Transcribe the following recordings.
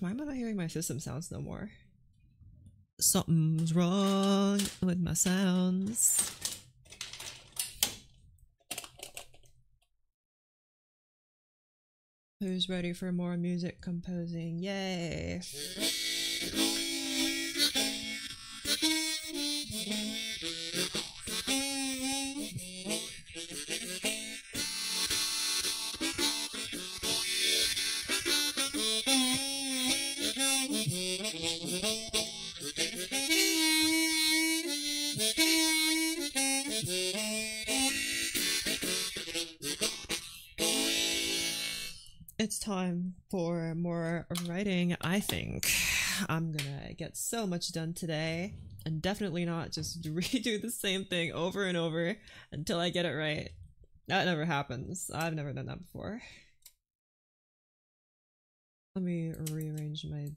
Why am I not hearing my system sounds no more? Something's wrong with my sounds. Who's ready for more music composing? Yay! It's time for more writing, I think. I'm gonna get so much done today, and definitely not just redo the same thing over and over until I get it right. That never happens. I've never done that before. Let me rearrange my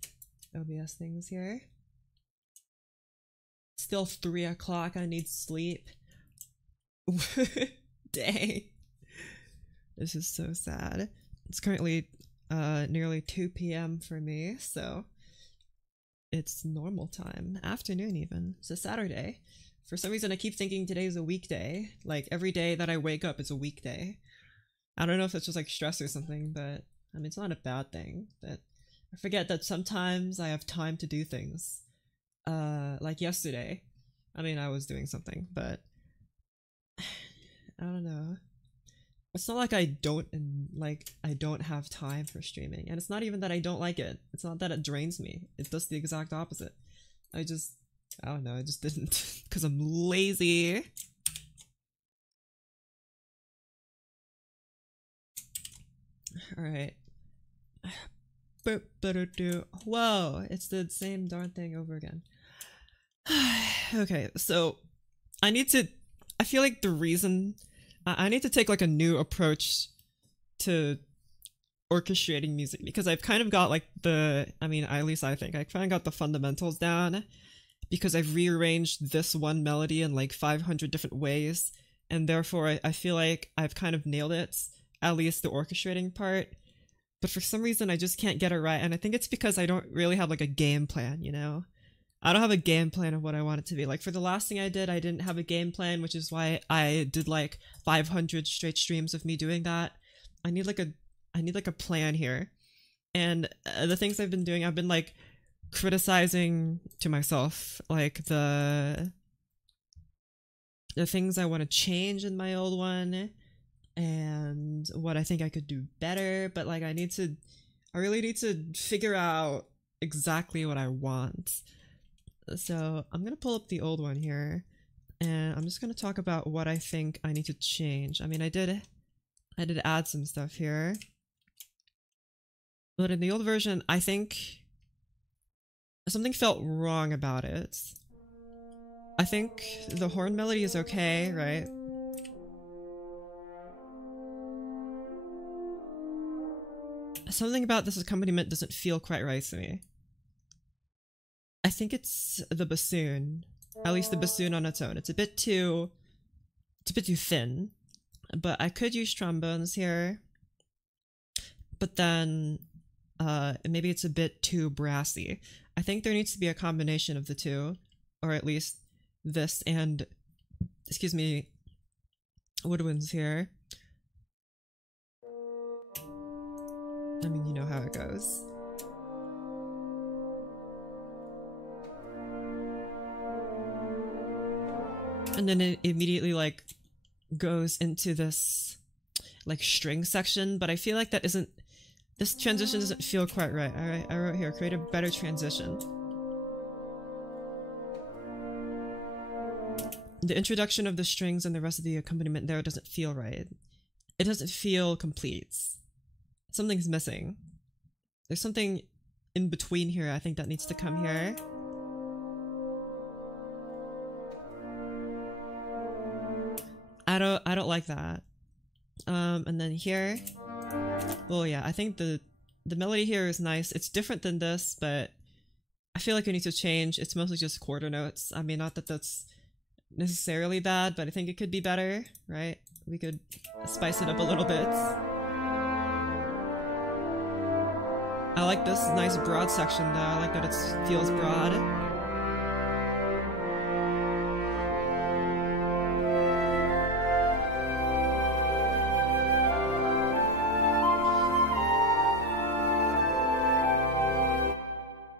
OBS things here. Still 3 o'clock, I need sleep. Dang. This is so sad. It's currently nearly 2 p.m. for me, so it's normal time. Afternoon even. It's a Saturday. For some reason I keep thinking today's a weekday. Like every day that I wake up is a weekday. I don't know if it's just like stress or something, but I mean it's not a bad thing. But I forget that sometimes I have time to do things. Like yesterday. I mean I was doing something, but I don't know. It's not like I don't have time for streaming, and it's not even that I don't like it. It's not that it drains me. It does the exact opposite. I don't know, I just didn't because I'm lazy. Alright. Whoa, it's the same darn thing over again. Okay, so I feel like the reason I need to take like a new approach to orchestrating music, because I've kind of got like at least I think I kind of got the fundamentals down, because I've rearranged this one melody in like 500 different ways, and therefore I feel like I've kind of nailed it, at least the orchestrating part. But for some reason I just can't get it right, and I think it's because I don't really have like a game plan, you know? I don't have a game plan of what I want it to be. Like for the last thing I didn't have a game plan, which is why I did like 500 straight streams of me doing that. I need like a plan here. And the things I've been doing, I've been like criticizing to myself like the things I want to change in my old one and what I think I could do better, but like I really need to figure out exactly what I want. So I'm gonna pull up the old one here, and I'm just gonna talk about what I think I need to change. I mean, I did add some stuff here, but in the old version, I think something felt wrong about it. I think the horn melody is okay, right? Something about this accompaniment doesn't feel quite right to me. I think it's the bassoon. At least the bassoon on its own. It's a bit too thin. But I could use trombones here. But then maybe it's a bit too brassy. I think there needs to be a combination of the two, or at least this and, excuse me, woodwinds here. how it goes. And then it immediately like goes into this like string section, but I feel like that isn't, this transition doesn't feel quite right. Alright, I wrote here, create a better transition. The introduction of the strings and the rest of the accompaniment there doesn't feel right. It doesn't feel complete. Something's missing. There's something in between here I think that needs to come here. I don't like that. And then here, well yeah, I think the melody here is nice. It's different than this, but I feel like it needs to change. It's mostly just quarter notes. I mean, not that that's necessarily bad, but I think it could be better, right? We could spice it up a little bit. I like this nice broad section though. I like that it feels broad.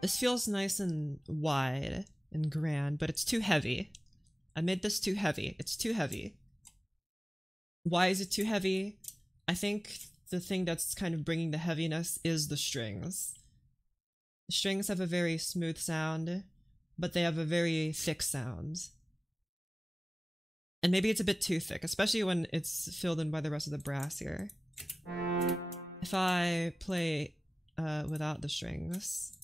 This feels nice and wide and grand, but it's too heavy. I made this too heavy. It's too heavy. Why is it too heavy? I think the thing that's kind of bringing the heaviness is the strings. The strings have a very smooth sound, but they have a very thick sound. And maybe it's a bit too thick, especially when it's filled in by the rest of the brass here. If I play without the strings...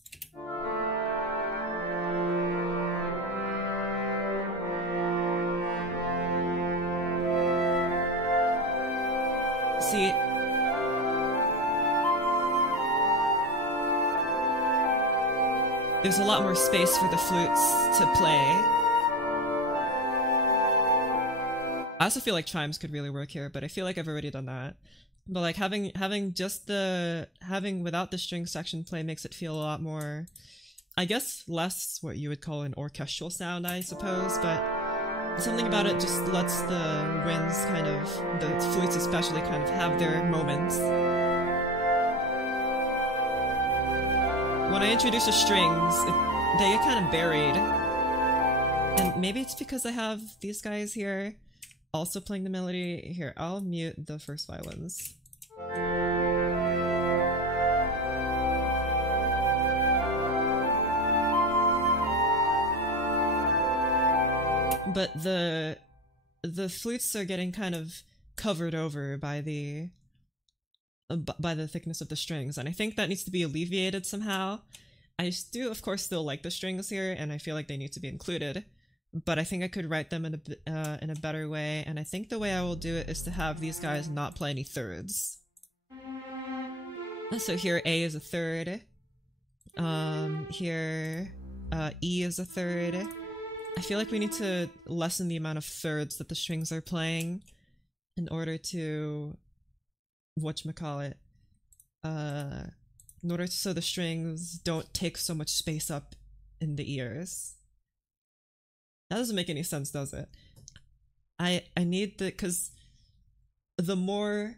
See, there's a lot more space for the flutes to play. I also feel like chimes could really work here, but I feel like I've already done that. But like having without the string section play makes it feel a lot more, I guess, less what you would call an orchestral sound, I suppose, but something about it just lets the winds kind of, the flutes especially, kind of have their moments. When I introduce the strings, they get kind of buried. And maybe it's because I have these guys here also playing the melody. Here, I'll mute the first violins. But the flutes are getting kind of covered over by the thickness of the strings, and I think that needs to be alleviated somehow. I do, of course, still like the strings here, and I feel like they need to be included, but I think I could write them in a better way, and I think the way I will do it is to have these guys not play any thirds. So here A is a third, here E is a third. I feel like we need to lessen the amount of thirds that the strings are playing in order to, whatchamacallit, in order so the strings don't take so much space up in the ears. That doesn't make any sense, does it? I need the, because the more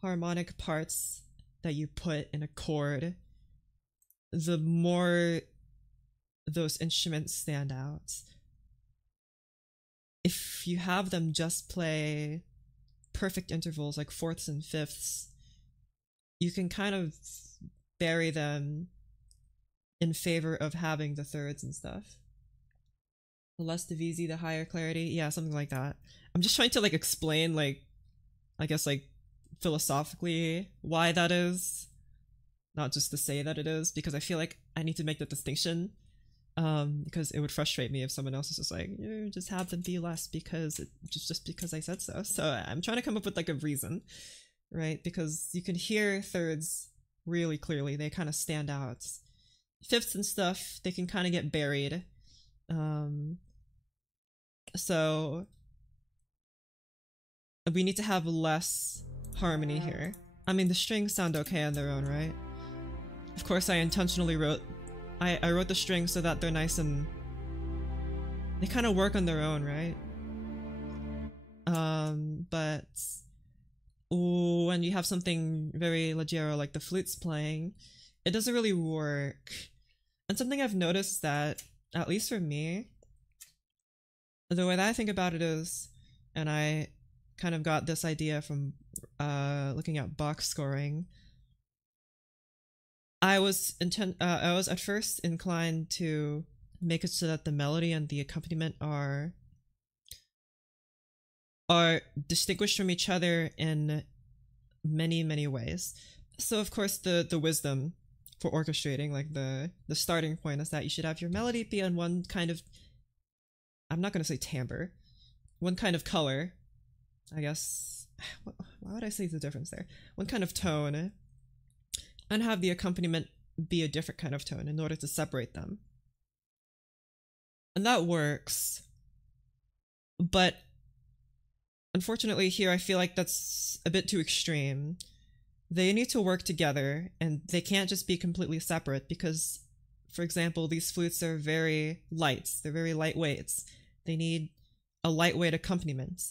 harmonic parts that you put in a chord, the more those instruments stand out. If you have them just play perfect intervals like fourths and fifths, you can kind of bury them in favor of having the thirds and stuff. The less divisi, the higher clarity. Yeah, something like that. I'm just trying to like explain, like, I guess like philosophically why that is, not just to say that it is, because I feel like I need to make the distinction. Because it would frustrate me if someone else is just like, just have them be less because just because I said so. So I'm trying to come up with like a reason, right? Because you can hear thirds really clearly. They kind of stand out. Fifths and stuff, they can kind of get buried. So we need to have less harmony here. I mean, the strings sound okay on their own, right? Of course, I intentionally wrote the strings so that they're nice and they kind of work on their own, right? But when you have something very leggero like the flutes playing, it doesn't really work. And something I've noticed that, at least for me, the way that I think about it is, and I kind of got this idea from looking at box scoring. I was at first inclined to make it so that the melody and the accompaniment are distinguished from each other in many ways. So of course the wisdom for orchestrating, like the starting point, is that you should have your melody be on one kind of, I'm not going to say timbre, one kind of color, I guess. Why would I say the difference there? One kind of tone, and have the accompaniment be a different kind of tone in order to separate them. And that works. But unfortunately here I feel like that's a bit too extreme. They need to work together, and they can't just be completely separate because, for example, these flutes are very light. They're very lightweights. They need a lightweight accompaniment.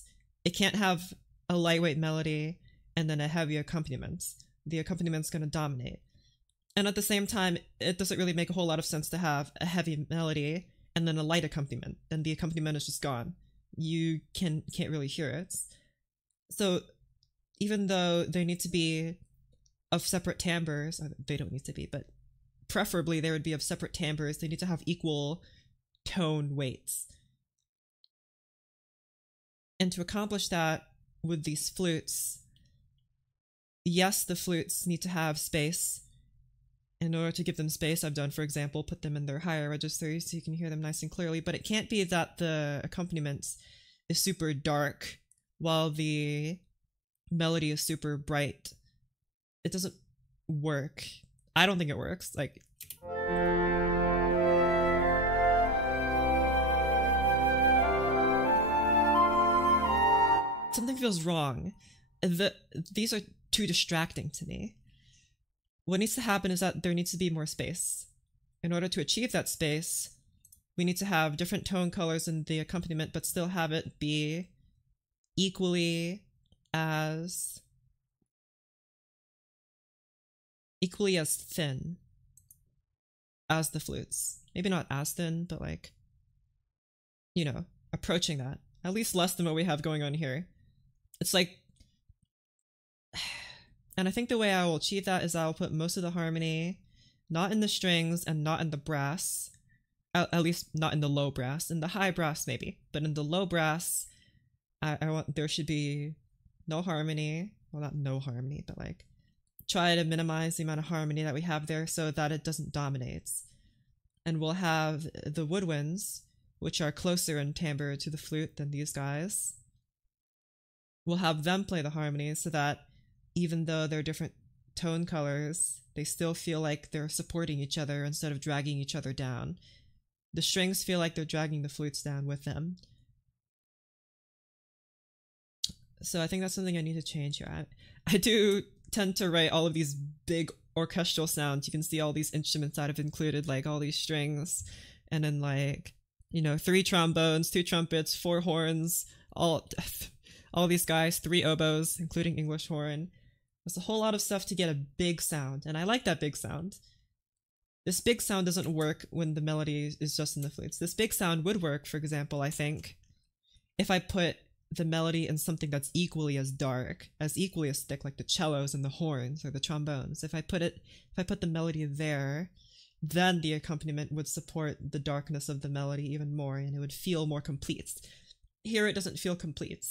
It can't have a lightweight melody and then a heavy accompaniment. The accompaniment is going to dominate. And at the same time, it doesn't really make a whole lot of sense to have a heavy melody and then a light accompaniment. Then the accompaniment is just gone. You can't really hear it. So even though they need to be of separate timbres, they don't need to be, but preferably they would be of separate timbres, they need to have equal tone weights. And to accomplish that with these flutes, yes, the flutes need to have space. In order to give them space, I've done, for example, put them in their higher registers so you can hear them nice and clearly, but it can't be that the accompaniment is super dark while the melody is super bright. It doesn't work. I don't think it works. Like, something feels wrong. These are too distracting to me. What needs to happen is that there needs to be more space. In order to achieve that space, we need to have different tone colors in the accompaniment, but still have it be equally as thin as the flutes. Maybe not as thin, but like, you know, approaching that. At least less than what we have going on here. It's like, and I think the way I will achieve that is I'll put most of the harmony not in the strings and not in the brass, at least not in the low brass. In the high brass maybe, but in the low brass, I want there should be no harmony. Well, not no harmony, but like try to minimize the amount of harmony that we have there so that it doesn't dominate. And we'll have the woodwinds, which are closer in timbre to the flute than these guys. We'll have them play the harmonies so that even though they're different tone colors, they still feel like they're supporting each other instead of dragging each other down. The strings feel like they're dragging the flutes down with them. So I think that's something I need to change here. I do tend to write all of these big orchestral sounds. You can see all these instruments that I've included, like all these strings, and then like, you know, 3 trombones, 2 trumpets, 4 horns, all these guys, 3 oboes, including English horn. There's a whole lot of stuff to get a big sound, and I like that big sound. This big sound doesn't work when the melody is just in the flutes. This big sound would work, for example, I think, if I put the melody in something that's equally as dark, as equally as thick, like the cellos and the horns or the trombones. If I put the melody there, then the accompaniment would support the darkness of the melody even more, and it would feel more complete. Here it doesn't feel complete.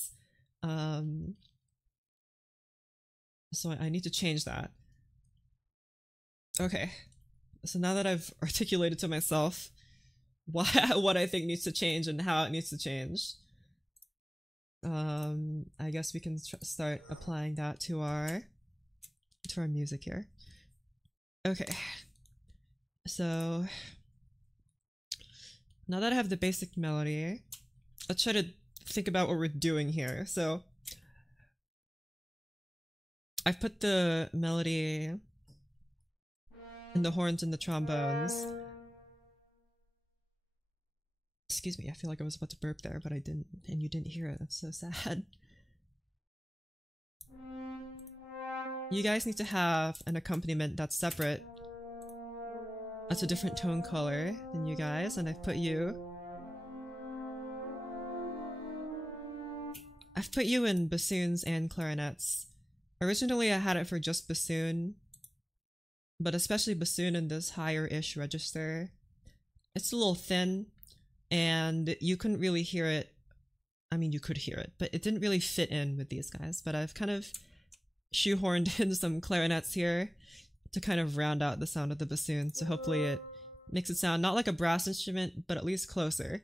So I need to change that. Okay, so now that I've articulated to myself what I think needs to change and how it needs to change, I guess we can start applying that to our music here. Okay, so now that I have the basic melody, let's try to think about what we're doing here. So I've put the melody in the horns and the trombones. Excuse me, I feel like I was about to burp there, but I didn't, and you didn't hear it. That's so sad. You guys need to have an accompaniment that's separate. That's a different tone color than you guys, and I've put you in bassoons and clarinets. Originally I had it for just bassoon, but especially bassoon in this higher-ish register. It's a little thin, and you couldn't really hear it. I mean, you could hear it, but it didn't really fit in with these guys. But I've kind of shoehorned in some clarinets here to kind of round out the sound of the bassoon, so hopefully it makes it sound not like a brass instrument, but at least closer.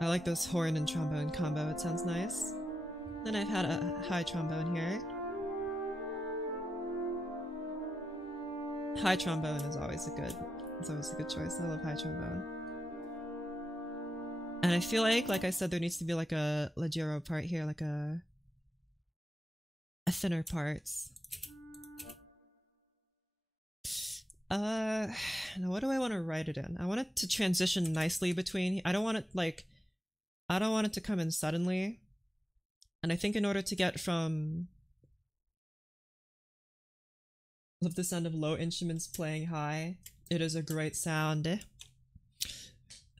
I like this horn and trombone combo, it sounds nice. Then I've had a high trombone here. High trombone is always a good choice. I love high trombone. And I feel like I said, there needs to be like a leggero part here, like a thinner part. Now what do I want to write it in? I want it to transition nicely between. I don't want it to come in suddenly. And I think in order to get from the sound of low instruments playing high, it is a great sound.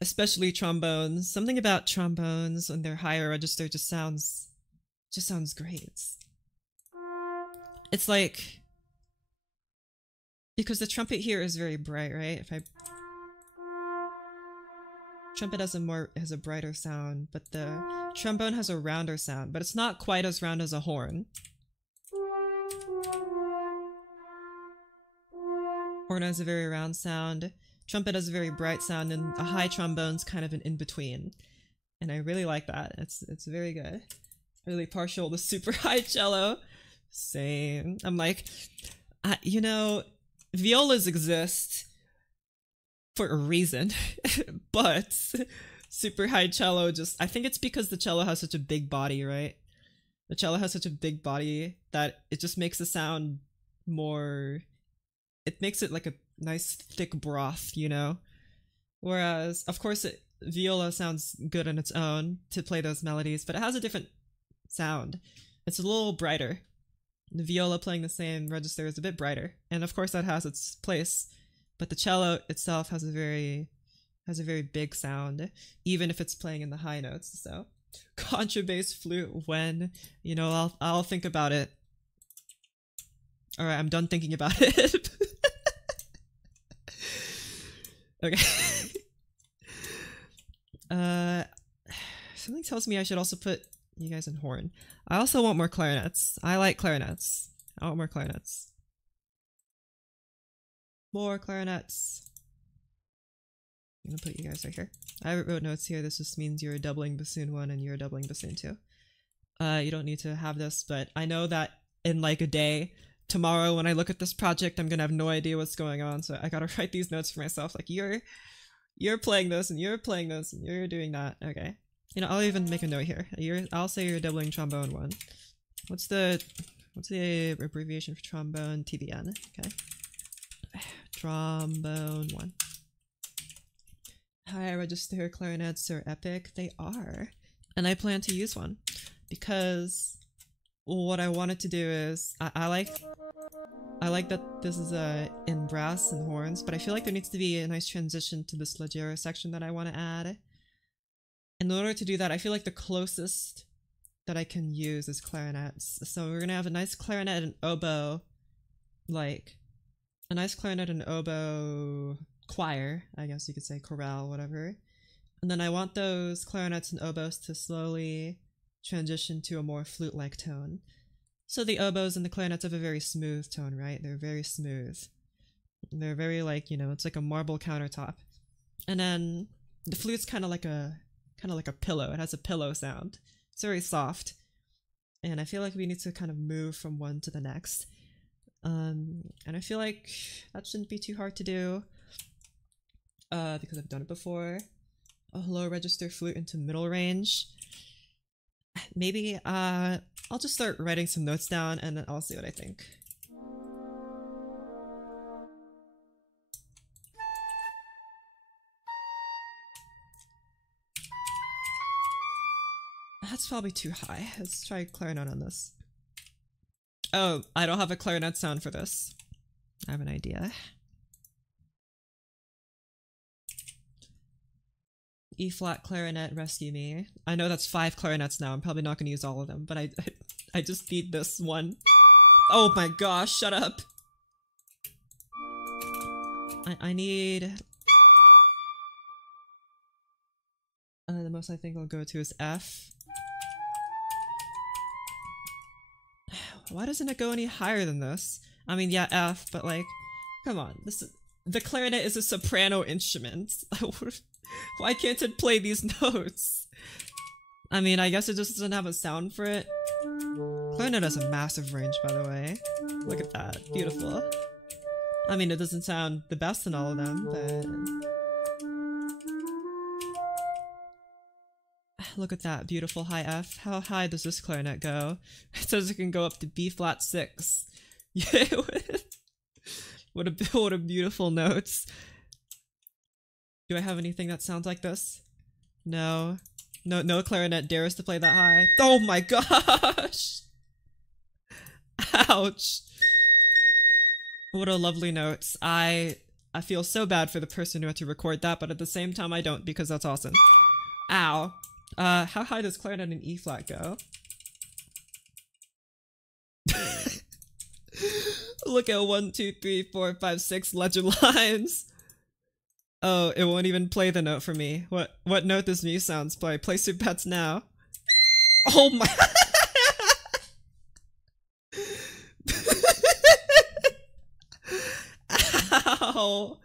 Especially trombones. Something about trombones when they're higher register just sounds great. It's like, because the trumpet here is very bright, right? Trumpet has a brighter sound, but the trombone has a rounder sound, but it's not quite as round as a horn. Horn has a very round sound. Trumpet has a very bright sound, and a high trombone's kind of an in-between. And I really like that. It's very good. Really partial to super high cello. Same. I'm like, you know, violas exist for a reason, but super high cello I think it's because the cello has such a big body, right? The cello has such a big body that it just makes the sound more, it makes it like a nice thick broth, you know? Whereas, of course, viola sounds good on its own to play those melodies, but it has a different sound. It's a little brighter. The viola playing the same register is a bit brighter, and of course that has its place, but the cello itself has a very big sound, even if it's playing in the high notes. So contrabass flute, when, you know, I'll think about it. All right, I'm done thinking about it. Okay. Something tells me I should also put you guys in horn. I also want more clarinets. I like clarinets. I want more clarinets. More clarinets. I'm gonna put you guys right here. I wrote notes here. This just means you're doubling bassoon 1 and you're doubling bassoon 2. You don't need to have this, but I know that in like a day, tomorrow when I look at this project, I'm gonna have no idea what's going on, so I gotta write these notes for myself. Like, you're playing this, and you're playing this, and you're doing that. Okay. You know, I'll even make a note here. I'll say you're doubling trombone 1. What's the abbreviation for trombone? TBN. Okay. Trombone 1. High register clarinets are epic. They are. And I plan to use one. Because what I wanted to do is, I like that this is in brass and horns, but I feel like there needs to be a nice transition to this leggero section that I want to add. In order to do that, I feel like the closest that I can use is clarinets. So we're gonna have a nice clarinet and oboe, like a nice clarinet and oboe choir, I guess you could say, chorale, whatever. And then I want those clarinets and oboes to slowly transition to a more flute-like tone. So the oboes and the clarinets have a very smooth tone, right? They're very smooth. They're very, like, you know, it's like a marble countertop. And then the flute's kind of like a pillow. It has a pillow sound. It's very soft. And I feel like we need to kind of move from one to the next. And I feel like that shouldn't be too hard to do. Because I've done it before. A low register flute into middle range. Maybe, I'll just start writing some notes down and then I'll see what I think. That's probably too high. Let's try clarinet on this. Oh, I don't have a clarinet sound for this. I have an idea. E flat clarinet, rescue me. I know that's 5 clarinets now. I'm probably not going to use all of them, but I just need this one. Oh my gosh, shut up. I need... the most I think I'll go to is F. Why doesn't it go any higher than this? I mean, yeah, F, but like, come on. The clarinet is a soprano instrument. Why can't it play these notes? I mean, I guess it just doesn't have a sound for it. Clarinet has a massive range, by the way. Look at that. Beautiful. I mean, it doesn't sound the best in all of them, but... Look at that. Beautiful high F. How high does this clarinet go? It says it can go up to B flat 6. Yeah, what a beautiful notes. Do I have anything that sounds like this? No. No clarinet dares to play that high. Oh my gosh! Ouch. What a lovely notes. I feel so bad for the person who had to record that, but at the same time I don't, because that's awesome. Ow. How high does clarinet in E flat go? Look at 1, 2, 3, 4, 5, 6 legend lines. Oh, it won't even play the note for me. What note does Muse Sounds play? Place your bets now. Oh my... Ow.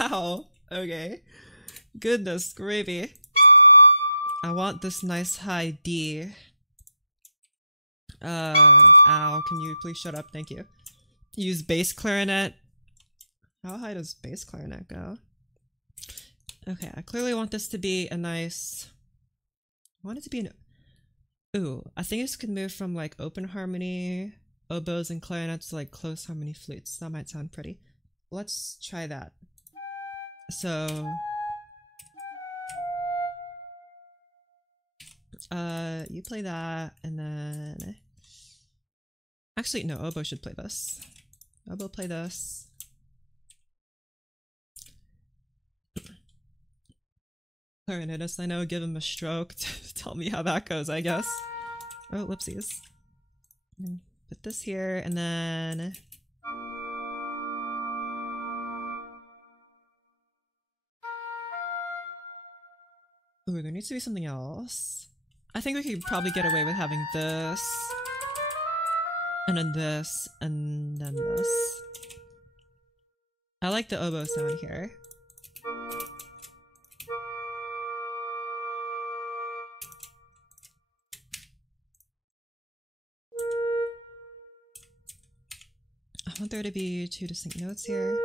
Ow. Okay. Goodness gravy. I want this nice high D. Ow, can you please shut up? Thank you. Use bass clarinet. How high does bass clarinet go? Okay, I clearly want this to be a nice... I want it to be an... Ooh, I think this could move from like open harmony, oboes, and clarinets to like close harmony flutes. That might sound pretty. Let's try that. So... you play that, and then... Actually, no, oboe should play this. Oboe play this. Clarinetist, I know, give him a stroke. Tell me how that goes, I guess. Oh, whoopsies. Put this here, and then... Ooh, there needs to be something else. I think we could probably get away with having this. And then this, and then this. I like the oboe sound here. I want there to be 2 distinct notes here.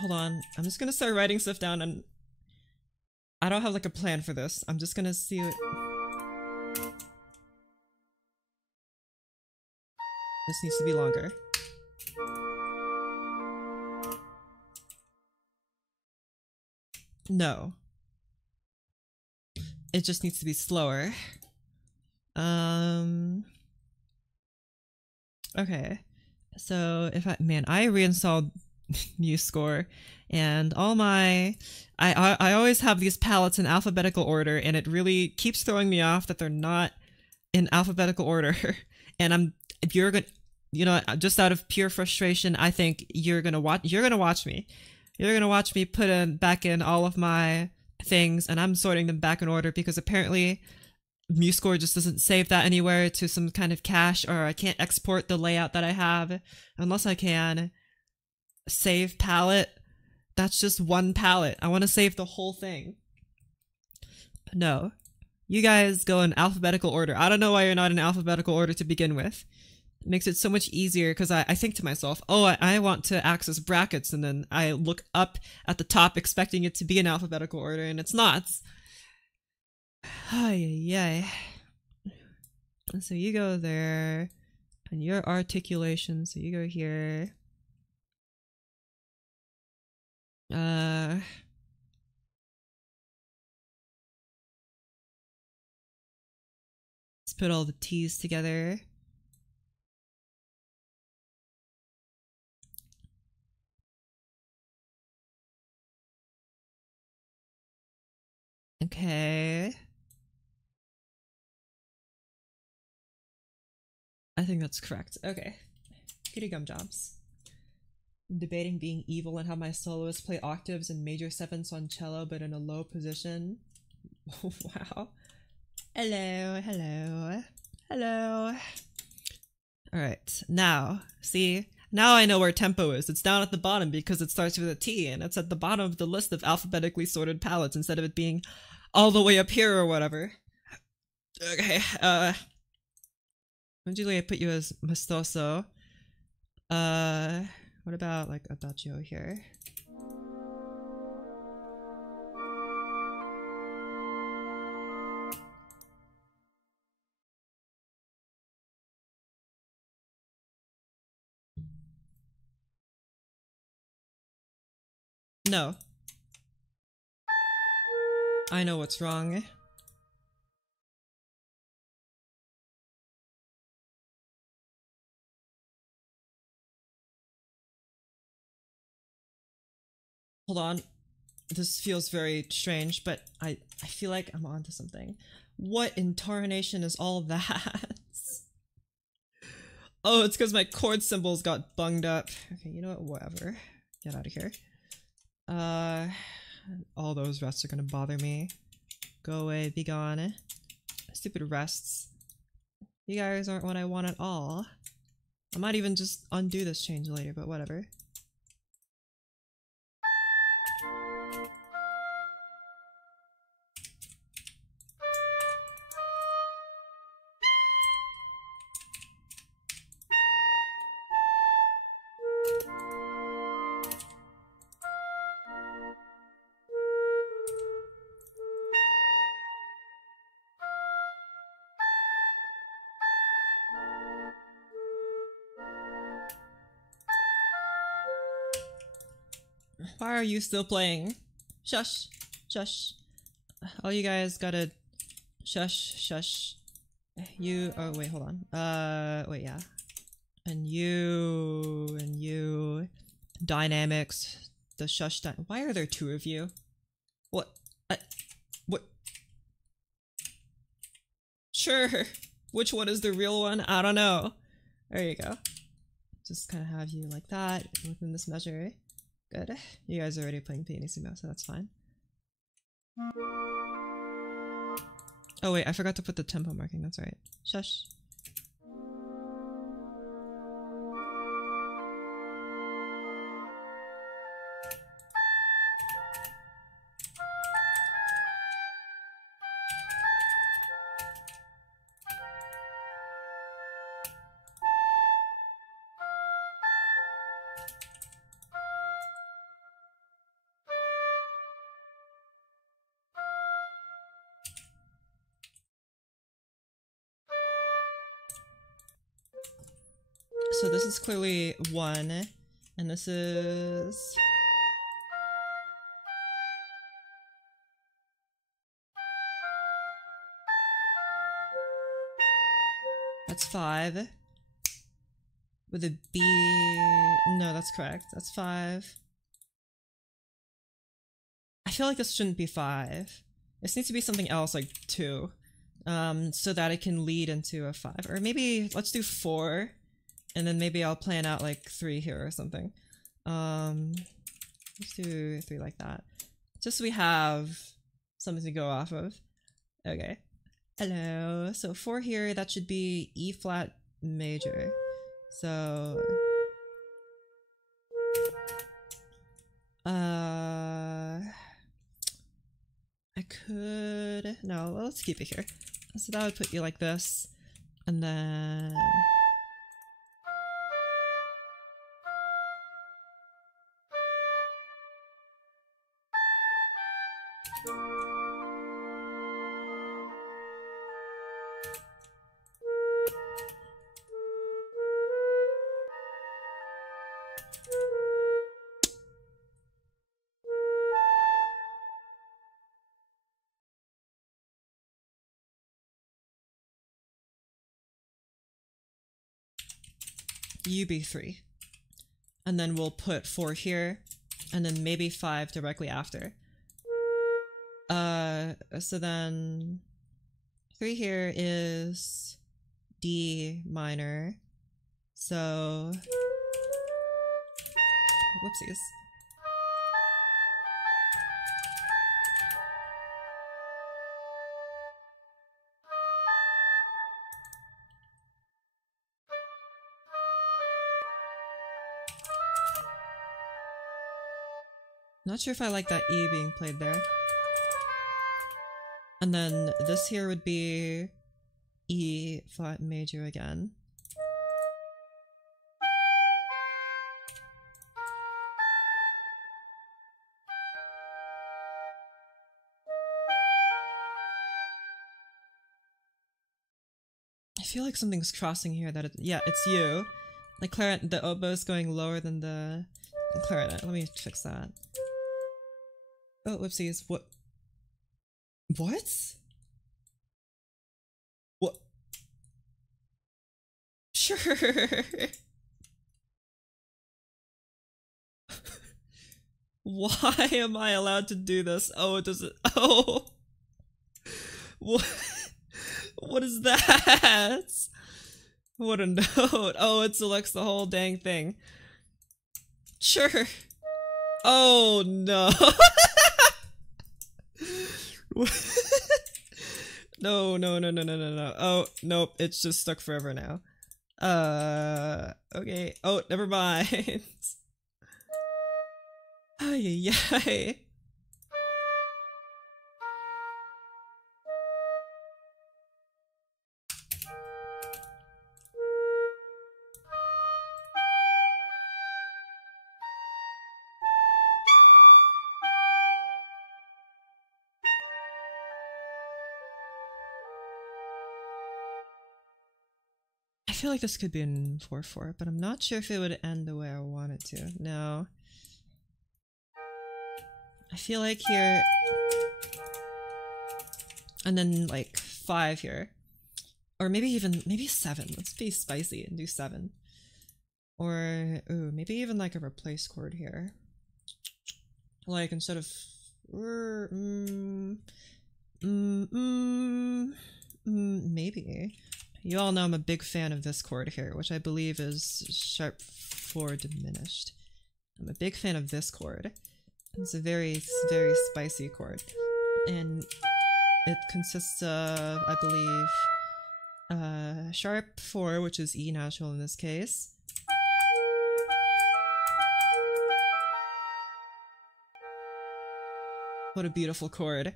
Hold on, I'm just gonna start writing stuff down, and I don't have like a plan for this. I'm just gonna see what... This needs to be longer. No. It just needs to be slower. Okay. So if I reinstalled MuseScore, and all my I always have these palettes in alphabetical order, and it really keeps throwing me off that they're not in alphabetical order. And you're gonna, you know, just out of pure frustration, I think you're gonna watch me put back in all of my things, and I'm sorting them back in order because apparently MuseScore just doesn't save that anywhere to some kind of cache, or I can't export the layout that I have unless I can save palette. That's just one palette. I want to save the whole thing. No. You guys go in alphabetical order. I don't know why you're not in alphabetical order to begin with. It makes it so much easier because I think to myself, oh, I want to access brackets, and then I look up at the top expecting it to be in alphabetical order, and it's not. Ay, yay. So you go there, and your articulation, so you go here. Let's put all the T's together. Okay. I think that's correct. Okay. Kitty gum jobs. I'm debating being evil and have my soloist play octaves and major sevenths on cello but in a low position. Wow. Hello, hello, hello. Alright, now, see? Now I know where tempo is. It's down at the bottom because it starts with a T, and it's at the bottom of the list of alphabetically sorted palettes instead of it being all the way up here or whatever. Okay, usually I put you as Mastoso. What about, like, Adagio here? No. I know what's wrong. Hold on. This feels very strange, but I feel like I'm onto something. What in tarnation is all that? Oh, it's because my chord symbols got bunged up. Okay, you know what? Whatever. Get out of here. All those rests are gonna bother me. Go away, be gone. Stupid rests. You guys aren't what I want at all. I might even just undo this change later, but whatever. Why are you still playing? Shush. Shush. All you guys gotta shush, shush. You, oh wait, hold on. Wait, yeah. And you. Dynamics. The shush why are there two of you? What? What? Sure. Which one is the real one? I don't know. There you go. Just kind of have you like that within this measure. Good. You guys are already playing pianissimo, so that's fine. Oh wait, I forgot to put the tempo marking, that's right. Shush. So this is clearly 1, and this is... That's 5. With a B... No, that's correct. That's 5. I feel like this shouldn't be 5. This needs to be something else, like 2. So that it can lead into a 5. Or maybe, let's do 4. And then maybe I'll plan out like 3 here or something. Let's do 3 like that. Just so we have something to go off of. Okay. Hello. So 4 here, that should be E flat major. So... I could... No, let's keep it here. So that would put you like this. And then... UB3. And then we'll put 4 here, and then maybe 5 directly after. So then 3 here is D minor. So whoopsies. Not sure if I like that E being played there. And then this here would be E flat major again. I feel like something's crossing here that yeah, it's you. Like clarinet, the oboe's going lower than the clarinet. Let me fix that. Oh, whoopsies. What? What? What? Sure. Why am I allowed to do this? Oh, it doesn't. Oh. What? What is that? What a note. Oh, it selects the whole dang thing. Sure. Oh no. No, no, no, no, no, no, no. Oh, nope, it's just stuck forever now. Okay. Oh, never mind. Ay, ay, ay. I feel like this could be in 4/4, but I'm not sure if it would end the way I want it to. No. I feel like here... And then like 5 here. Or maybe 7. Let's be spicy and do 7. Or, ooh, maybe even like a replace chord here. Like instead of... maybe. You all know I'm a big fan of this chord here, which I believe is sharp 4 diminished. I'm a big fan of this chord. It's a very, very spicy chord. And it consists of, I believe, sharp 4, which is E natural in this case. What a beautiful chord.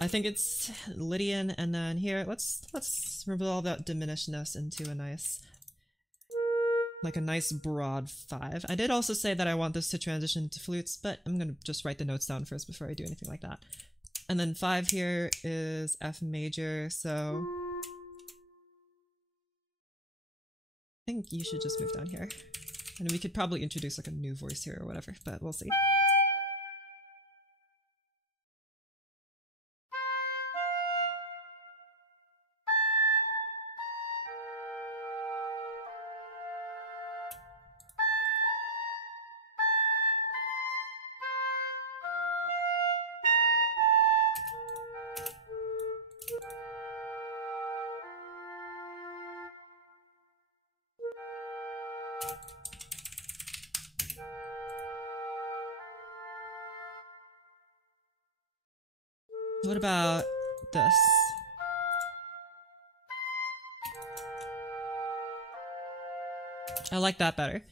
I think it's Lydian, and then here, let's revolve that diminishedness into a nice, like a nice broad 5. I did also say that I want this to transition to flutes, but I'm gonna just write the notes down first before I do anything like that. And then 5 here is F major, so I think you should just move down here. And we could probably introduce like a new voice here or whatever, but we'll see. What about this? I like that better.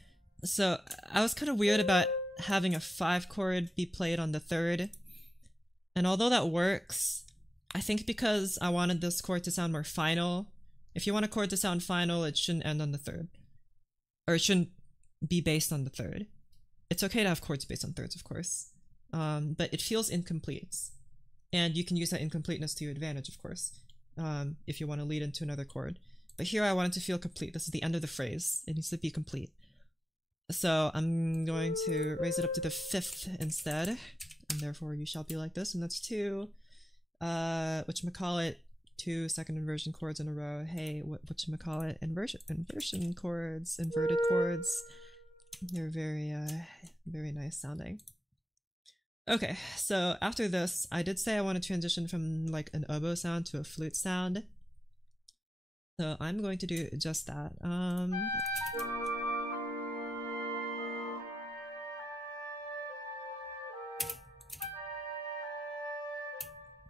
So I was kind of weird about having a 5 chord be played on the 3rd. And although that works, I think because I wanted this chord to sound more final, if you want a chord to sound final, it shouldn't end on the 3rd. Or it shouldn't be based on the 3rd. It's okay to have chords based on 3rds, of course. but it feels incomplete. And you can use that incompleteness to your advantage, of course, if you want to lead into another chord. But here I want it to feel complete. This is the end of the phrase. It needs to be complete. So I'm going to raise it up to the 5th instead, and therefore you shall be like this, and that's 2, whatchamacallit, 2 second inversion chords in a row. Hey, whatchamacallit, inversion chords, inverted chords. They're very, very nice sounding. Okay, so after this, I did say I want to transition from like an oboe sound to a flute sound. So I'm going to do just that.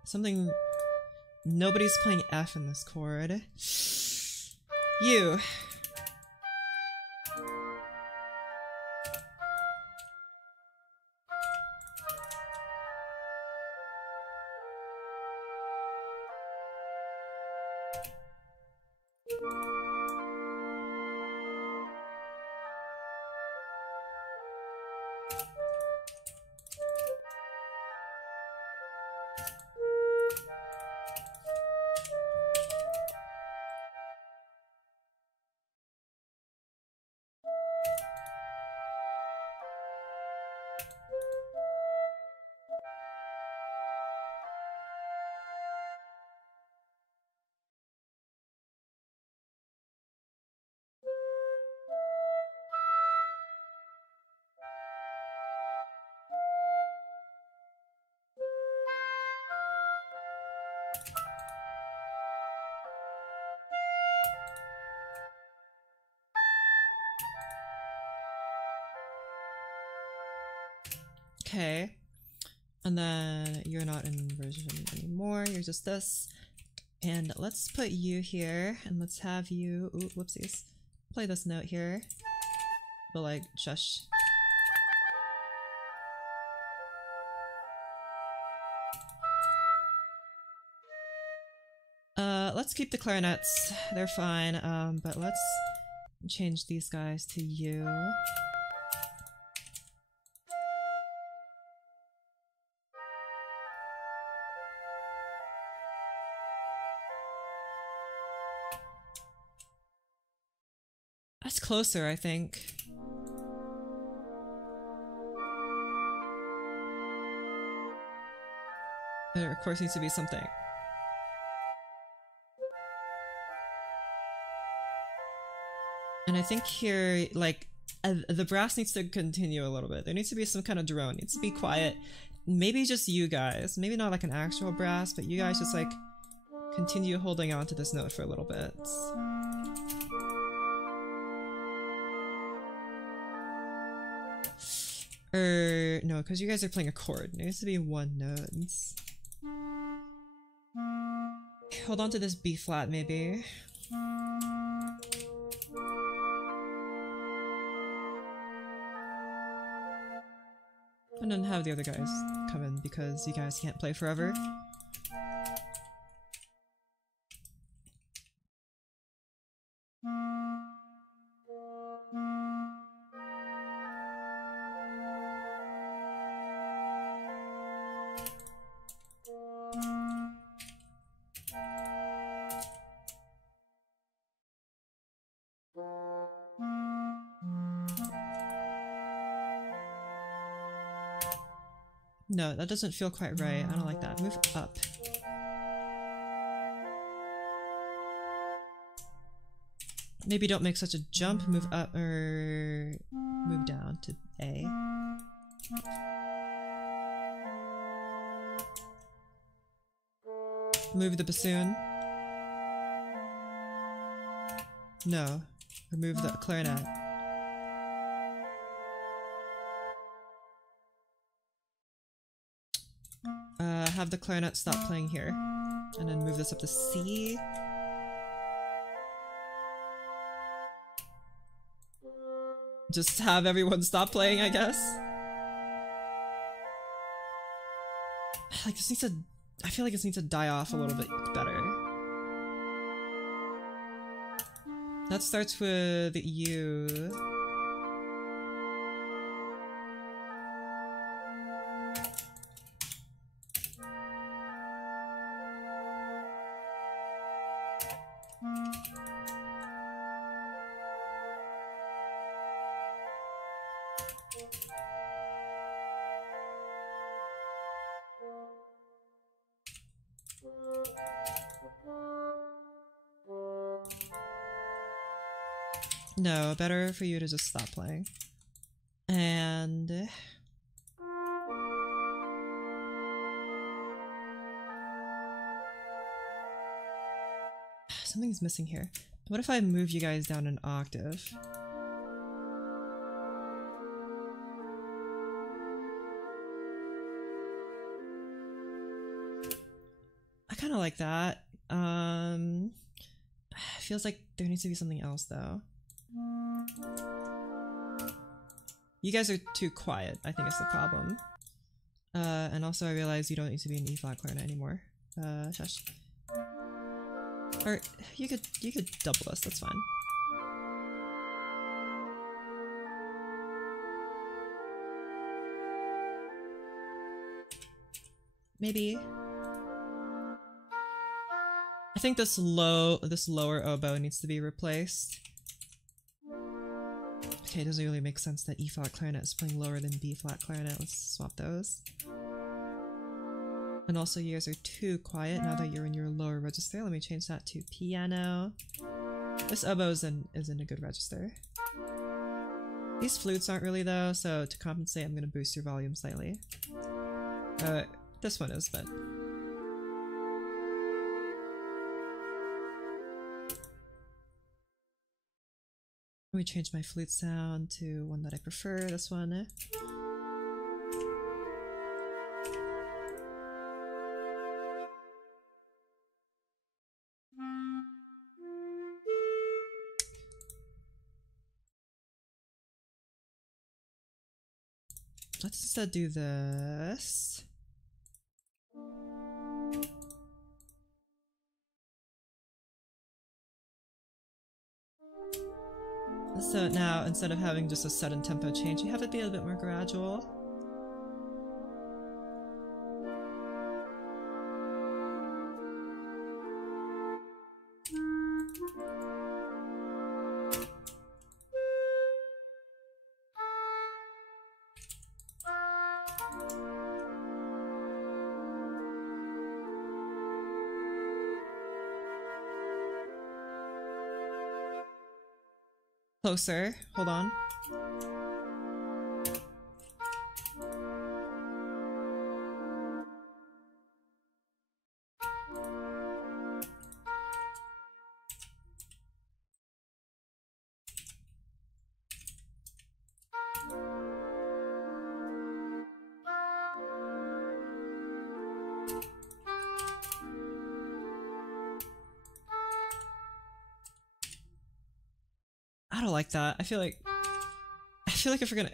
Something... Nobody's playing F in this chord. You. Okay, and then you're not in inversion anymore, you're just this. And let's put you here, and let's have you, ooh, whoopsies, play this note here, but like, shush. Let's keep the clarinets, they're fine, but let's change these guys to you. That's closer, I think. There, of course, needs to be something. And I think here, like, the brass needs to continue a little bit. There needs to be some kind of drone. It needs to be quiet. Maybe just you guys. Maybe not like an actual brass, but you guys just, like, continue holding on to this note for a little bit. No, because you guys are playing a chord. It needs to be one note. Hold on to this B flat, maybe. And then have the other guys come in because you guys can't play forever. No, that doesn't feel quite right. I don't like that. Move up. Maybe don't make such a jump. Move up or move down to A. Move the bassoon. No. Remove the clarinet. Have the clarinet stop playing here. And then move this up to C. Just have everyone stop playing, I guess. Like, this needs to... I feel like this needs to die off a little bit better. That starts with U. No, better for you to just stop playing. And something's missing here. What if I move you guys down an octave? I kind of like that. Feels like there needs to be something else though. You guys are too quiet, I think is the problem. And also I realize you don't need to be an E-flat clarinet anymore. Shush. Or you could double us, that's fine. Maybe. I think this lower oboe needs to be replaced. Okay, it doesn't really make sense that E-flat clarinet is playing lower than B-flat clarinet. Let's swap those. And also you guys are too quiet now that you're in your lower register. Let me change that to piano. This oboe is in a good register. These flutes aren't really though, so to compensate I'm gonna boost your volume slightly. This one is, but... Let me change my flute sound to one that I prefer, this one. Let's instead do this. So now, instead of having just a sudden tempo change, you have it be a bit more gradual. Closer. Hold on. I don't like that. I feel like if we're gonna,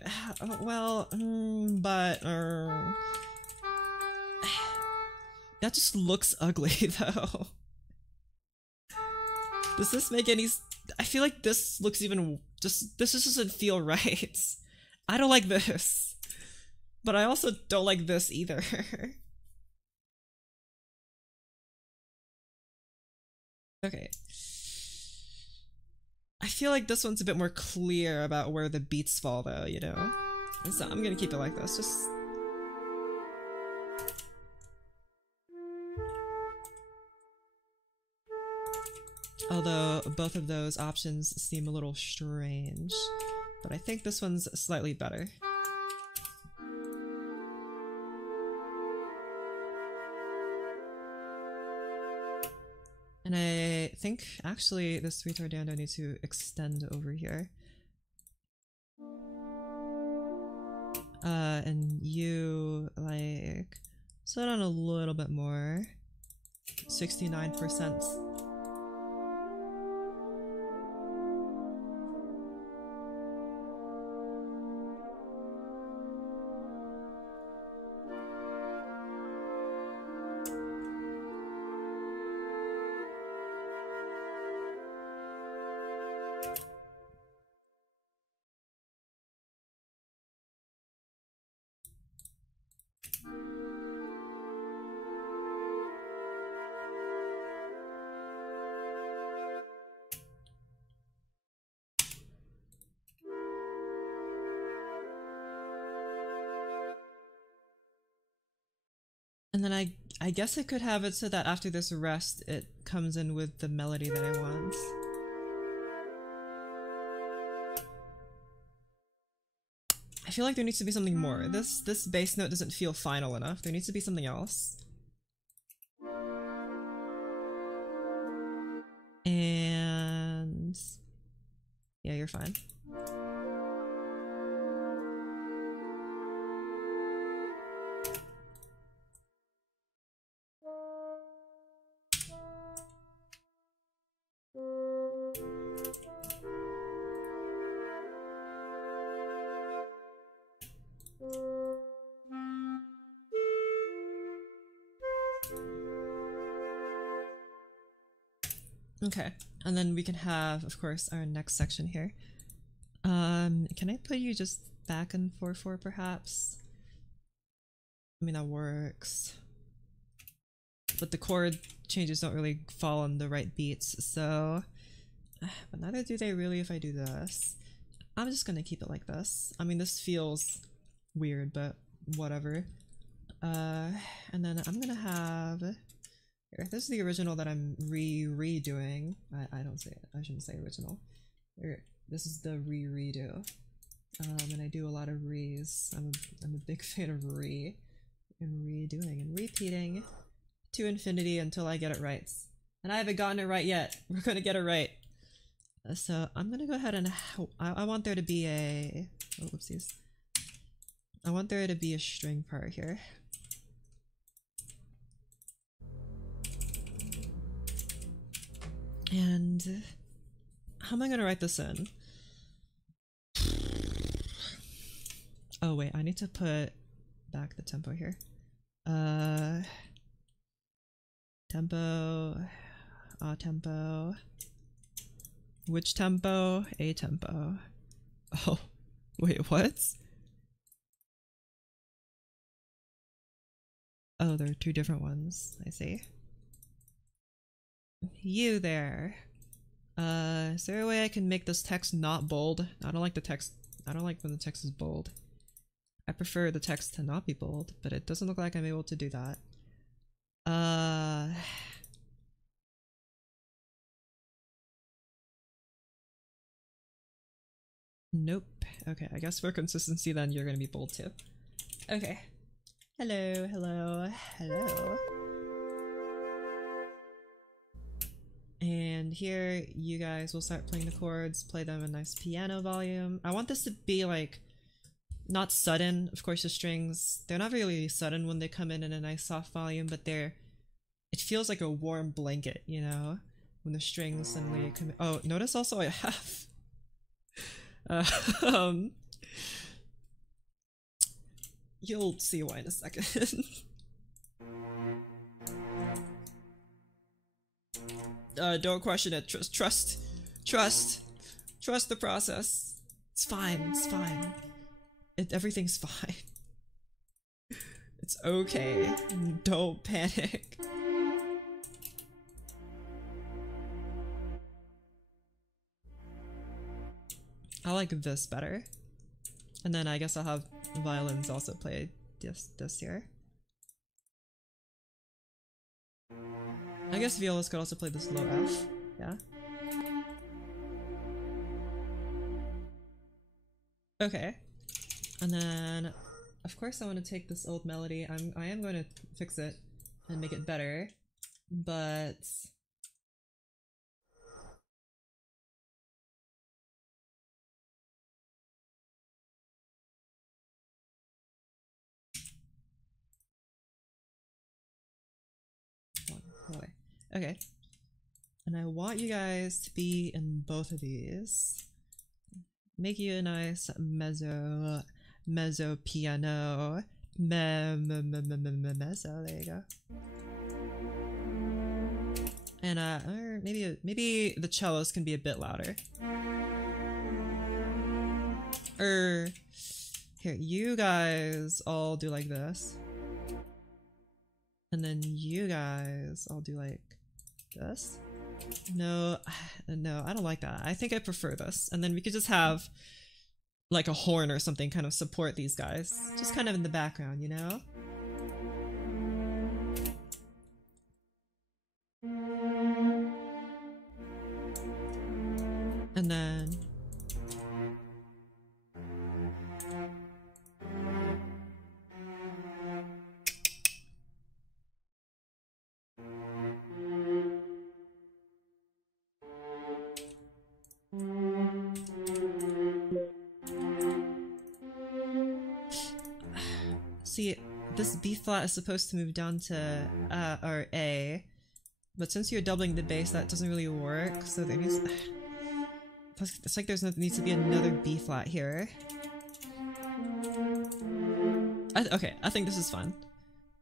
well, but that just looks ugly though. Does this make any? I feel like this looks even this just doesn't feel right. I don't like this, but I also don't like this either. Okay. I feel like this one's a bit more clear about where the beats fall though, you know? And so I'm gonna keep it like this, just... Although both of those options seem a little strange, but I think this one's slightly better. And I think, actually, this retardando needs to extend over here. And you, like, slow down a little bit more. 69%. And then I guess I could have it so that after this rest, it comes in with the melody that I want. I feel like there needs to be something more. This bass note doesn't feel final enough. There needs to be something else. And yeah, you're fine. Okay, and then we can have, of course, our next section here. Can I put you just back in 4/4 perhaps? I mean, that works. But the chord changes don't really fall on the right beats, so... But neither do they really if I do this. I'm just gonna keep it like this. I mean, this feels weird, but whatever. And then I'm gonna have... Here, this is the original that I'm redoing. I don't say it. I shouldn't say original. Here, this is the redo. And I do a lot of re's. I'm a big fan of re and redoing and repeating to infinity until I get it right. And I haven't gotten it right yet. We're gonna get it right. So I'm gonna go ahead and I want there to be a whoopsies. I want there to be a string part here. And how am I gonna write this in? Oh wait, I need to put back the tempo here. Tempo, tempo. Which tempo? A tempo. Oh, wait, what? Oh, there are two different ones. I see. You there. Is there a way I can make this text not bold? I don't like the text. I don't like when the text is bold. I prefer the text to not be bold, but it doesn't look like I'm able to do that. Nope. Okay, I guess for consistency then you're gonna be bold too. Okay. Hello, hello, hello. And here you guys will start playing the chords, play them in nice piano volume. I want this to be like, not sudden. Of course the strings, they're not really sudden when they come in a nice soft volume, but it feels like a warm blanket, you know? When the strings suddenly come in. Oh, notice also I have you'll see why in a second. Don't question it. Trust the process. It's fine. It's fine. Everything's fine. It's okay. Don't panic. I like this better. And then I guess I'll have violins also play this here. I guess violas could also play this low F, yeah? Okay. And then, of course I want to take this old melody, I am going to fix it and make it better, but... Okay. And I want you guys to be in both of these. Make you a nice mezzo piano. Mezzo, there you go. And or maybe the cellos can be a bit louder. Here, you guys all do like this. And then you guys all do like this. No, I don't like that. I think I prefer this. And then we could just have like a horn or something kind of support these guys. Just kind of in the background, you know? See, this B flat is supposed to move down to or A, but since you're doubling the bass, that doesn't really work. So there needs. It's like needs to be another B flat here. Okay, I think this is fun.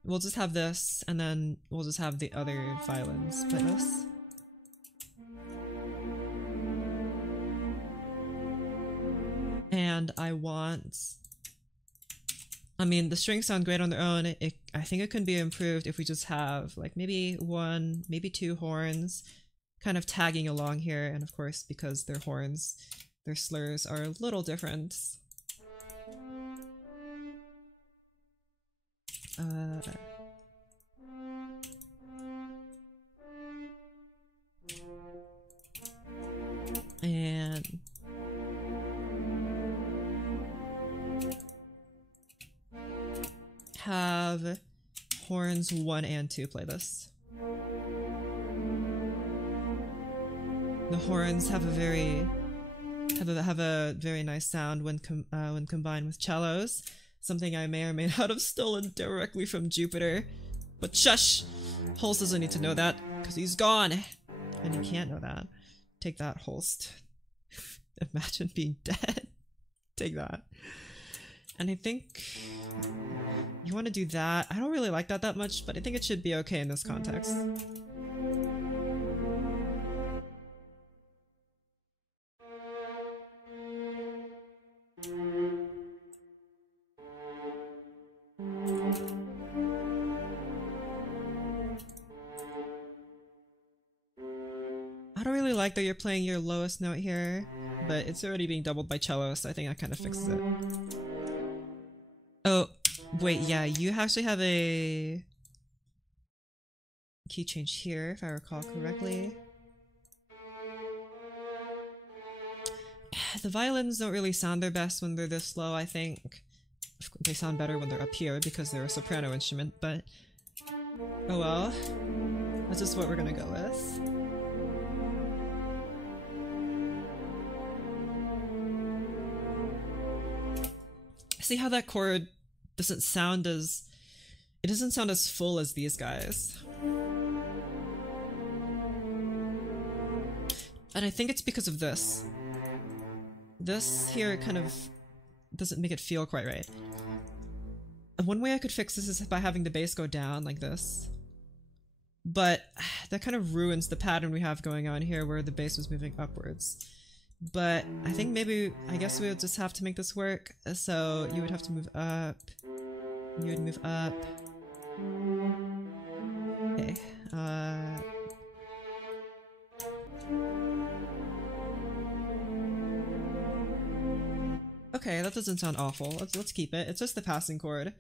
We'll just have this, and then we'll just have the other violins play this. And I mean, the strings sound great on their own. I think it can be improved if we just have like maybe one, maybe two horns kind of tagging along here. And of course, because they're horns, their slurs are a little different. And have horns 1 and 2 play this. The horns have a very nice sound when combined with cellos, something I may or may not have stolen directly from Jupiter. But shush! Holst doesn't need to know that, because he's gone! And he can't know that. Take that, Holst. Imagine being dead. Take that. And I think you want to do that. I don't really like that much, but I think it should be okay in this context. I don't really like that you're playing your lowest note here, but it's already being doubled by cello, so I think that kind of fixes it. Oh, wait, yeah, you actually have a key change here, if I recall correctly. The violins don't really sound their best when they're this low, I think. They sound better when they're up here because they're a soprano instrument, but oh well. That's just what we're gonna go with. See how that chord doesn't sound as... It doesn't sound as full as these guys. And I think it's because of this. This here kind of doesn't make it feel quite right. And one way I could fix this is by having the bass go down like this. But that kind of ruins the pattern we have going on here where the bass was moving upwards. But I think maybe, I guess we would just have to make this work. So you would have to move up. You would move up. Okay. Okay, that doesn't sound awful. Let's keep it. It's just the passing chord.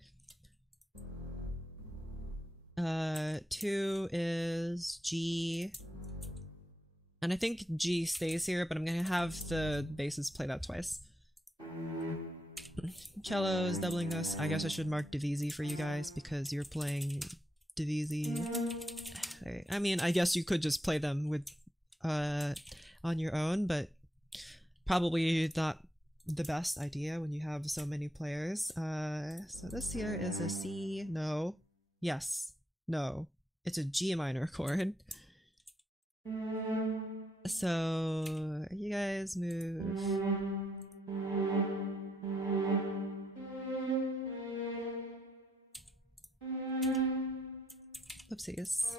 2 is G. And I think G stays here, but I'm gonna have the basses play that twice. Cellos, doubling this. I guess I should mark divisi for you guys because you're playing divisi. I mean, I guess you could just play them with on your own, but probably not the best idea when you have so many players. So this here is a C. No. Yes. No. It's a G minor chord. So you guys move. Whoopsies.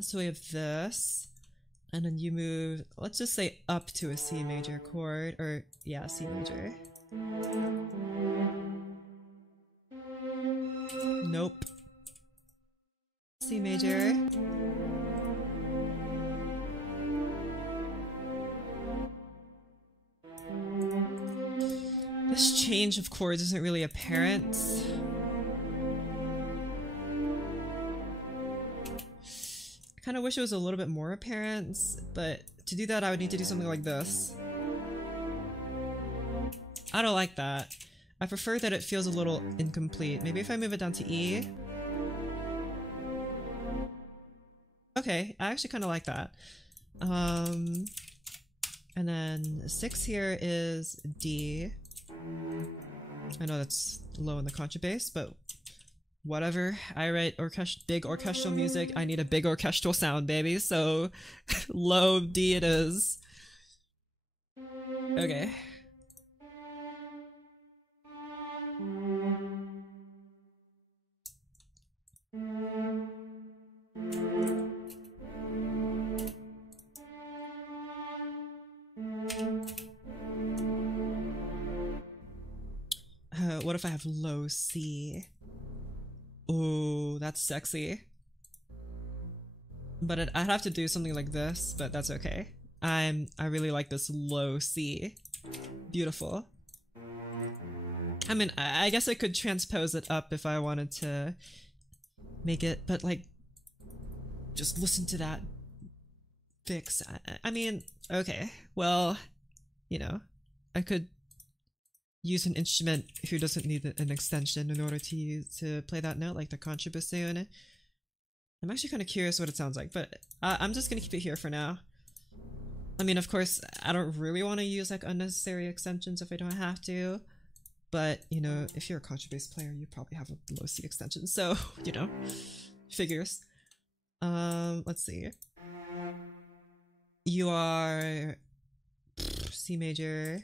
So we have this, and then you move, let's just say up to a C major chord, or yeah, C major. Nope. C major. This change of chords isn't really apparent. I kind of wish it was a little bit more apparent, but to do that I would need to do something like this. I don't like that. I prefer that it feels a little incomplete. Maybe if I move it down to E. Okay, I actually kind of like that. And then 6 here is D. I know that's low in the contrabass, but whatever. I write big orchestral music. I need a big orchestral sound, baby. So low D it is. Okay. What if I have low C? Oh, that's sexy. But I'd have to do something like this, but that's okay. I really like this low C. Beautiful. I mean, I guess I could transpose it up if I wanted to make it, but like, just listen to that fix. I mean, okay, well, you know, I could use an instrument who doesn't need an extension in order to play that note, like the contrabassoon. I'm actually kind of curious what it sounds like, but I'm just gonna keep it here for now. I mean, of course, I don't really want to use like unnecessary extensions if I don't have to, but you know, if you're a contrabass player, you probably have a low C extension, so you know, figures. Let's see. You are C major.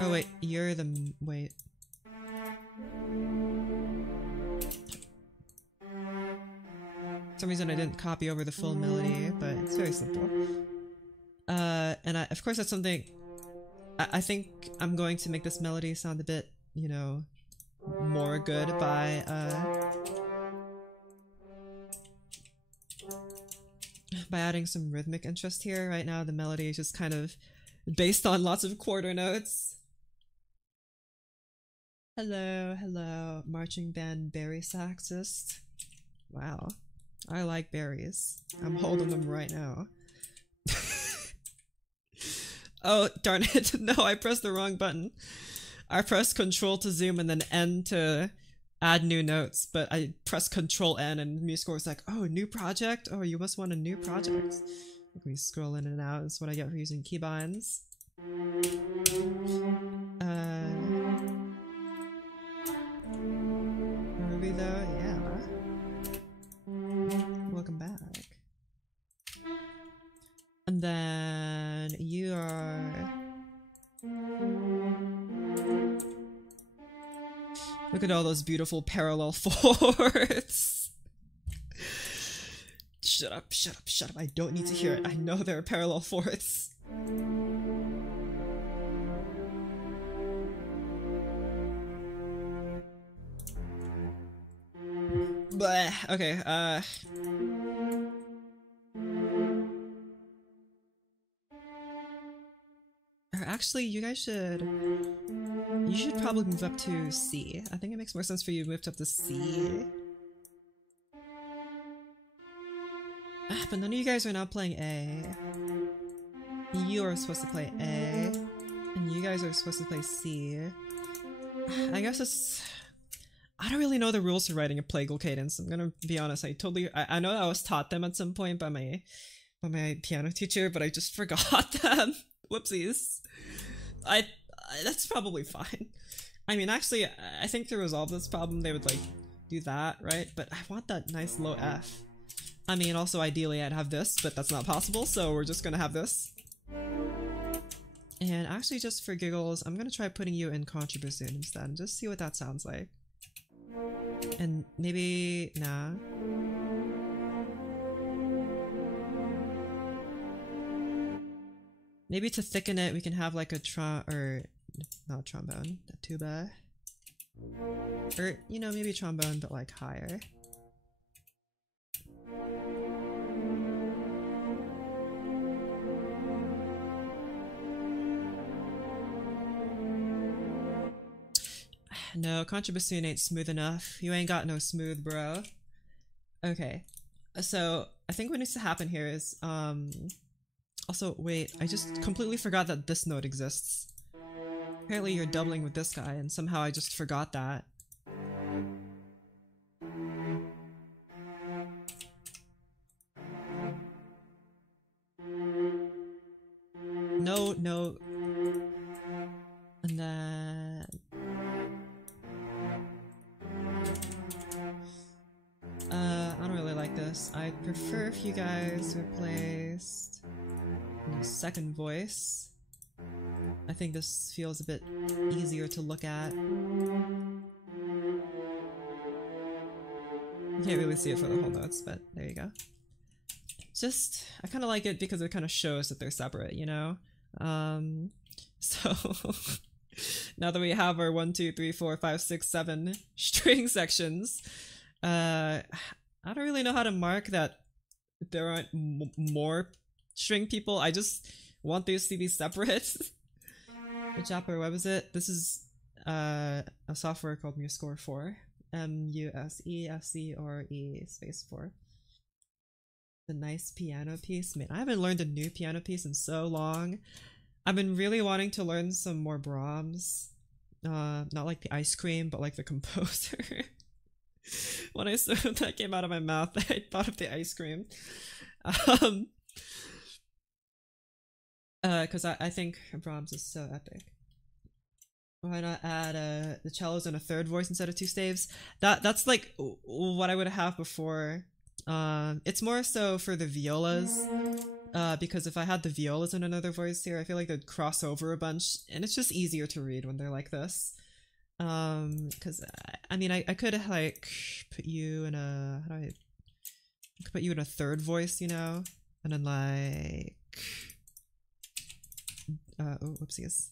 Oh wait, you're the wait. For some reason I didn't copy over the full melody, but it's very simple. And of course that's something I think I'm going to make this melody sound a bit, you know, more good by adding some rhythmic interest here. Right now the melody is just kind of based on lots of quarter notes. Hello, hello, marching band berry saxist. Wow, I like berries. I'm holding them right now. Oh, darn it. No, I pressed the wrong button. I pressed Control to zoom and then N to add new notes, but I pressed Control N and MuseScore was like, oh, new project? Oh, you must want a new project. Let me scroll in and out. That's what I get for using keybinds. Ruby though, yeah. Welcome back. And then you are... Look at all those beautiful parallel fourths. Shut up, shut up, shut up. I don't need to hear it. I know there are parallel fourths. Bleh. Okay, or actually, you guys should... You should probably move up to C. I think it makes more sense for you to move up to C. But none of you guys are now playing A. You are supposed to play A. And you guys are supposed to play C. I guess it's... I don't really know the rules for writing a plagal cadence. I'm gonna be honest, I know I was taught them at some point by my piano teacher, but I just forgot them. Whoopsies. That's probably fine. I mean, actually, I think to resolve this problem, they would, like, do that, right? But I want that nice low F. I mean, also, ideally, I'd have this, but that's not possible, so we're just gonna have this. And actually, just for giggles, I'm gonna try putting you in contrabassoon instead, and just see what that sounds like. And maybe... nah. Maybe to thicken it, we can have like a not trombone, a tuba. Or, you know, maybe trombone, but like higher. No, contrabassoon ain't smooth enough. You ain't got no smooth, bro. Okay. So, I think what needs to happen here is, also, wait, I just completely forgot that this note exists. Apparently you're doubling with this guy, and somehow I just forgot that. No, no. And I'd prefer if you guys replaced the second voice. I think this feels a bit easier to look at. You can't really see it for the whole notes, but there you go. Just, I kind of like it because it kind of shows that they're separate, you know? So now that we have our 1, 2, 3, 4, 5, 6, 7 string sections, I don't really know how to mark that there aren't more string people. I just want these to be separate. Good job, or what was it? This is a software called MuseScore 4. MUSESCORE space 4. The nice piano piece. Man, I haven't learned a new piano piece in so long. I've been really wanting to learn some more Brahms. Not like the ice cream, but like the composer. When I saw that came out of my mouth, I thought of the ice cream. Because I think Brahms is so epic. Why not add the cellos and a third voice instead of 2 staves? That's like what I would have before. It's more so for the violas, because if I had the violas and another voice here, I feel like they'd cross over a bunch, and it's just easier to read when they're like this. Because I mean, I could like put you in a I could put you in a third voice, you know, and then like oh, whoopsies,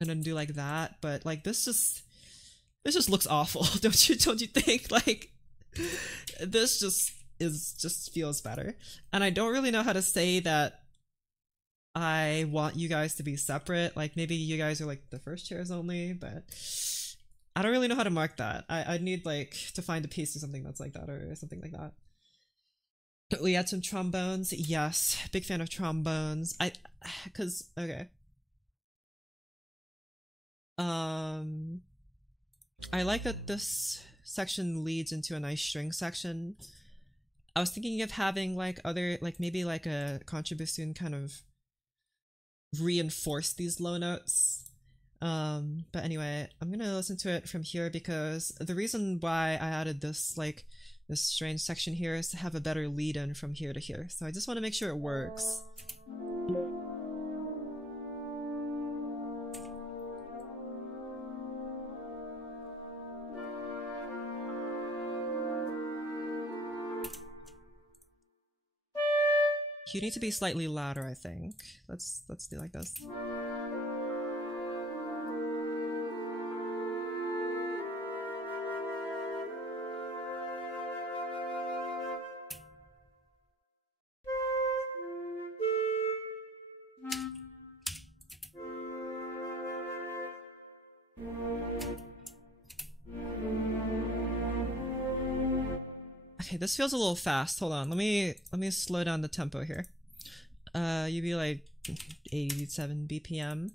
and then do like that. But like this just looks awful, don't you think? Like this just feels better, and I don't really know how to say that I want you guys to be separate. Like maybe you guys are like the first chairs only, but I don't really know how to mark that. I'd need like to find a piece or something that's like that, or something like that. We had some trombones. Yes, big fan of trombones. Okay. I like that this section leads into a nice string section. I was thinking of having like other, like maybe like a contrabassoon kind of reinforce these low notes. But anyway, I'm gonna listen to it from here because the reason why I added this like this strange section here is to have a better lead in from here to here. So I just want to make sure it works. You need to be slightly louder, I think. Let's do like this. Okay, this feels a little fast. Hold on, let me slow down the tempo here. You'd be like 87 BPM.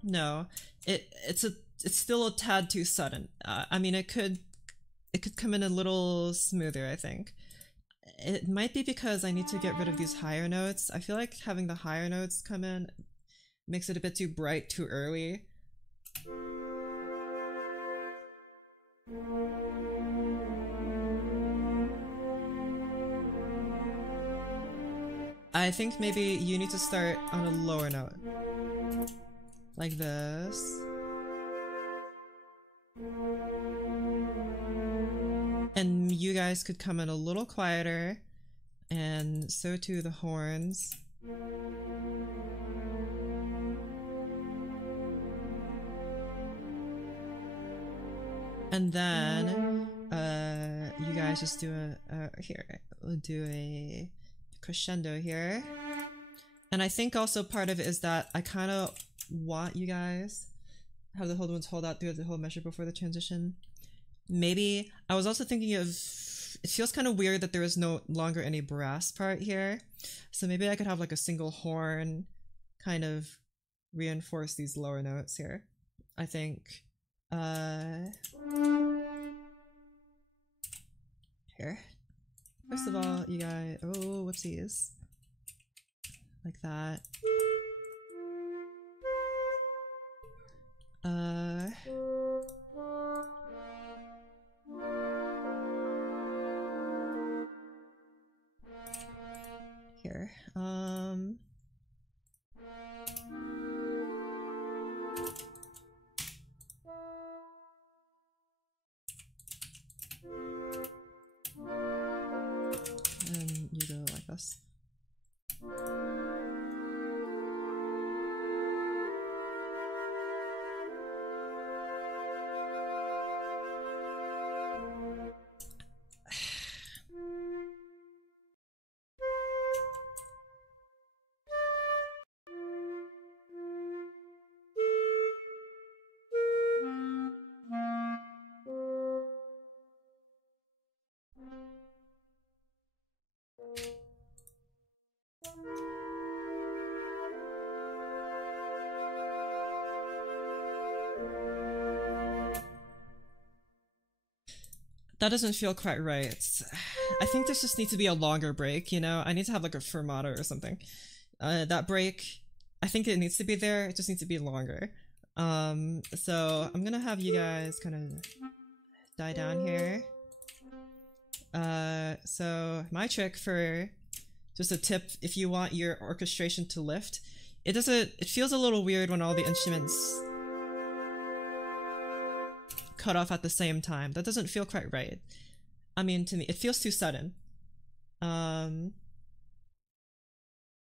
No, it's still a tad too sudden. I mean, it could come in a little smoother, I think. It might be because I need to get rid of these higher notes. I feel like having the higher notes come in makes it a bit too bright too early. I think maybe you need to start on a lower note. Like this. And you guys could come in a little quieter, and so too the horns. And then you guys just do a crescendo here. And I think also part of it is that I kind of want you guys have the hold ones hold out through the whole measure before the transition. Maybe I was also thinking of, it feels kind of weird that there is no longer any brass part here, so maybe I could have like a single horn kind of reinforce these lower notes here. I think here, first of all, you guys, oh whoopsies, like that. Here, and you go like this. That doesn't feel quite right. I think this just needs to be a longer break, you know? I need to have like a fermata or something. That break, I think it needs to be there, it just needs to be longer. So I'm gonna have you guys kind of die down here. So my trick for just a tip, if you want your orchestration to lift, it feels a little weird when all the instruments cut off at the same time. That doesn't feel quite right. I mean, to me, it feels too sudden.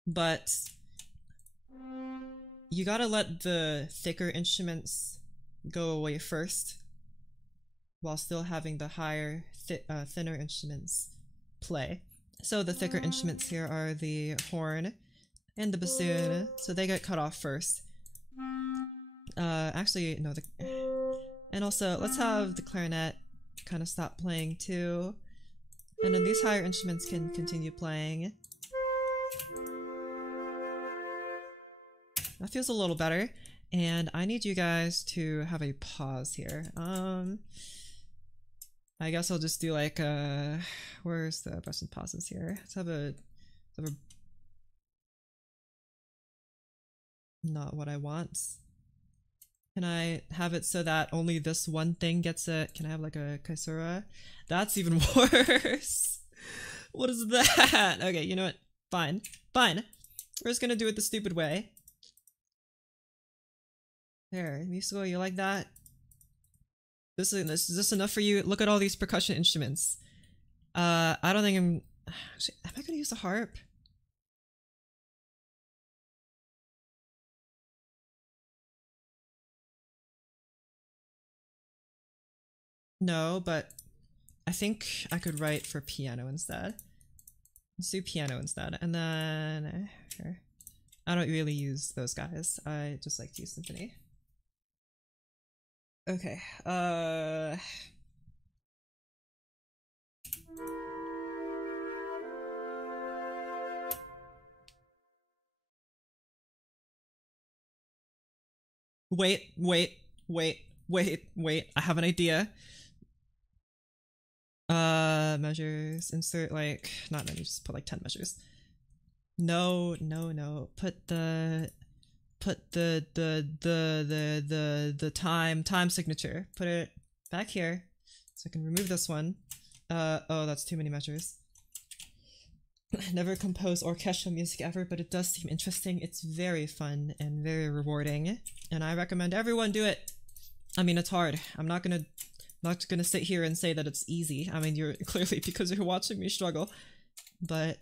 But you gotta let the thicker instruments go away first, while still having the higher, thinner instruments play. So the thicker instruments here are the horn and the bassoon, so they get cut off first. Actually, no, and also, let's have the clarinet kind of stop playing too. And then these higher instruments can continue playing. That feels a little better. And I need you guys to have a pause here. I guess I'll just do like where's the best of pauses here? Let's have a not what I want. Can I have it so that only this one thing gets a... Can I have like a caesura? That's even worse. What is that? Okay, you know what? Fine. Fine. We're just gonna do it the stupid way. There, musical, you like that? Is this enough for you? Look at all these percussion instruments. I don't think I'm... Actually, am I gonna use the harp? No, but I think I could write for piano instead. Let's do piano instead. And then... Here. I don't really use those guys. I just like to use symphony. Okay, wait, I have an idea. Measures, insert like, not many, just put like 10 measures. No, put the time signature. Put it back here so I can remove this one. Oh, that's too many measures. Never composed orchestral music ever, but it does seem interesting. It's very fun and very rewarding, and I recommend everyone do it. I mean, it's hard. I'm not gonna sit here and say that it's easy. I mean, you're clearly, because you're watching me struggle, but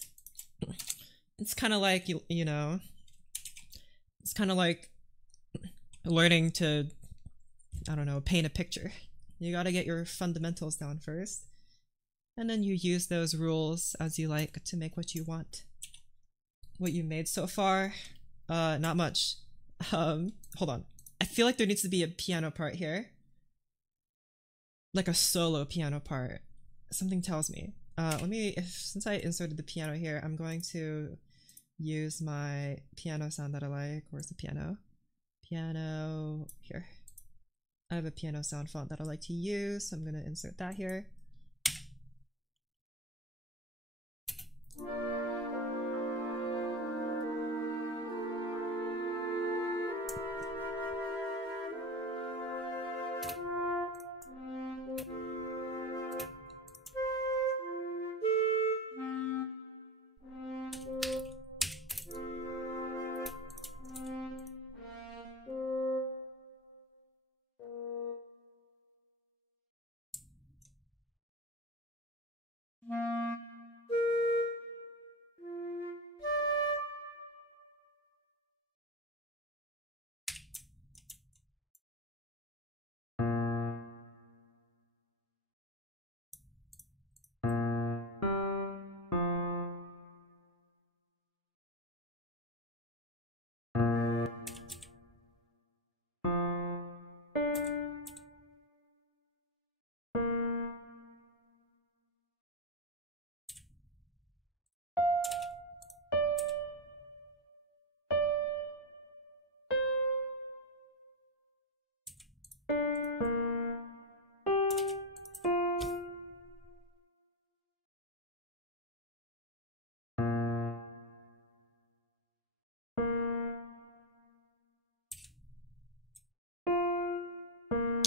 it's kind of like, you know, it's kind of like learning to, I don't know, paint a picture. You gotta get your fundamentals down first, and then you use those rules as you like to make what you want. What you made so far? Not much. Hold on. I feel like there needs to be a piano part here. Like a solo piano part. Something tells me. Let me, since I inserted the piano here, I'm going to use my piano sound that I like. Where's the piano? Piano, here. I have a piano sound font that I like to use, so I'm gonna insert that here.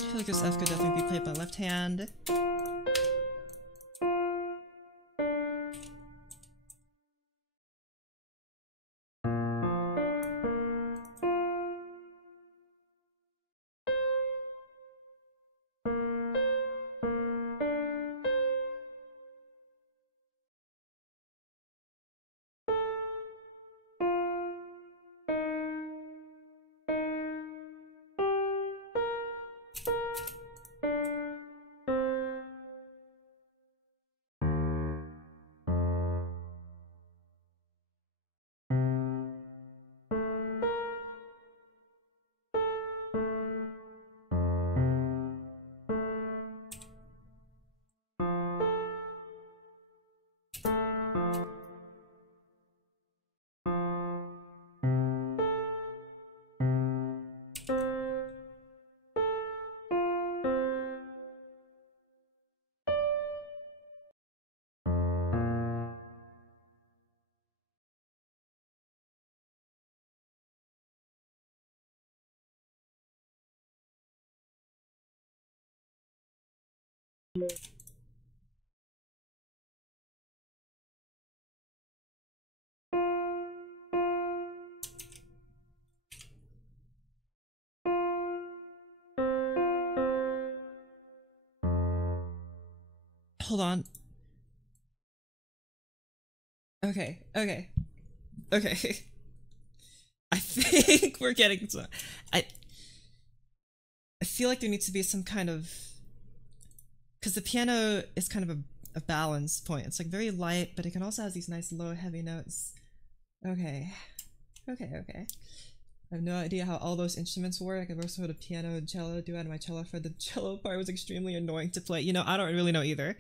I feel like this F could definitely be played by left hand. Hold on. Okay. I think we're getting to. I feel like there needs to be some kind of, because the piano is kind of a balance point. It's like very light, but it can also have these nice low heavy notes. Okay. I have no idea how all those instruments work. I've also heard a piano and cello duet, and my cello for the cello part was extremely annoying to play. You know, I don't really know either.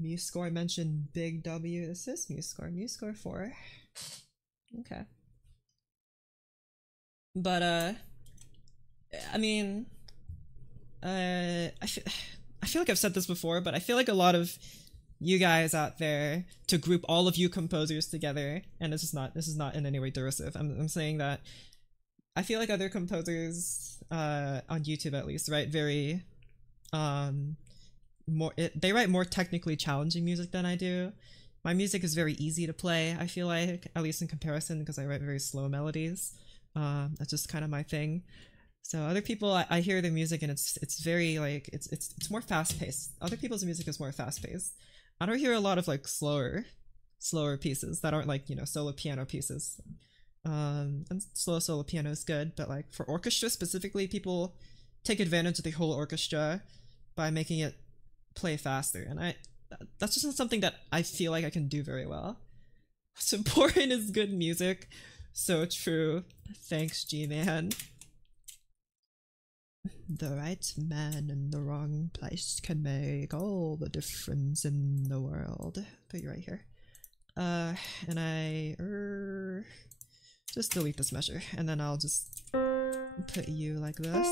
Muse score mentioned Big W. This is Muse score 4. Okay. But I mean, I feel like I've said this before, but I feel like a lot of you guys out there, to group all of you composers together, and this is not in any way derisive. I'm saying that I feel like other composers on YouTube at least write very they write more technically challenging music than I do. My music is very easy to play, I feel like, at least in comparison, because I write very slow melodies. That's just kind of my thing. So other people, I hear their music and it's very like it's more fast paced. Other people's music is more fast paced. I don't hear a lot of like slower pieces that aren't like, you know, solo piano pieces. And slow solo piano is good, but like for orchestra specifically, people take advantage of the whole orchestra by making it play faster, and that's just not something that I feel like I can do very well. What's important is good music. So true. Thanks, G-Man. The right man in the wrong place can make all the difference in the world. Put you right here. And I just delete this measure, and then I'll just put you like this.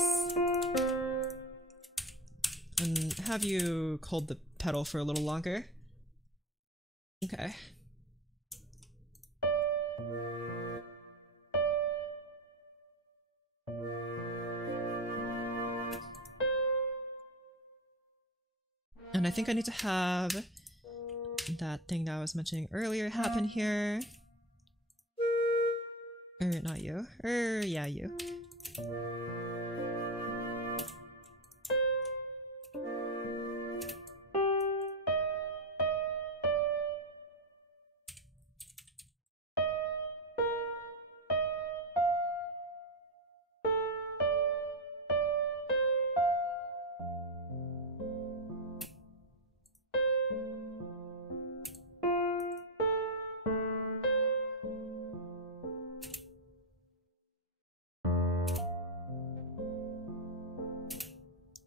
And have you hold the pedal for a little longer. Okay. And I think I need to have that thing that I was mentioning earlier happen here. Not you. Yeah, you.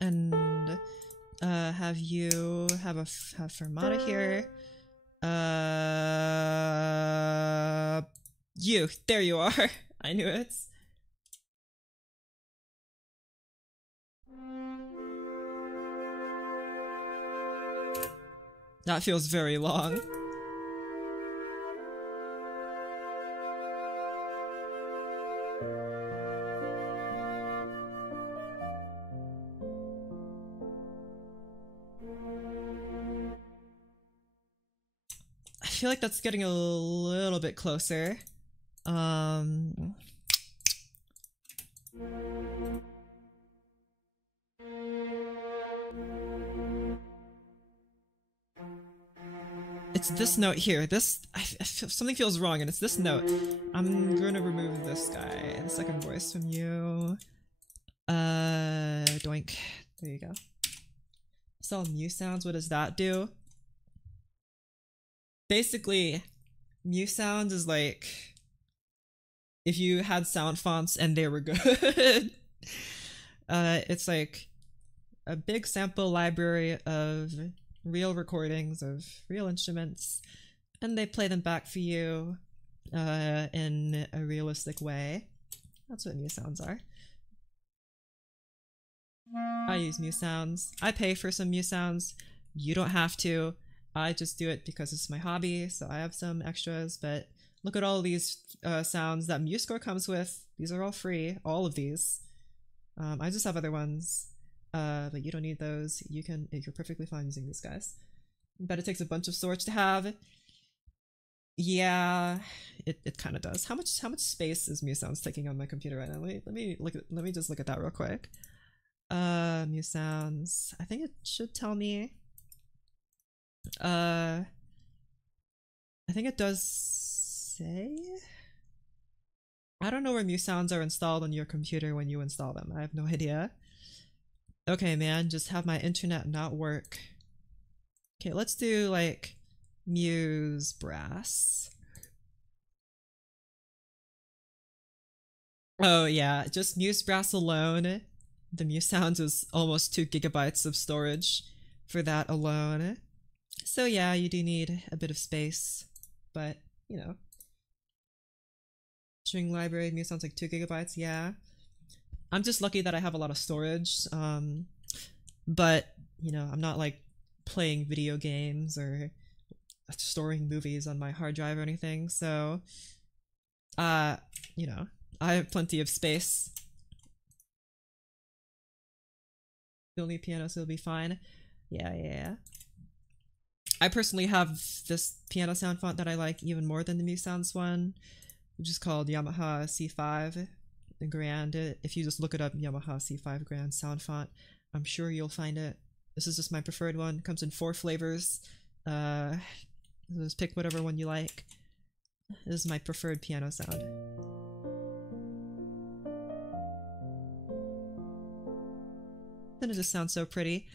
And have you have fermata here. You, there you are. I knew it. That feels very long. I feel like that's getting a little bit closer. It's this note here. This I feel, something feels wrong, and it's this note. I'm gonna remove this guy. The second voice from you. Doink. There you go. Sell Mew sounds. What does that do? Basically, Mew sounds is like if you had sound fonts and they were good. It's like a big sample library of real recordings of real instruments, and they play them back for you in a realistic way. That's what Mew sounds are. I use Mew sounds. I pay for some Mew sounds. You don't have to. I just do it because it's my hobby, so I have some extras, but look at all these sounds that MuseScore comes with. These are all free, all of these. I just have other ones, but you don't need those. You're perfectly fine using these guys. But it takes a bunch of storage to have. Yeah, it kind of does. How much space is Mew sounds taking on my computer right now? Let me just look at that real quick. Mew sounds. I think it should tell me. I think it does say. I don't know where Mew sounds are installed on your computer when you install them. I have no idea. Okay, man, just have my internet not work. Okay, let's do like Muse Brass. Oh yeah, just Muse Brass alone. The Mew sounds is almost 2 gigabytes of storage for that alone. So yeah, you do need a bit of space, but you know. String library, Mew sounds like 2 gigabytes, yeah. I'm just lucky that I have a lot of storage, but you know, I'm not like playing video games or storing movies on my hard drive or anything, so you know, I have plenty of space. You'll need piano, so it'll be fine. Yeah. I personally have this piano sound font that I like even more than the Mew Sounds one, which is called Yamaha C5 Grand. If you just look it up, Yamaha C5 Grand sound font, I'm sure you'll find it. This is just my preferred one. It comes in 4 flavors. Just pick whatever one you like. This is my preferred piano sound. Then it just sounds so pretty.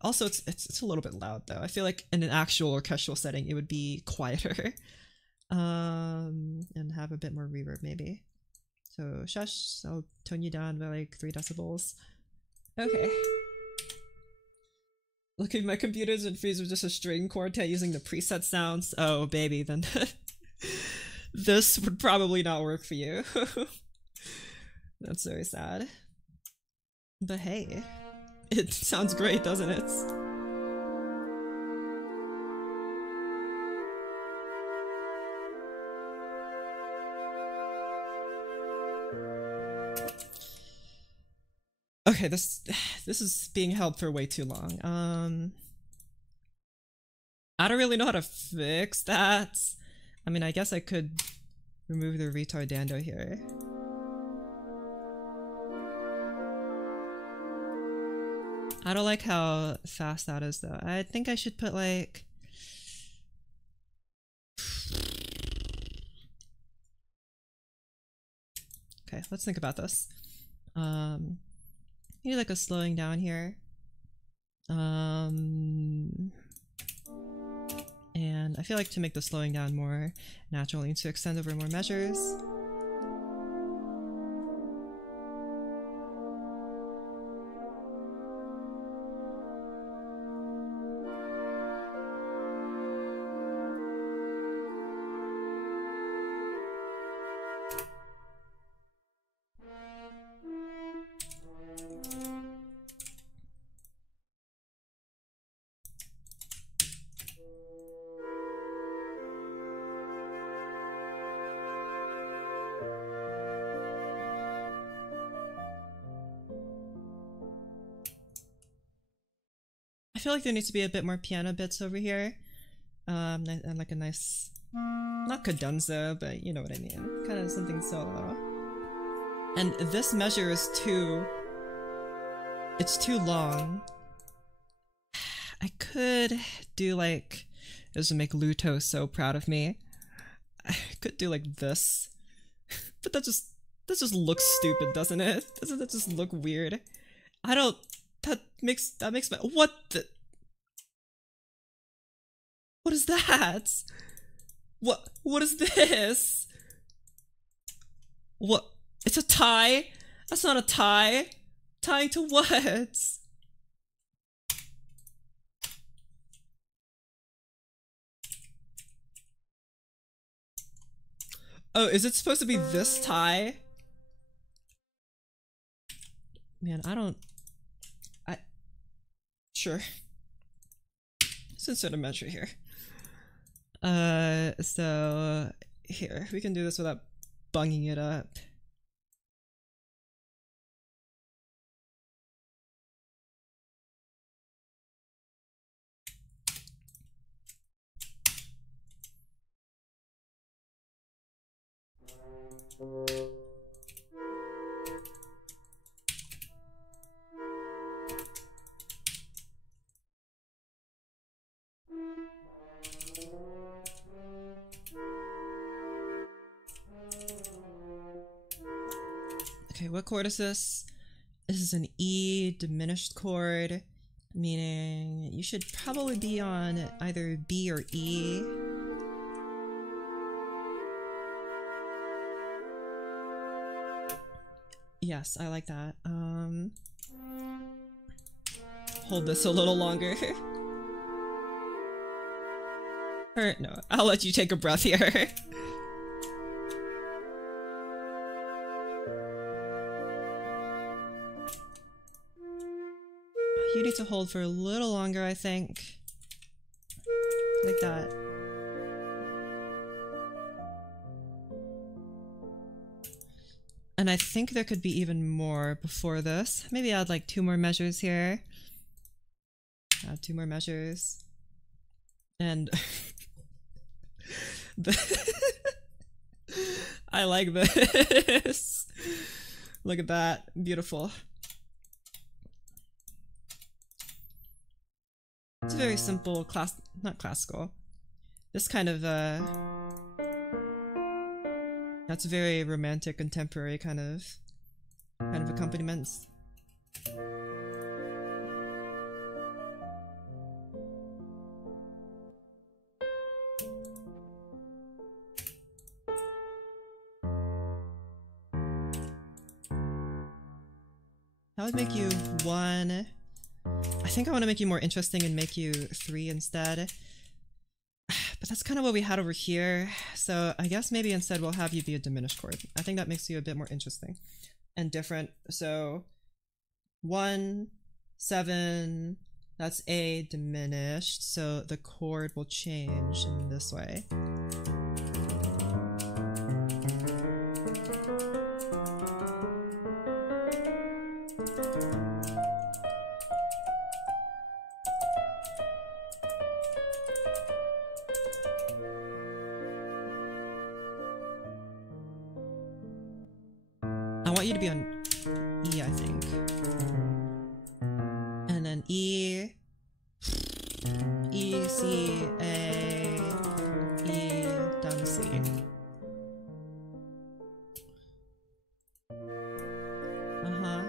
Also, it's a little bit loud though. I feel like in an actual orchestral setting, it would be quieter. And have a bit more reverb maybe. So shush, I'll tone you down by like 3 decibels. Okay. Look, if my computer's in freeze with just a string quartet using the preset sounds, oh baby, then this would probably not work for you. That's very sad. But hey, it sounds great, doesn't it? Okay, this is being held for way too long. I don't really know how to fix that. I mean, I guess I could remove the retardando here. I don't like how fast that is though. I think I should put like... Okay, let's think about this. Maybe like a slowing down here. And I feel like to make the slowing down more natural, I need to extend over more measures. I feel like there needs to be a bit more piano bits over here. And like a nice, not cadenza, but you know what I mean. Kind of something solo. And this measure is it's too long. I could do like, this would make Luto so proud of me. I could do like this, but that just looks stupid, doesn't it? Doesn't that just look weird? I don't, that makes my, what the? What is that? What is this? What? It's a tie? That's not a tie. Tying to what? Oh, is it supposed to be this tie? Man, sure. Let's insert a measure here. So here, we can do this without bunging it up. Okay, what chord is this? This is an E diminished chord, meaning you should probably be on either B or E. Yes, I like that. Hold this a little longer. Or no, I'll let you take a breath here. You need to hold for a little longer, I think. Like that. And I think there could be even more before this. Maybe add like 2 more measures here. Add 2 more measures. And I like this. Look at that. Beautiful. It's a very simple not classical. This kind of that's very romantic contemporary kind of accompaniments. That would make you 1. I think I want to make you more interesting and make you 3 instead. But that's kind of what we had over here. So I guess maybe instead we'll have you be a diminished chord. I think that makes you a bit more interesting and different. So 1, 7, that's A diminished. So the chord will change in this way. I want you to be on E, I think. And then E, E, C, A, E, down to C. Uh-huh.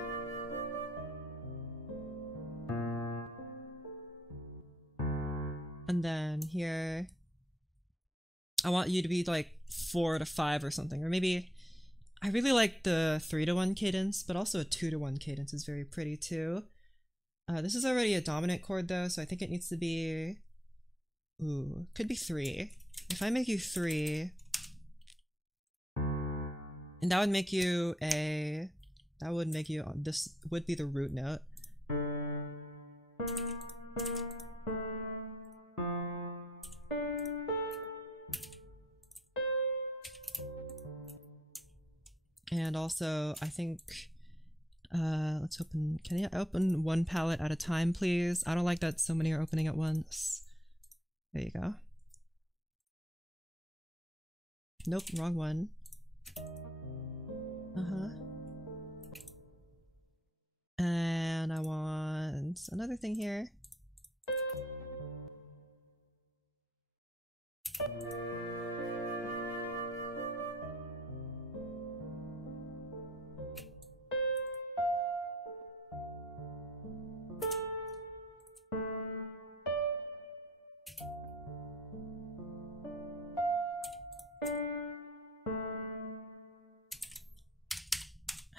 And then here, I want you to be like 4 to 5 or something, or maybe I really like the 3 to 1 cadence, but also a 2 to 1 cadence is very pretty too. This is already a dominant chord though, so I think it needs to be, ooh, could be 3. If I make you 3, and that would make you a, that would make you, this would be the root note. And also, I think, let's open, can you open one palette at a time, please? I don't like that so many are opening at once. There you go. Nope, wrong one. Uh-huh. And I want another thing here.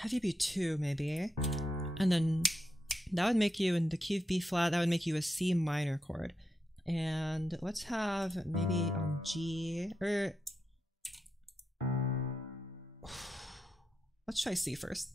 Have you be 2 maybe, and then that would make you in the key of B flat, that would make you a C minor chord. And let's have maybe on G, or let's try C first.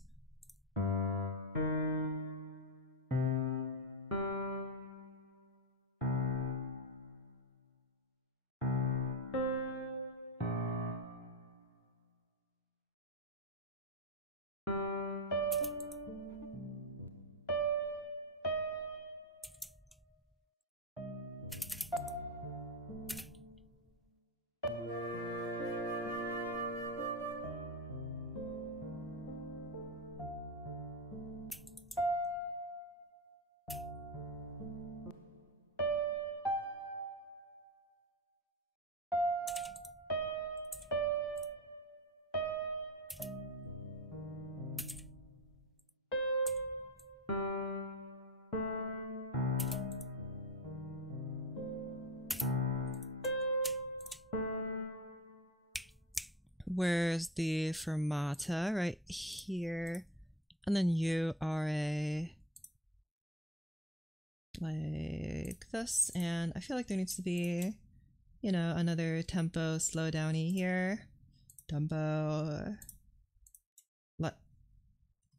Where's the fermata? Right here. And then you are a like this, and I feel like there needs to be, you know, another tempo slow downy here. Dumbo.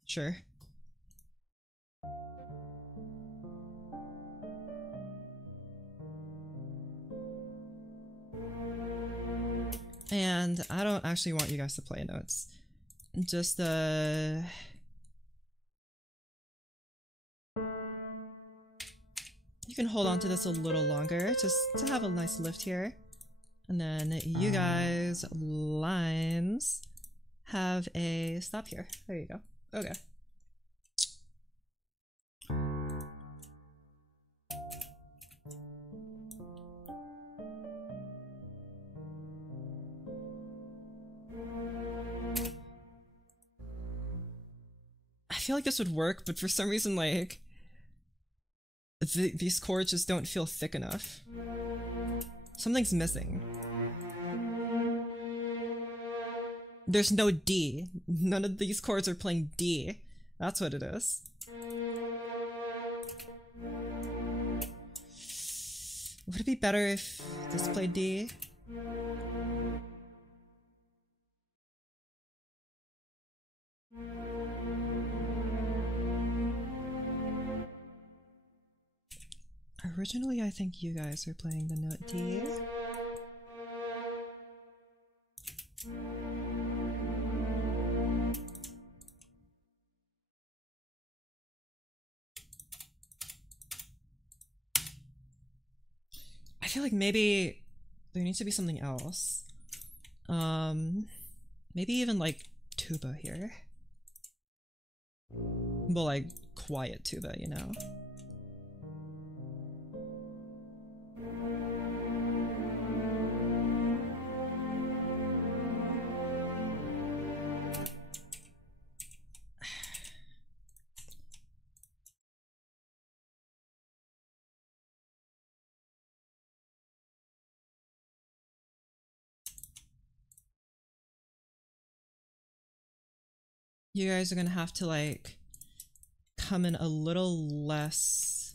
Sure. And I don't actually want you guys to play notes. Just you can hold on to this a little longer just to have a nice lift here. And then you guys, lines, have a stop here. There you go. Okay. I feel like this would work, but for some reason, like, these chords just don't feel thick enough. Something's missing. There's no D. None of these chords are playing D. That's what it is. Would it be better if this played D? Originally, I think you guys are playing the note D. I feel like maybe there needs to be something else. Maybe even like tuba here. But like quiet tuba, you know? You guys are gonna have to like come in a little less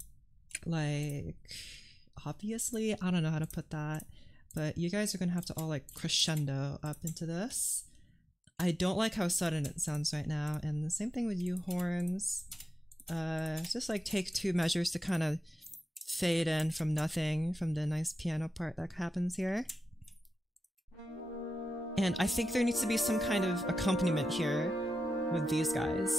like obviously. I don't know how to put that, but you guys are gonna have to all like crescendo up into this. I don't like how sudden it sounds right now, and the same thing with you horns. Just like take 2 measures to kind of fade in from nothing, from the nice piano part that happens here. And I think there needs to be some kind of accompaniment here with these guys.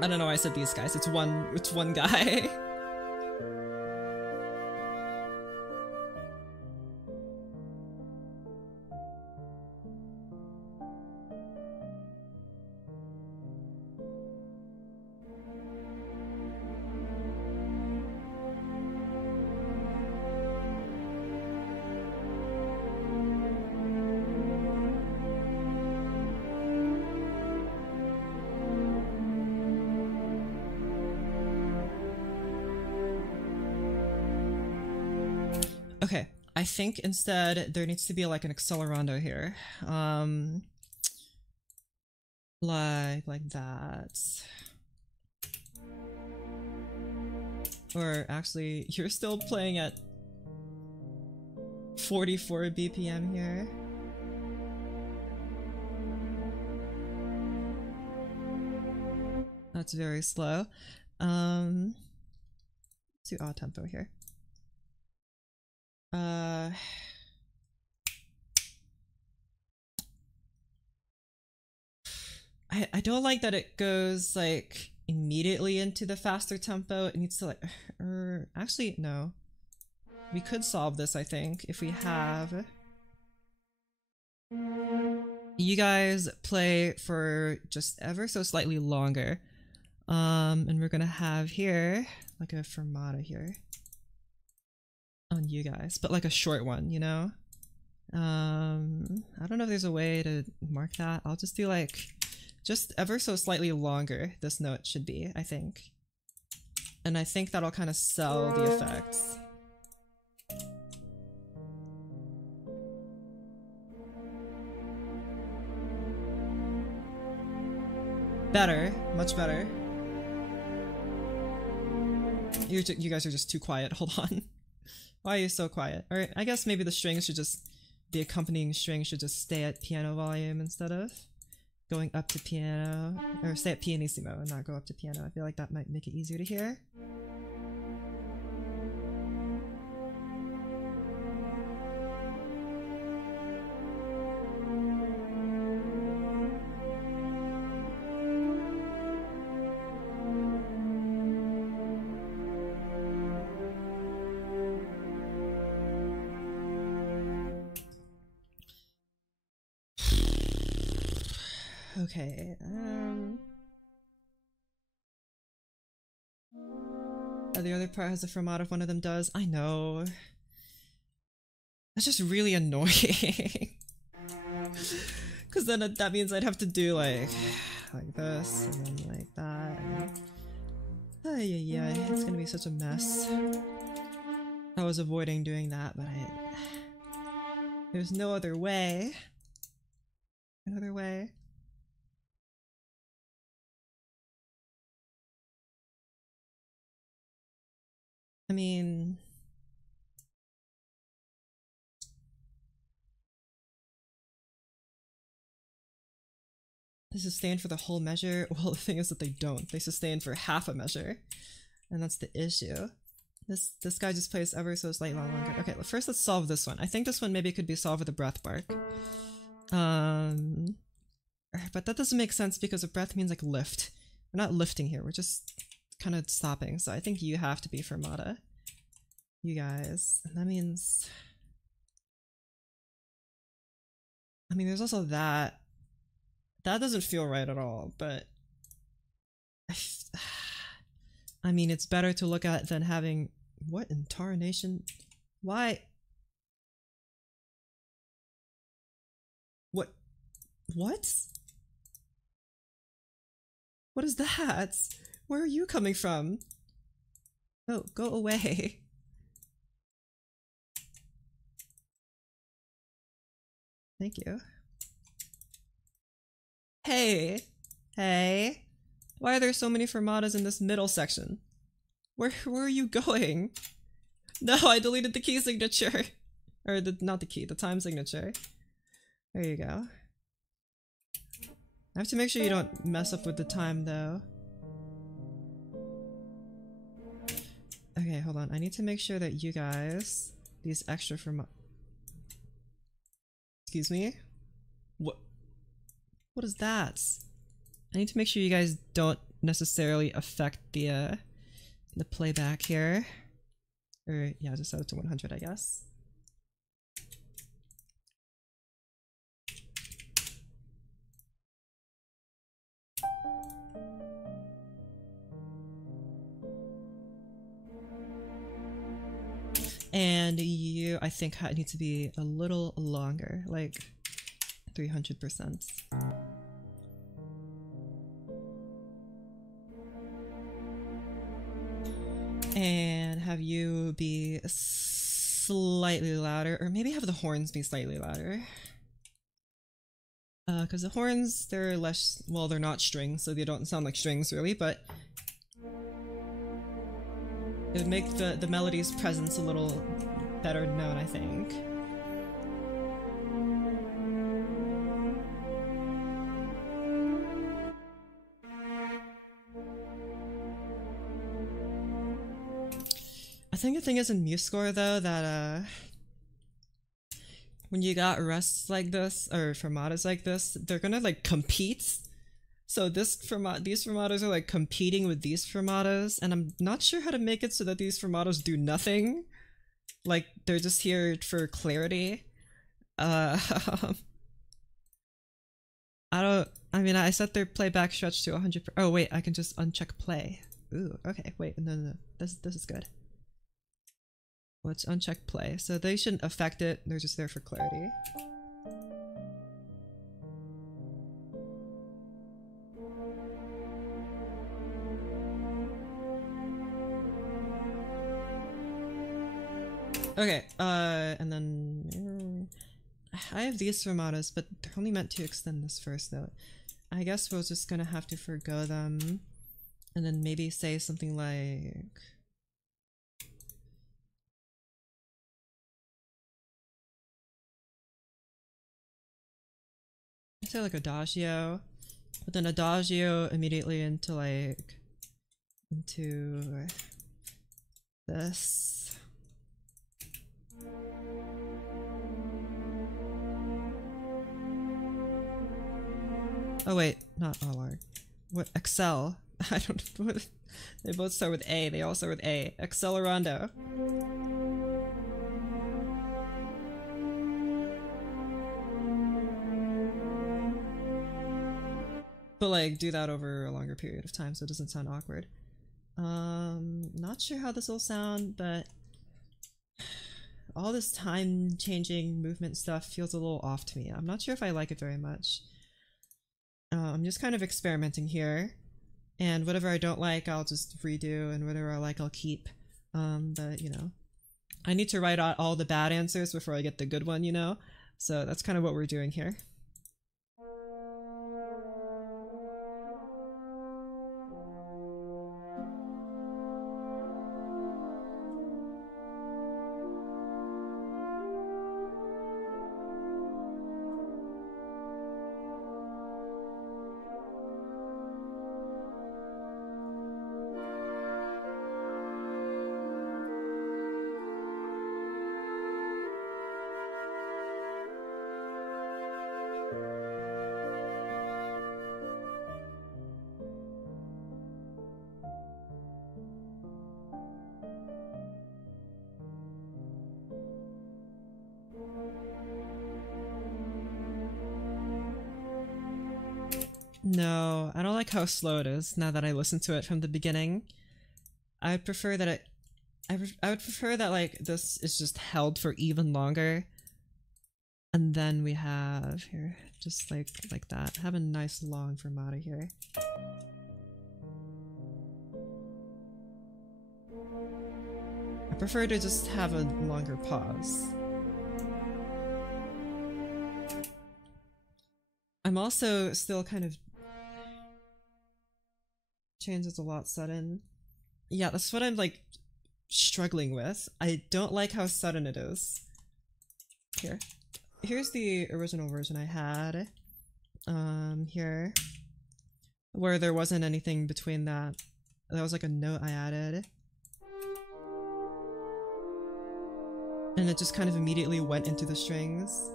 I don't know why I said these guys, it's one guy. Okay, I think instead there needs to be like an accelerando here. Like that. Or actually, you're still playing at 44 BPM here. That's very slow. Let's do odd tempo here. I don't like that it goes like immediately into the faster tempo. It needs to like, actually no. We could solve this, I think, if we have you guys play for just ever so slightly longer. And we're gonna have here like a fermata here on you guys, but like a short one, you know? I don't know if there's a way to mark that. I'll just do like just ever so slightly longer this note should be, I think. And I think that'll kind of sell the effects. Better, much better. You guys are just too quiet, hold on. Why are you so quiet? Alright, I guess maybe the strings should just, the accompanying string should just stay at piano volume instead of going up to piano, or stay at pianissimo and not go up to piano. I feel like that might make it easier to hear. Okay, oh, the other part has a fermata if one of them does. I know. That's just really annoying. Cause then that means I'd have to do like this, and then like that, and yeah, it's gonna be such a mess. I was avoiding doing that, but there's no other way. Another way. I mean... They sustain for the whole measure? Well, the thing is that they don't. They sustain for half a measure. And that's the issue. This guy just plays ever so slightly longer. Okay, first let's solve this one. I think this one maybe could be solved with a breath bark. But that doesn't make sense because a breath means like lift. We're not lifting here, we're just kind of stopping. So I think you have to be fermata. You guys. And that means... I mean, there's also that. That doesn't feel right at all, but... I mean, it's better to look at than having... What in tarnation? Why? What? What? What is that? Where are you coming from? Oh, go away. Thank you. Hey! Hey! Why are there so many fermatas in this middle section? Where are you going? No, I deleted the key signature! Or not the key, the time signature. There you go. I have to make sure you don't mess up with the time though. Okay, hold on. I need to make sure that you guys... These extra Excuse me? What is that? I need to make sure you guys don't necessarily affect the playback here. Or, yeah, just set it to 100, I guess. And you, I think, need to be a little longer, like 300%. And have you be slightly louder, or maybe have the horns be slightly louder. Because the horns, they're less, well, they're not strings, so they don't sound like strings really, but it would make the melody's presence a little better known, I think. I think the thing is in MuseScore though that when you got rests like this or fermatas like this, they're gonna like compete. So these fermatas are like competing with these fermatas, and I'm not sure how to make it so that these fermatas do nothing. Like they're just here for clarity. I mean, I set their playback stretch to 100. Oh wait, I can just uncheck play. Ooh, okay. Wait, no. This is good. Let's uncheck play. So they shouldn't affect it. They're just there for clarity. Okay, and then I have these fermatas, but they're only meant to extend this first note. I guess we're just gonna have to forgo them, and then maybe say something like... I'd say like adagio, but then adagio immediately into like... into... this. Oh wait, not LR. What? Excel. I don't know. They both start with A. They all start with A. Accelerando. But like, do that over a longer period of time so it doesn't sound awkward. Not sure how this will sound, but all this time changing movement stuff feels a little off to me. I'm not sure if I like it very much. I'm just kind of experimenting here, and whatever I don't like I'll just redo, and whatever I like I'll keep. But you know, I need to write out all the bad answers before I get the good one, you know? So that's kind of what we're doing here. No, I don't like how slow it is now that I listened to it from the beginning. I would prefer that I would prefer that like this is just held for even longer. And then we have here, just like that. Have a nice long fermata here. I prefer to just have a longer pause. I'm also still kind of changes a lot sudden. Yeah, that's what I'm like struggling with. I don't like how sudden it is. Here's the original version I had. Here. Where there wasn't anything between that. That was like a note I added. And it just kind of immediately went into the strings.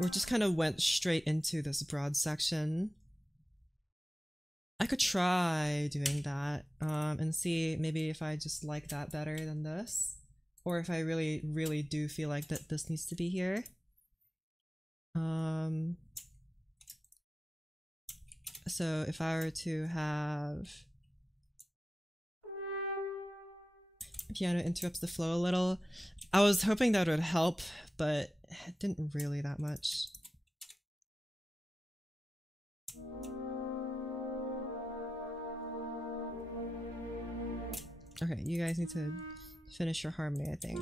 Or just kind of went straight into this broad section. I could try doing that and see maybe if I just like that better than this, or if I really do feel like that this needs to be here. So if I were to have piano interrupts the flow a little, I was hoping that would help, but it didn't really that much. Okay, you guys need to finish your harmony, I think.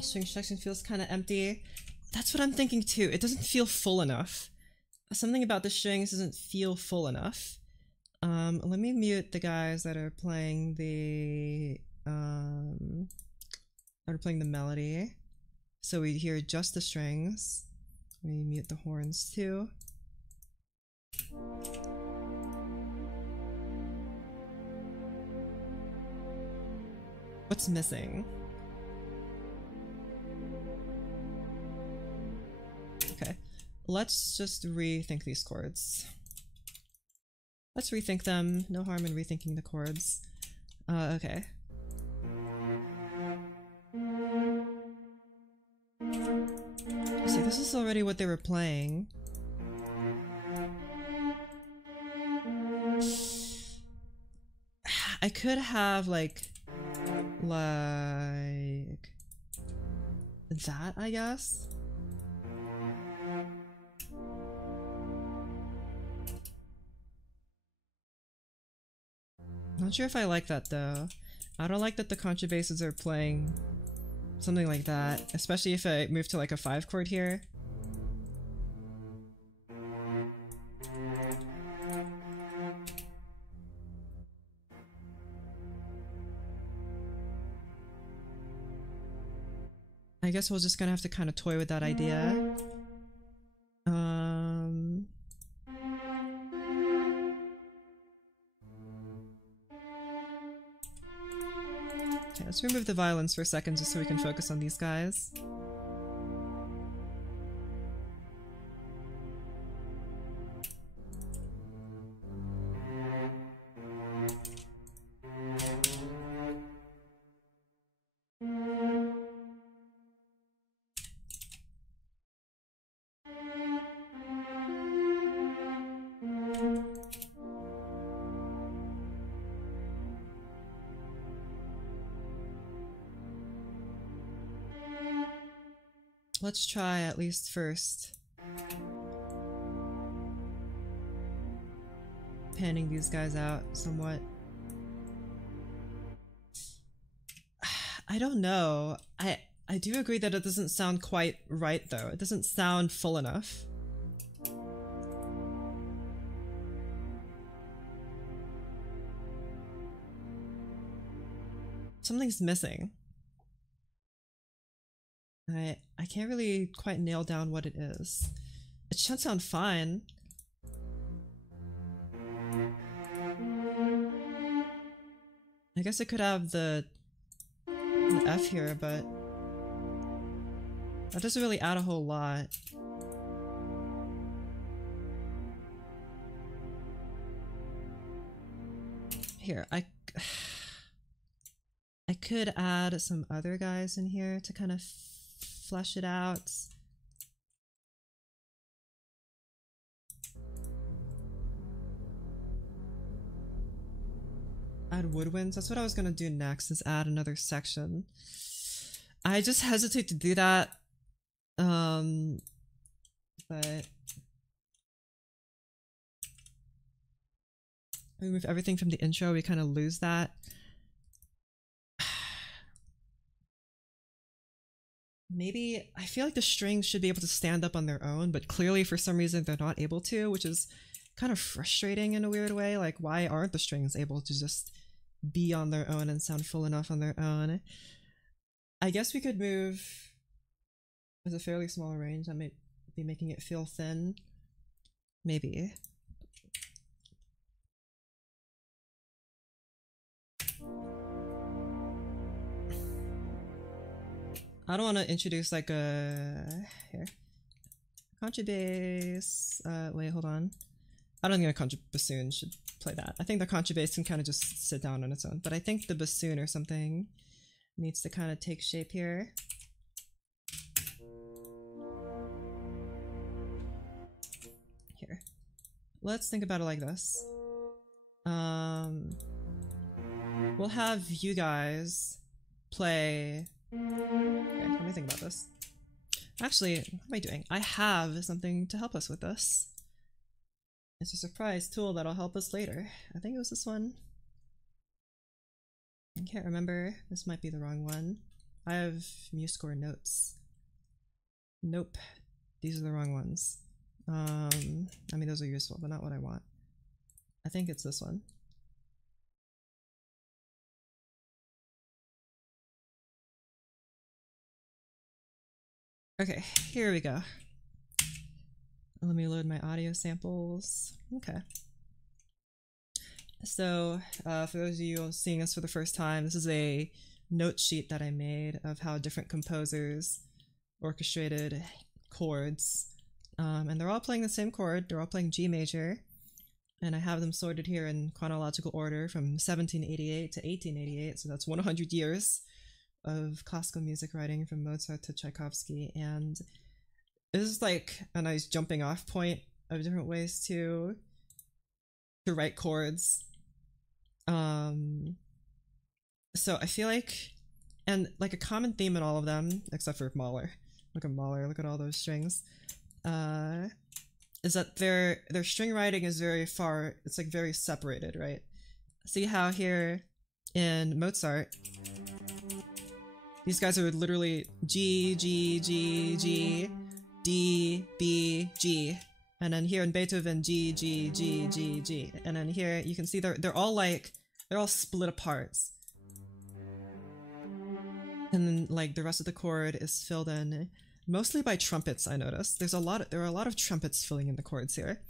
String section feels kind of empty. That's what I'm thinking too. It doesn't feel full enough. Something about the strings doesn't feel full enough. Let me mute the guys that are playing the melody, so we hear just the strings. Let me mute the horns too. What's missing? Okay, let's just rethink these chords. Let's rethink them. No harm in rethinking the chords. Okay. See, this is already what they were playing. I could have like that, I guess. Not sure if I like that though. I don't like that the contrabasses are playing something like that, especially if I move to like a 5 chord here. I guess we're just gonna have to kind of toy with that idea. Okay, let's remove the violins for a second just so we can focus on these guys. Let's try at least first panning these guys out somewhat. I don't know. I do agree that it doesn't sound quite right though. It doesn't sound full enough. Something's missing. I can't really quite nail down what it is. It should sound fine. I guess it could have the F here, but that doesn't really add a whole lot. Here, I could add some other guys in here to kind of flesh it out. Add woodwinds. That's what I was gonna do next, is add another section. I just hesitate to do that. But remove everything from the intro, we kind of lose that. Maybe, I feel like the strings should be able to stand up on their own, but clearly for some reason they're not able to, which is kind of frustrating in a weird way. Like, why aren't the strings able to just be on their own and sound full enough on their own? I guess we could move as a fairly small range. I might be making it feel thin. Maybe. I don't want to introduce like a contrabass. Wait, hold on. I don't think a contrabassoon should play that. I think the contrabass can kind of just sit down on its own, but I think the bassoon or something needs to kind of take shape here. Here. Let's think about it like this. We'll have you guys play... Okay, let me think about this. Actually, what am I doing? I have something to help us with this. It's a surprise tool that'll help us later. I think it was this one. I can't remember. This might be the wrong one. I have MuseScore notes. Nope. These are the wrong ones. I mean, those are useful, but not what I want. I think it's this one. Okay, here we go. Let me load my audio samples. Okay. So, for those of you seeing this for the first time, this is a note sheet that I made of how different composers orchestrated chords. And they're all playing the same chord. They're all playing G major. And I have them sorted here in chronological order from 1788 to 1888. So that's 100 years of classical music writing from Mozart to Tchaikovsky. And this is like a nice jumping off point of different ways to write chords. So I feel like, and like a common theme in all of them, except for Mahler. Look at Mahler, look at all those strings. Is that their string writing is very far, it's like very separated, right? See how here in Mozart, these guys are literally G, G, G, G, D, B, G. And then here in Beethoven, G, G, G, G, G. And then here you can see they're all like, they're all split apart. And then like the rest of the chord is filled in mostly by trumpets, I noticed. There are a lot of trumpets filling in the chords here.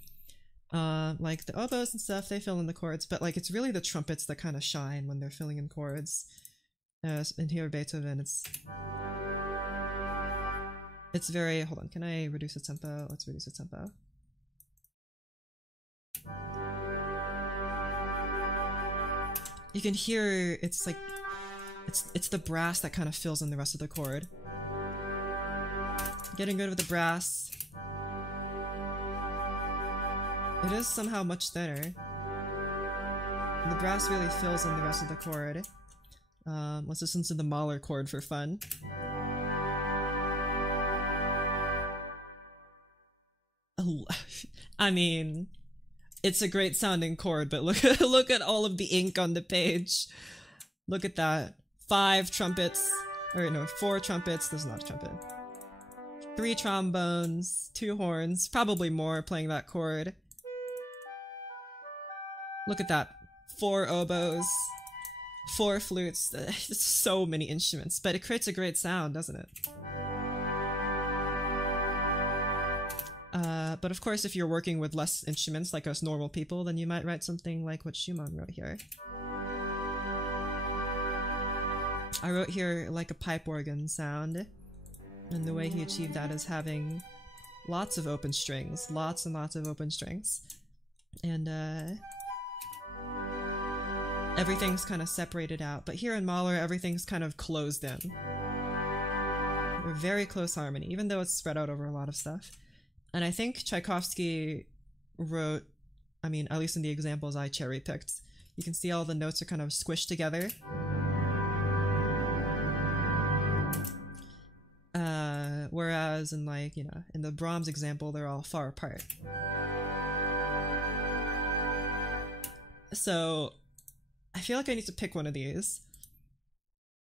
Like the oboes and stuff, they fill in the chords, but like it's really the trumpets that kind of shine when they're filling in chords. And here Beethoven, it's very, hold on, can I reduce the tempo? Let's reduce the tempo. You can hear it's like, it's the brass that kind of fills in the rest of the chord. Getting rid of the brass. It is somehow much thinner. And the brass really fills in the rest of the chord. Let's listen to the Mahler chord for fun. I mean, it's a great sounding chord, but look at all of the ink on the page. Look at that. 5 trumpets, or no, 4 trumpets. This is not a trumpet. 3 trombones, 2 horns, probably more playing that chord. Look at that. 4 oboes, 4 flutes. So many instruments, but it creates a great sound, doesn't it? But of course, if you're working with less instruments like us normal people, then you might write something like what Schumann wrote here. I wrote here like a pipe organ sound, and the way he achieved that is having lots of open strings, lots and lots of open strings, and everything's kind of separated out. But here in Mahler, everything's kind of closed in. A very close harmony, even though it's spread out over a lot of stuff. And I think Tchaikovsky wrote, I mean, at least in the examples I cherry-picked, you can see all the notes are kind of squished together. Whereas in, like, you know, in the Brahms example, they're all far apart. So I feel like I need to pick one of these.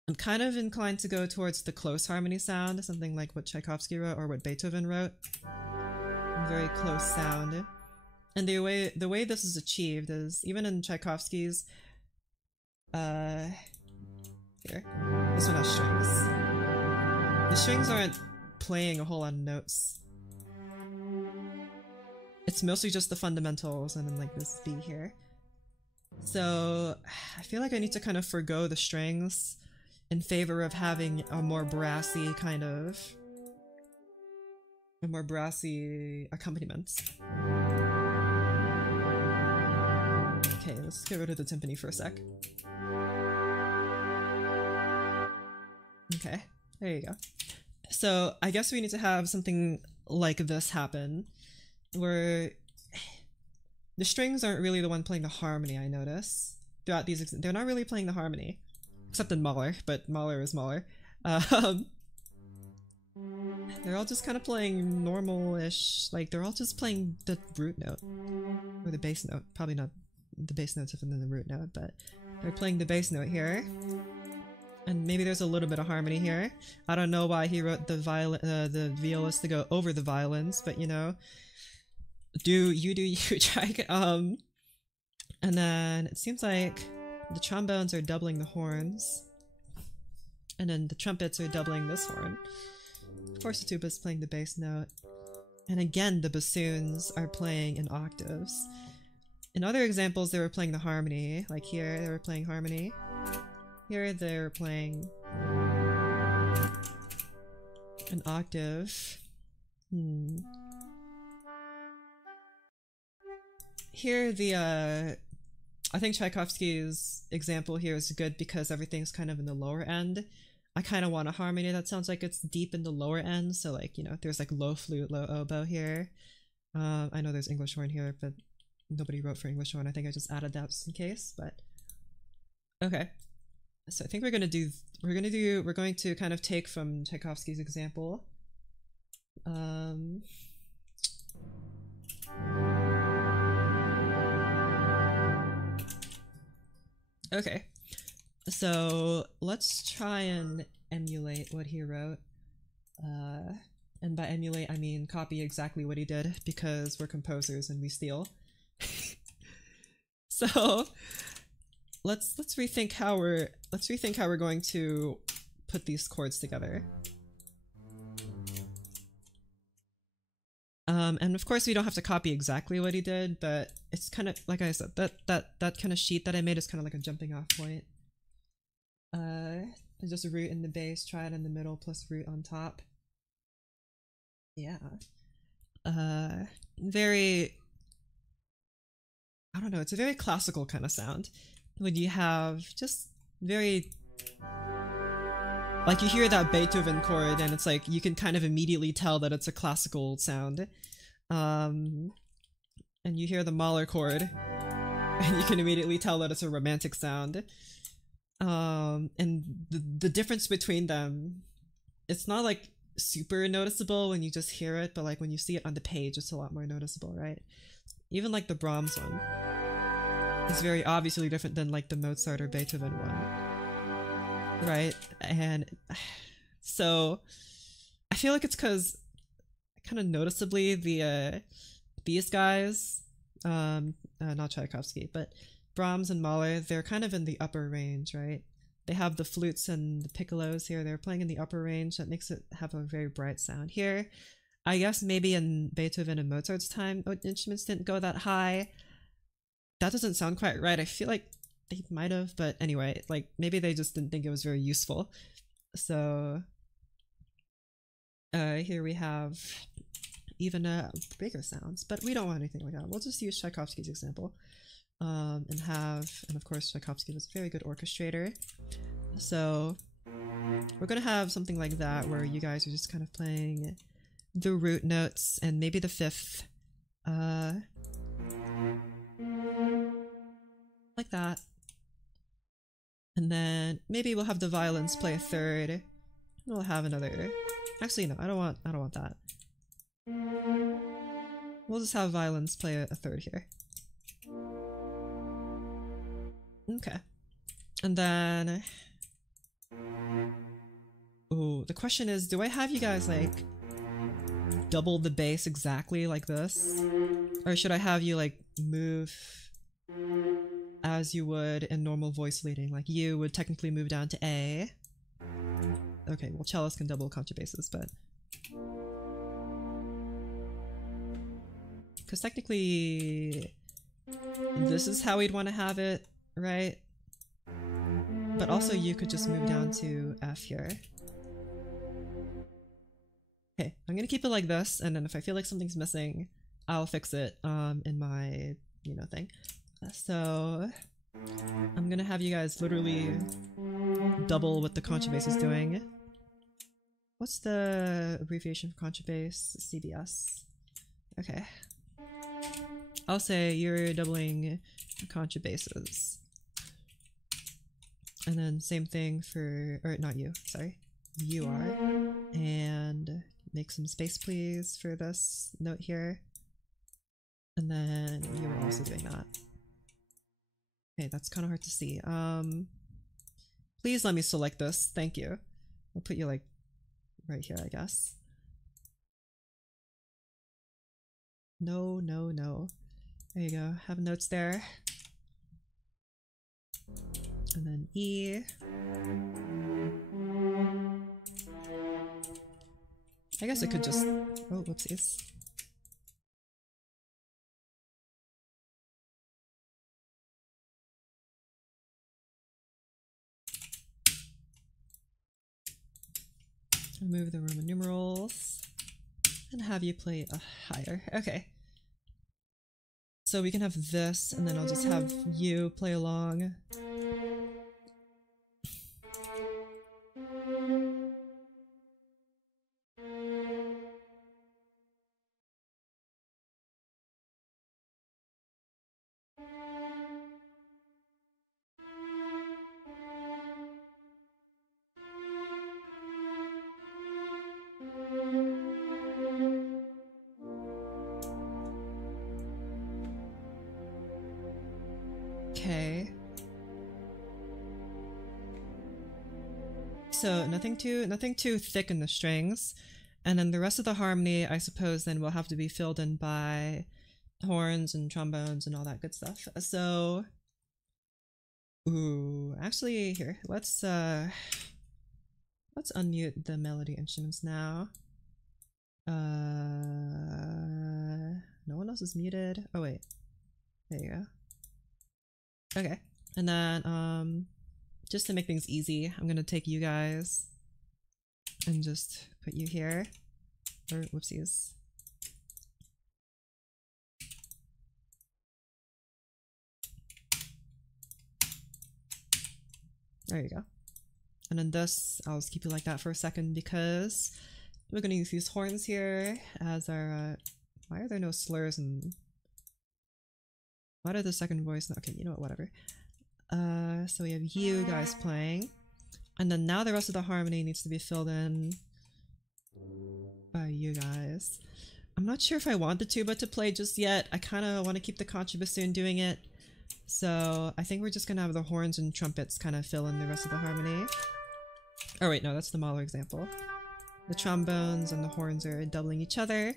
I'm kind of inclined to go towards the close harmony sound, something like what Tchaikovsky wrote or what Beethoven wrote. Very close sound. And the way this is achieved is, even in Tchaikovsky's, here, this one has strings. The strings aren't playing a whole lot of notes. It's mostly just the fundamentals and then like this B here. So I feel like I need to kind of forgo the strings in favor of having a more brassy kind of... a more brassy accompaniment. Okay, let's get rid of the timpani for a sec. Okay, there you go. So I guess we need to have something like this happen, where the strings aren't really the one playing the harmony, I notice. Throughout these, they're not really playing the harmony. Except in Mahler, but Mahler is Mahler. They're all just kind of playing normal-ish, like they're all just playing the root note. Or the bass note. Probably not the bass note's different than the root note, but they're playing the bass note here. And maybe there's a little bit of harmony here. I don't know why he wrote the violist to go over the violins, but you know, do you, try. And then it seems like the trombones are doubling the horns, and then the trumpets are doubling this horn. Of course the tuba's playing the bass note, and again the bassoons are playing in octaves. In other examples they were playing the harmony, like here they were playing harmony. Here they're playing an octave. Here the I think Tchaikovsky's example here is good because everything's kind of in the lower end. I kind of want a harmony that sounds like it's deep in the lower end, so like, you know, there's like low flute, low oboe here. I know there's English horn here, but nobody wrote for English horn. I think I just added that just in case, but okay. So I think we're going to kind of take from Tchaikovsky's example. Okay, so let's try and emulate what he wrote. And by emulate, I mean copy exactly what he did, because we're composers and we steal. So let's rethink how we're going to put these chords together. And of course we don't have to copy exactly what he did, but it's kind of, like I said, that kind of sheet that I made is kind of like a jumping off point. There's just a root in the bass, try it in the middle, plus root on top. Yeah. Very, I don't know, it's a very classical kind of sound. When you have just very, like you hear that Beethoven chord and it's like you can kind of immediately tell that it's a classical sound. And you hear the Mahler chord and you can immediately tell that it's a romantic sound. And the difference between them, it's not like super noticeable when you just hear it, but like when you see it on the page, it's a lot more noticeable, right? Even like the Brahms one is very obviously different than like the Mozart or Beethoven one, right? And so I feel like it's because kind of noticeably these guys, not Tchaikovsky, but Brahms and Mahler, they're kind of in the upper range, right? They have the flutes and the piccolos here. They're playing in the upper range. That makes it have a very bright sound here. I guess maybe in Beethoven and Mozart's time, instruments didn't go that high. That doesn't sound quite right. I feel like they might have, but anyway, like maybe they just didn't think it was very useful. So here we have even bigger sounds, but we don't want anything like that. We'll just use Tchaikovsky's example. And of course Tchaikovsky was a very good orchestrator. So we're gonna have something like that where you guys are just kind of playing the root notes and maybe the fifth. Like that. And then maybe we'll have the violins play a third. We'll have another. Actually, no, I don't want that. We'll just have violins play a third here. Okay. And then... Ooh, the question is, do I have you guys, like, double the bass exactly like this? Or should I have you, like, move as you would in normal voice leading? Like, you would technically move down to A. Okay, well, cellos can double contrabasses, but... Because technically... this is how we'd want to have it, right? But also you could just move down to F here. Okay, I'm gonna keep it like this, and then if I feel like something's missing, I'll fix it in my, you know, thing. So I'm gonna have you guys literally double what the contrabass is doing. What's the abbreviation for contrabass? CBS. Okay. I'll say you're doubling contrabasses. And then same thing for, or not you, sorry. You are. And make some space please for this note here. And then you were also doing that. Okay, that's kind of hard to see. Please let me select this, thank you. I'll put you like right here, I guess. No, no, no. There you go, have notes there. And then E. I guess I could just... oh, whoopsies. Remove the Roman numerals and have you play a higher. Okay. So we can have this, and then I'll just have you play along. Okay. So nothing too thick in the strings. And then the rest of the harmony, I suppose, then will have to be filled in by horns and trombones and all that good stuff. So, ooh, actually, here, let's unmute the melody instruments now. No one else is muted. Oh wait, there you go. Okay, and then just to make things easy, I'm gonna take you guys and just put you here. Or whoopsies. There you go. And then this, I'll just keep it like that for a second because we're gonna use these horns here as our, why are there no slurs and why did the second voice, okay, you know what, whatever. So we have you guys playing, and then now the rest of the harmony needs to be filled in by you guys. I'm not sure if I want the tuba to play just yet. I kind of want to keep the contrabassoon doing it. So I think we're just gonna have the horns and trumpets kind of fill in the rest of the harmony. Oh wait, no, that's the Mahler example. The trombones and the horns are doubling each other,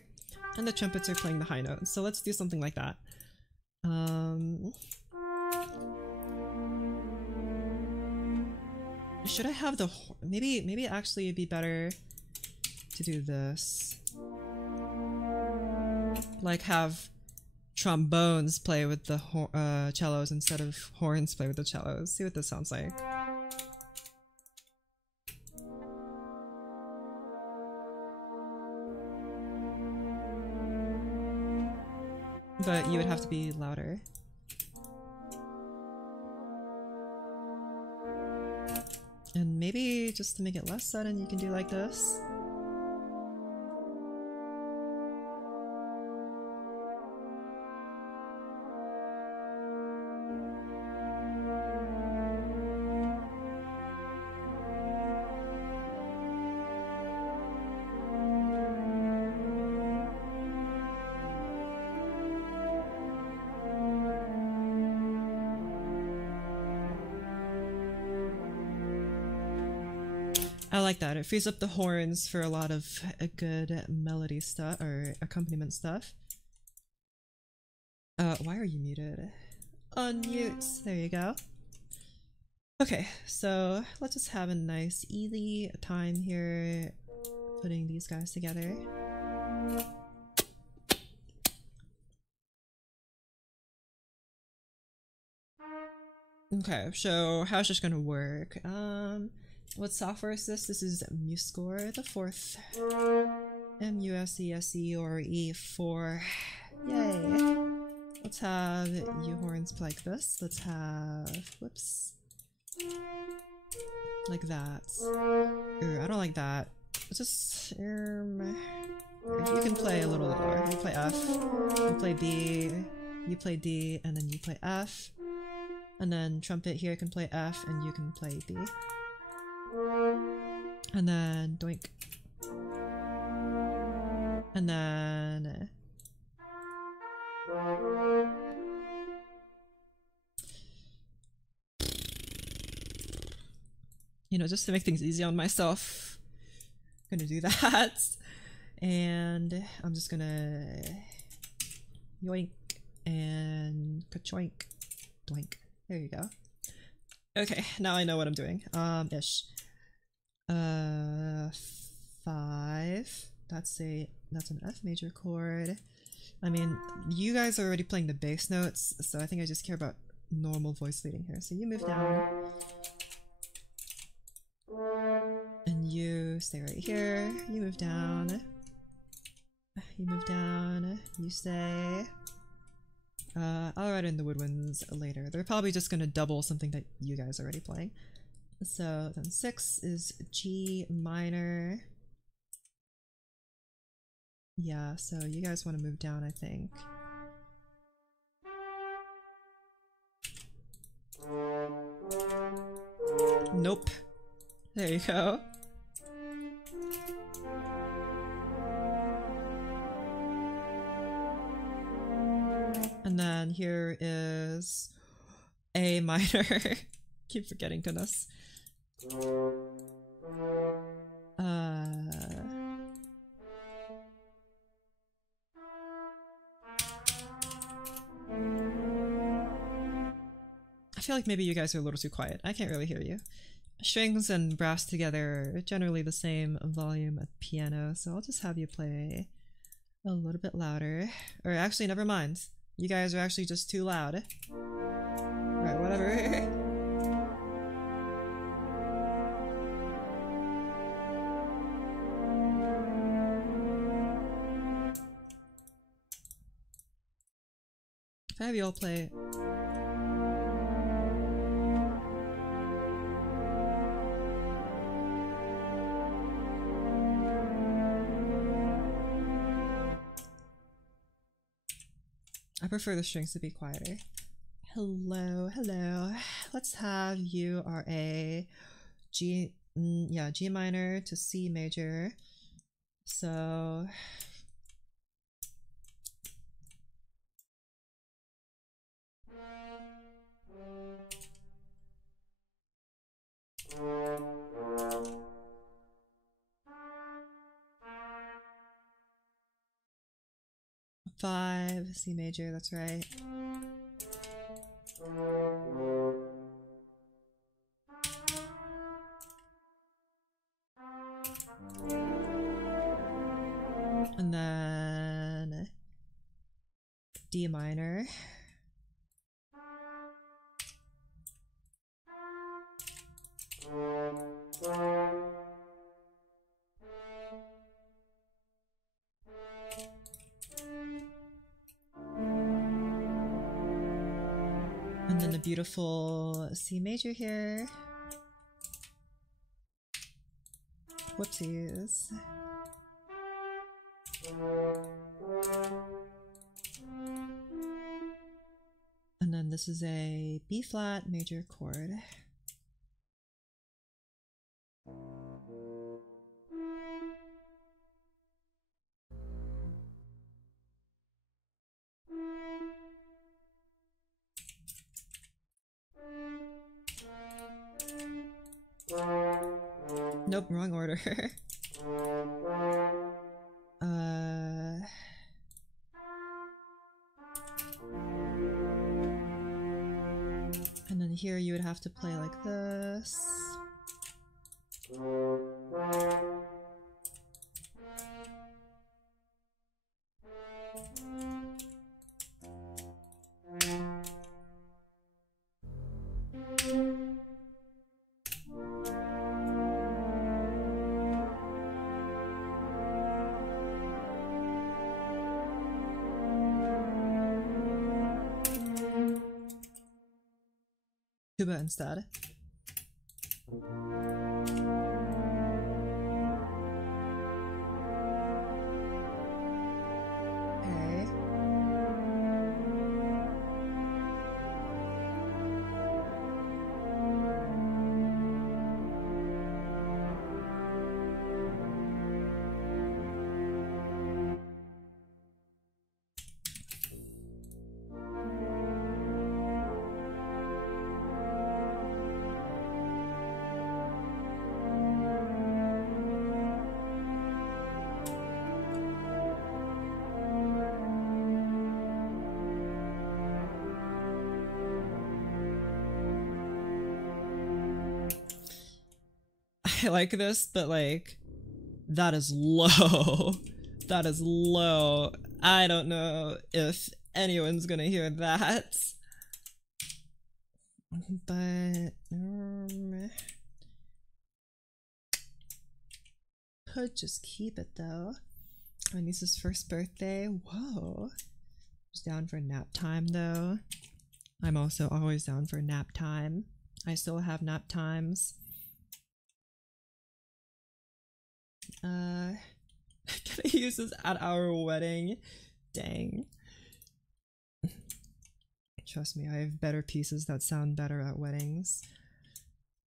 and the trumpets are playing the high notes. So let's do something like that. Should I have the maybe actually it'd be better to do this. Like have trombones play with the cellos instead of horns play with the cellos. See what this sounds like. But you would have to be louder. And maybe just to make it less sudden, you can do like this. I like that. It frees up the horns for a lot of good melody stuff or accompaniment stuff. Why are you muted? Unmute. There you go. Okay, so let's just have a nice easy time here putting these guys together. Okay, so how's this gonna work? What software is this? This is MuseScore, the 4th. MUSESCORE4. Yay! Let's have you horns play like this. Let's have, whoops, like that. Ooh, I don't like that. Let's just, you can play a little lower. You play F, you play B, you play D, and then you play F. And then trumpet here can play F, and you can play B. And then doink. And then you know, just to make things easy on myself, I'm gonna do that. And I'm just gonna yoink and ka-choink, doink. There you go. Okay, now I know what I'm doing. Ish. 5. That's an F major chord. I mean, you guys are already playing the bass notes, so I think I just care about normal voice leading here. So you move down. And you stay right here. You move down. You move down. You stay. I'll write in the woodwinds later. They're probably just gonna double something that you guys are already playing. So then 6 is G minor. Yeah, so you guys want to move down, I think. Nope. There you go. And then here is A minor. Keep forgetting goodness. I feel like maybe you guys are a little too quiet. I can't really hear you. Strings and brass together are generally the same volume at piano, so I'll just have you play a little bit louder. Or actually, never mind. You guys are actually just too loud. Alright, whatever. If I have you all play... I prefer the strings to be quieter. Hello, hello. Let's have you are a G, yeah, G minor to C major. So five, C major, that's right. And then D minor. And then a beautiful C major here. Whoopsies. And then this is a B flat major chord. Nope, wrong order. And then here you would have to play like this. Tuba instead. Okay. I like this, but like, that is low. That is low. I don't know if anyone's gonna hear that. But could just keep it though. My niece's first birthday. Whoa. Just down for nap time though. I'm also always down for nap time. I still have nap times. Can I use this at our wedding? Dang. Trust me, I have better pieces that sound better at weddings.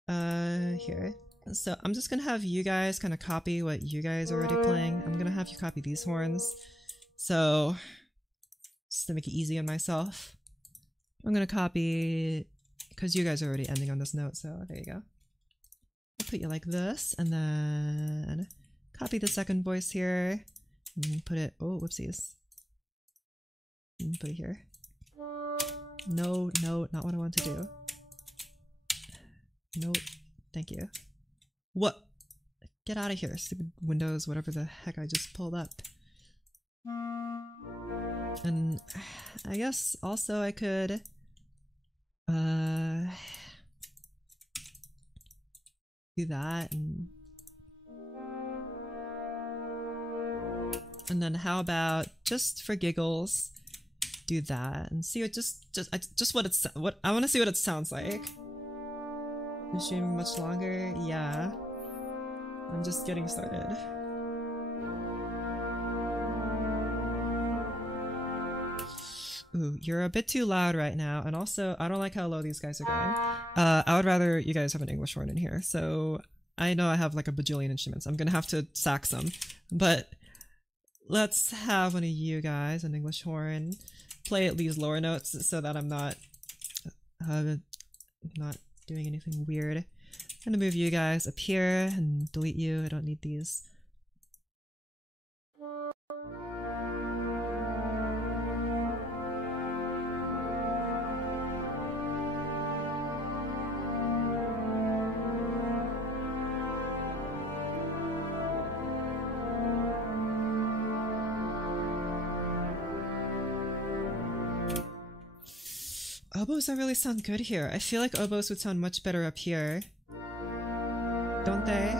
Here. So I'm just gonna have you guys kind of copy what you guys are already playing. I'm gonna have you copy these horns. So, just to make it easy on myself, I'm gonna copy, because you guys are already ending on this note, so there you go. I'll put you like this, and then copy the second voice here, and put it, oh, whoopsies. And put it here. No, no, not what I want to do. Nope, thank you. What? Get out of here, stupid Windows, whatever the heck I just pulled up. And I guess also I could do that, and then how about, just for giggles, do that and see what just what I want to see what it sounds like. Is streaming much longer? Yeah. I'm just getting started. Ooh, you're a bit too loud right now, and also I don't like how low these guys are going. I would rather you guys have an English horn in here, so I know I have like a bajillion instruments. I'm gonna have to sack some, but let's have one of you guys, an English horn, play at these lower notes so that I'm not doing anything weird. I'm gonna move you guys up here and delete you. I don't need these. Oboes don't really sound good here. I feel like oboes would sound much better up here. Don't they?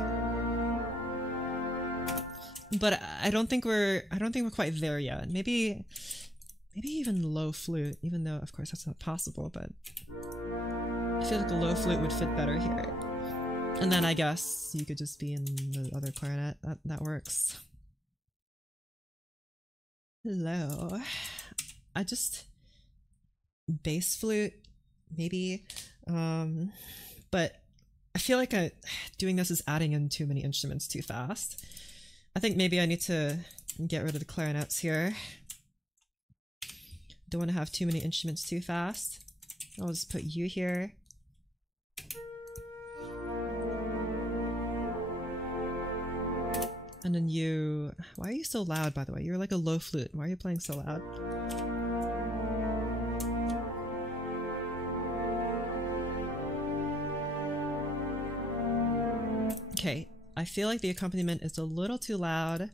But I don't think we're quite there yet. Maybe even low flute, even though of course that's not possible, but I feel like a low flute would fit better here. And then I guess you could just be in the other clarinet. That works. Hello. Bass flute, maybe. But I feel like doing this is adding in too many instruments too fast. I think maybe I need to get rid of the clarinets here. Don't want to have too many instruments too fast. I'll just put you here. And then you... Why are you so loud, by the way? You're like a low flute. Why are you playing so loud? Okay, I feel like the accompaniment is a little too loud,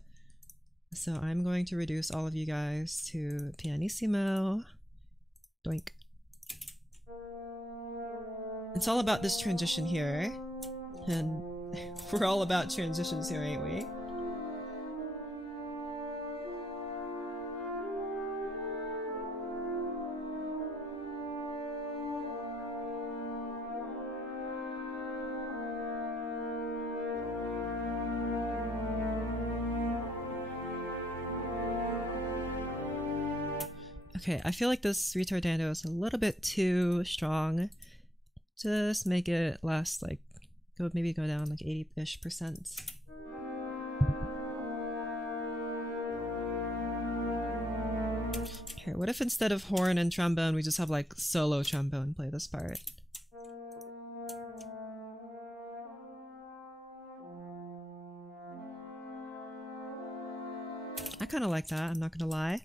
so I'm going to reduce all of you guys to pianissimo. Doink. It's all about this transition here, and we're all about transitions here, ain't we? Okay, I feel like this ritardando is a little bit too strong. Just make it less, like, maybe go down like 80-ish%. Here, what if instead of horn and trombone, we just have like solo trombone play this part? I kind of like that, I'm not gonna lie.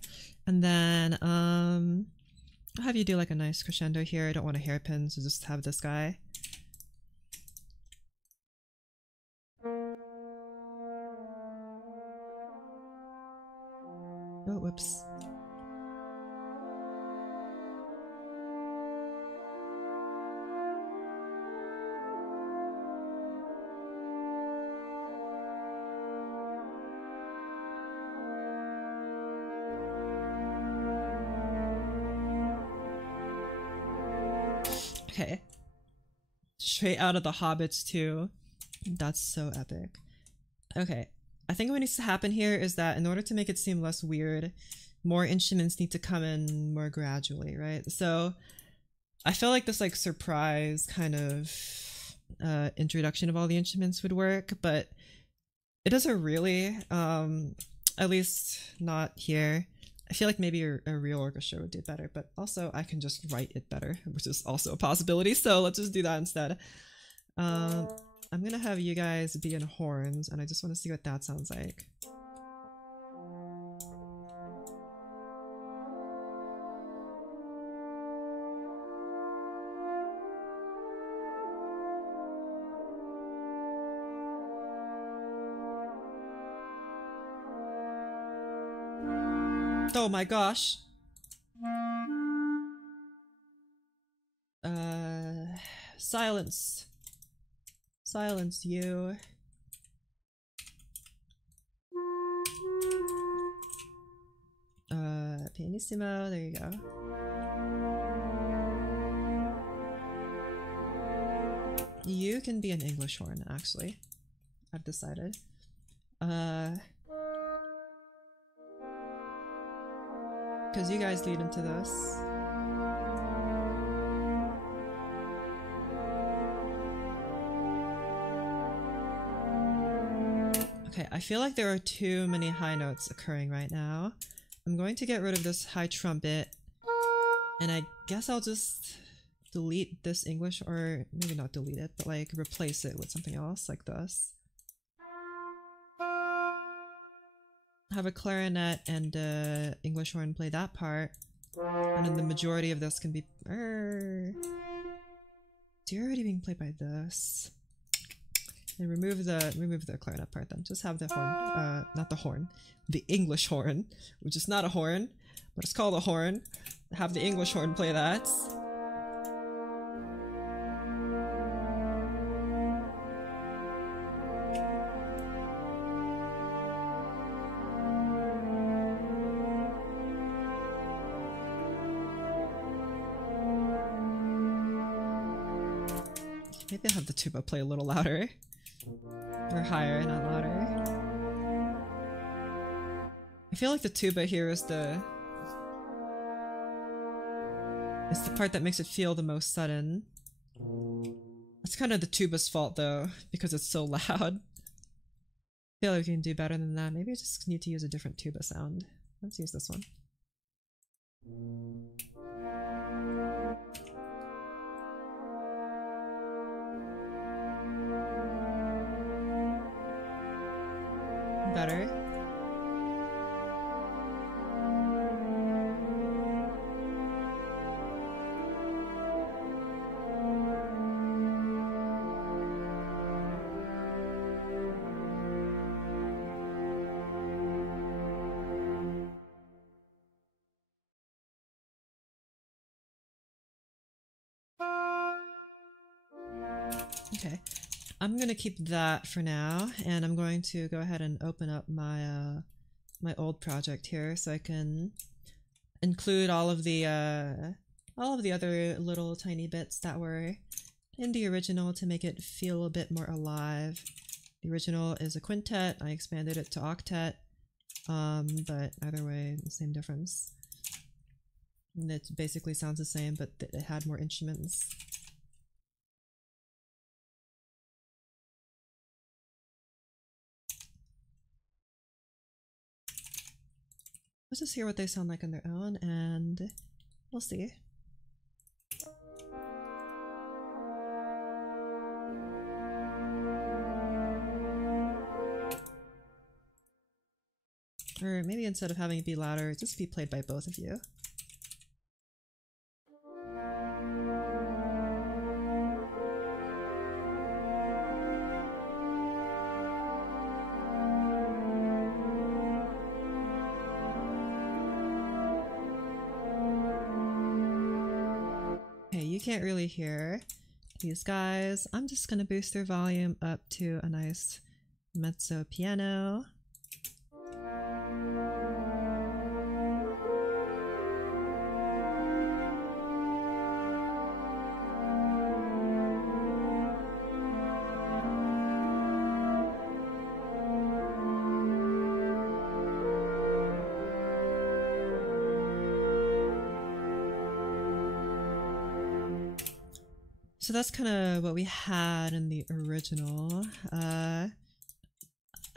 And then, I'll have you do like a nice crescendo here. I don't want a hairpin, so just have this guy. Oh, whoops. Okay. Straight out of the Hobbits too. That's so epic. Okay. I think what needs to happen here is that in order to make it seem less weird, more instruments need to come in more gradually, right? So I feel like this like surprise kind of introduction of all the instruments would work, but it doesn't really, at least not here. I feel like maybe a real orchestra would do better, but also I can just write it better, which is also a possibility, so let's just do that instead. I'm gonna have you guys be in horns, and I just want to see what that sounds like. Oh my gosh. Silence. Silence you. Pianissimo, there you go. You can be an English horn, actually. I've decided. Because you guys lead into this. Okay, I feel like there are too many high notes occurring right now. I'm going to get rid of this high trumpet, and I guess I'll just delete this English, or maybe not delete it, but like replace it with something else like this. Have a clarinet and English horn play that part, and then the majority of this can be. So you're already being played by this. And remove the clarinet part then. Just have the horn, not the horn, the English horn, which is not a horn, but it's called a horn. Have the English horn play that. Maybe I'll have the tuba play a little louder. Or higher, not louder. I feel like the tuba here is the part that makes it feel the most sudden. That's kind of the tuba's fault though, because it's so loud. I feel like we can do better than that. Maybe I just need to use a different tuba sound. Let's use this one. Better. Okay, I'm gonna keep that for now, and I'm going to go ahead and open up my my old project here so I can include all of the other little tiny bits that were in the original to make it feel a bit more alive. The original is a quintet. I expanded it to octet, but either way, the same difference. And it basically sounds the same, but it had more instruments. Let's just hear what they sound like on their own, and we'll see. Or maybe instead of having it be louder, just be played by both of you. You can't really hear these guys. I'm just gonna boost their volume up to a nice mezzo piano. So that's kind of what we had in the original. I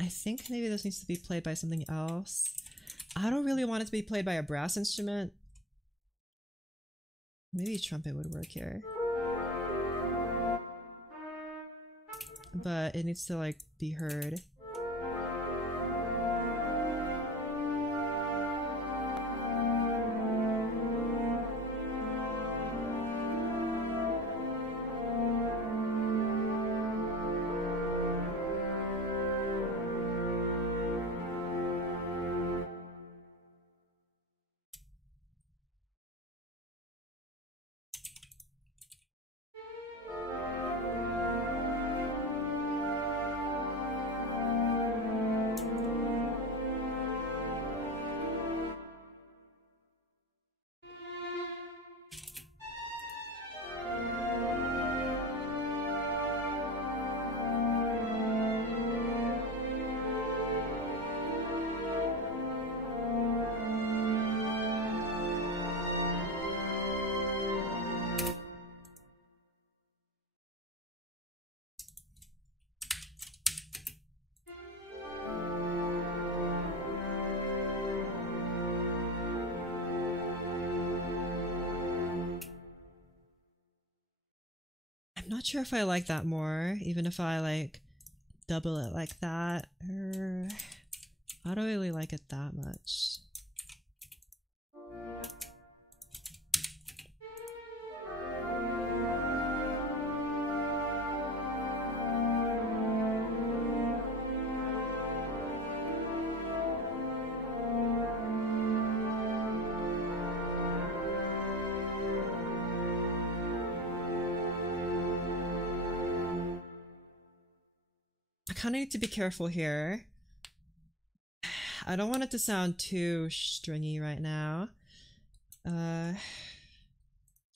think maybe this needs to be played by something else. I don't really want it to be played by a brass instrument. Maybe trumpet would work here. But it needs to like be heard. not sure if I like that more, even if I like double it like that. I don't really like it that much. I kind of need to be careful here. I don't want it to sound too stringy right now. And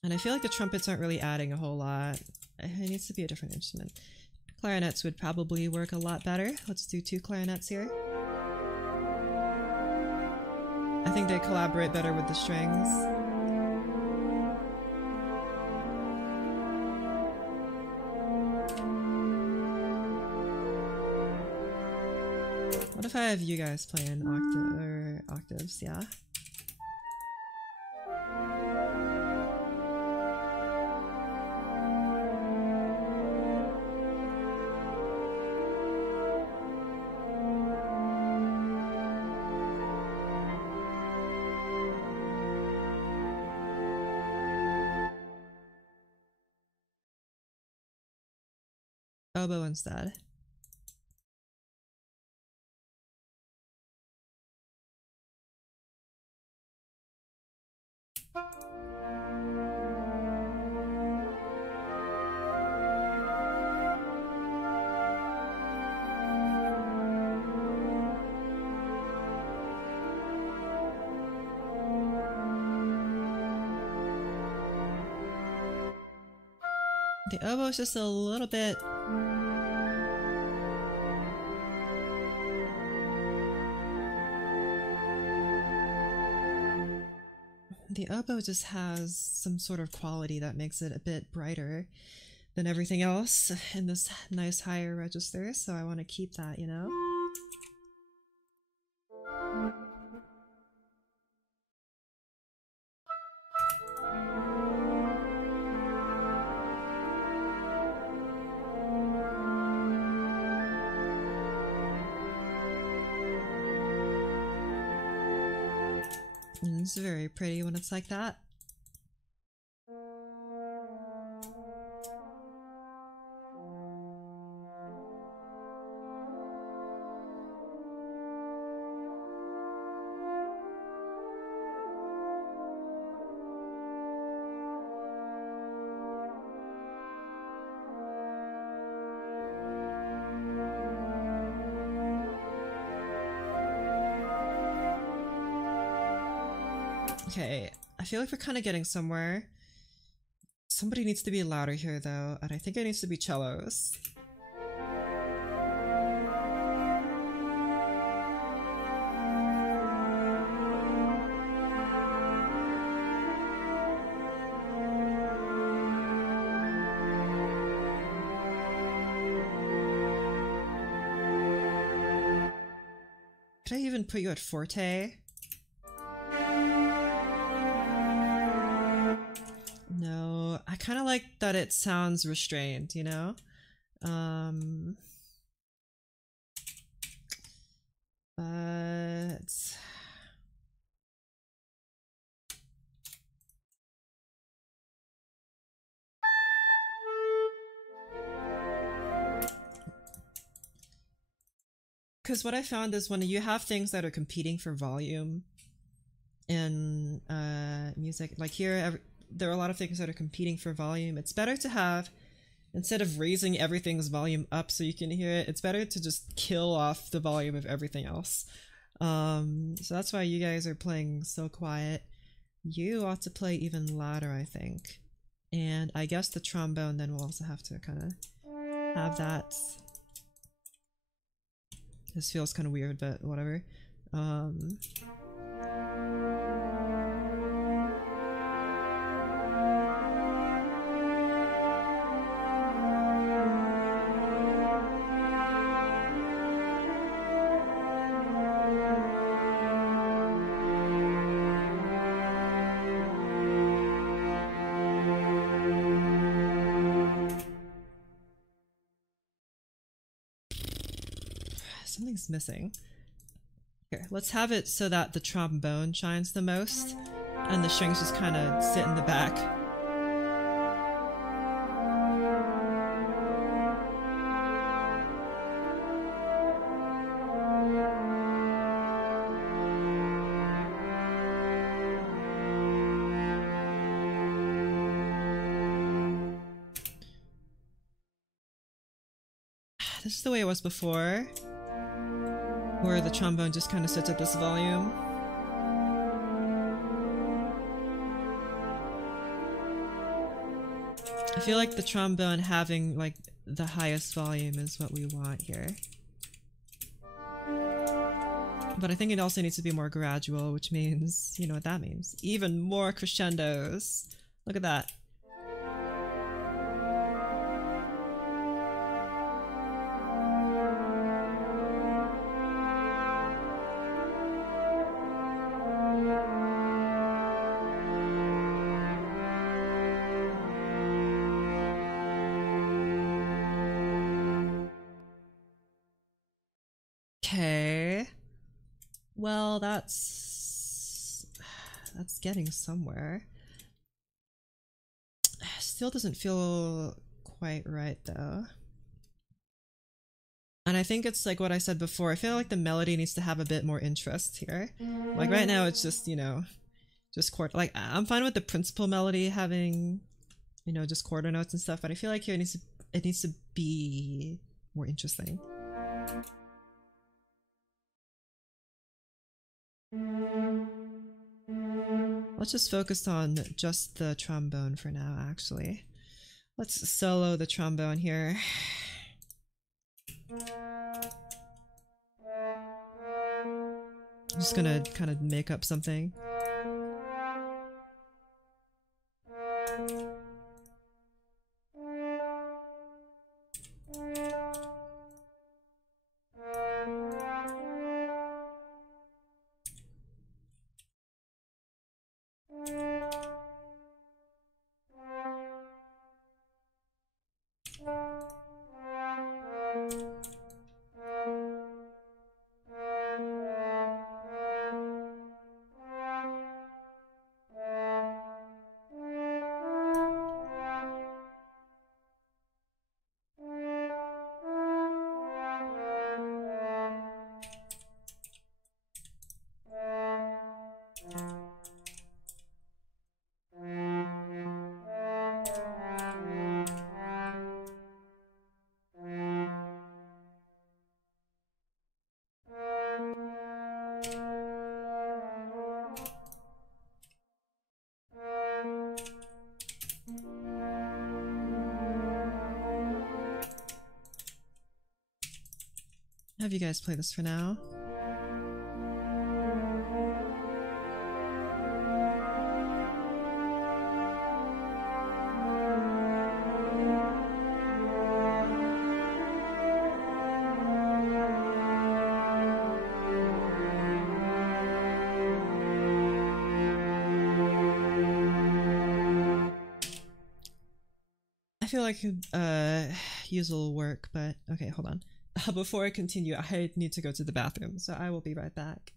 I feel like the trumpets aren't really adding a whole lot. It needs to be a different instrument. Clarinets would probably work a lot better. Let's do 2 clarinets here. I think they collaborate better with the strings. What if I have you guys playing octaves, yeah? Oboe instead. The oboe is just a little bit... The oboe just has some sort of quality that makes it a bit brighter than everything else in this nice higher register, so I want to keep that, you know? It's very pretty when it's like that. Okay, I feel like we're kind of getting somewhere. Somebody needs to be louder here though, and I think it needs to be cellos. Could I even put you at forte? No, I kind of like that it sounds restrained, you know? But... Because what I found is when you have things that are competing for volume in music, like here, there are a lot of things that are competing for volume. It's better to have, instead of raising everything's volume up so you can hear it, it's better to just kill off the volume of everything else. So that's why you guys are playing so quiet. You ought to play even louder, I think. And I guess the trombone then will also have to kind of have that. This feels kind of weird, but whatever. Something's missing. Here, let's have it so that the trombone shines the most, and the strings just kind of sit in the back. This is the way it was before, where the trombone just kind of sits at this volume. I feel like the trombone having like the highest volume is what we want here. But I think it also needs to be more gradual, which means, you know what that means. Even more crescendos. Look at that. Okay. Well, that's getting somewhere. Still doesn't feel quite right though. And I think it's like what I said before, I feel like the melody needs to have a bit more interest here. Like right now it's just, you know, just chord. Like I'm fine with the principal melody having, you know, just quarter notes and stuff, but I feel like here it needs to be more interesting. Let's just focus on just the trombone for now, actually. Let's solo the trombone here. I'm just gonna kind of make up something. Have you guys play this for now? I feel like usual work, but okay, hold on. Before I continue, I need to go to the bathroom, so I will be right back.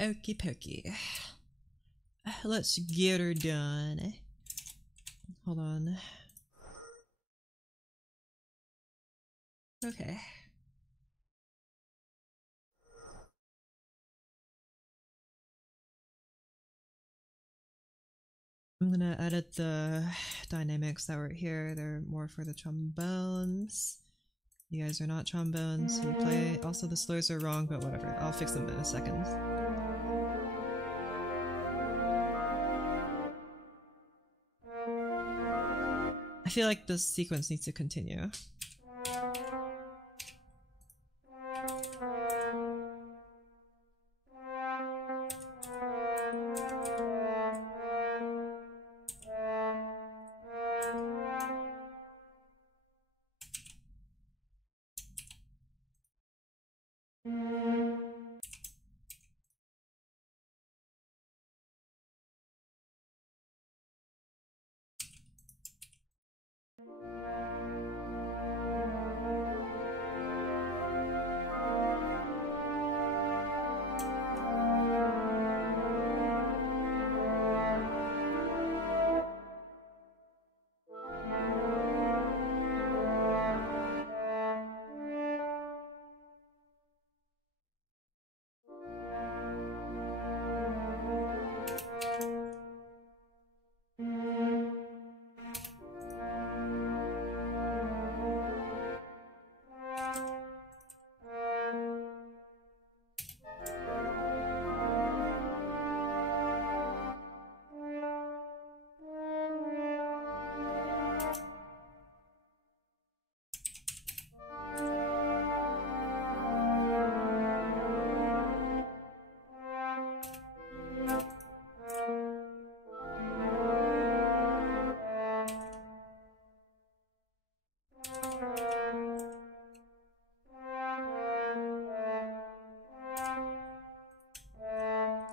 Okie pokey. Let's get her done. Hold on. Okay. I'm gonna edit the dynamics that were here. They're more for the trombones. You guys are not trombones, so you play. Also, the slurs are wrong, but whatever. I'll fix them in a second. I feel like this sequence needs to continue.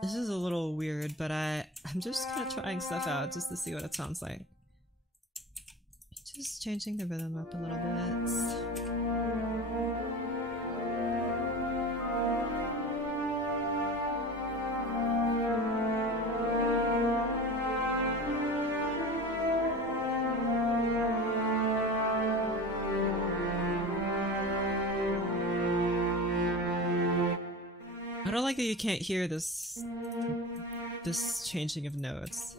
This is a little weird, but I'm just kind of trying stuff out just to see what it sounds like. Just changing the rhythm up a little bit. I don't like that you can't hear this changing of notes.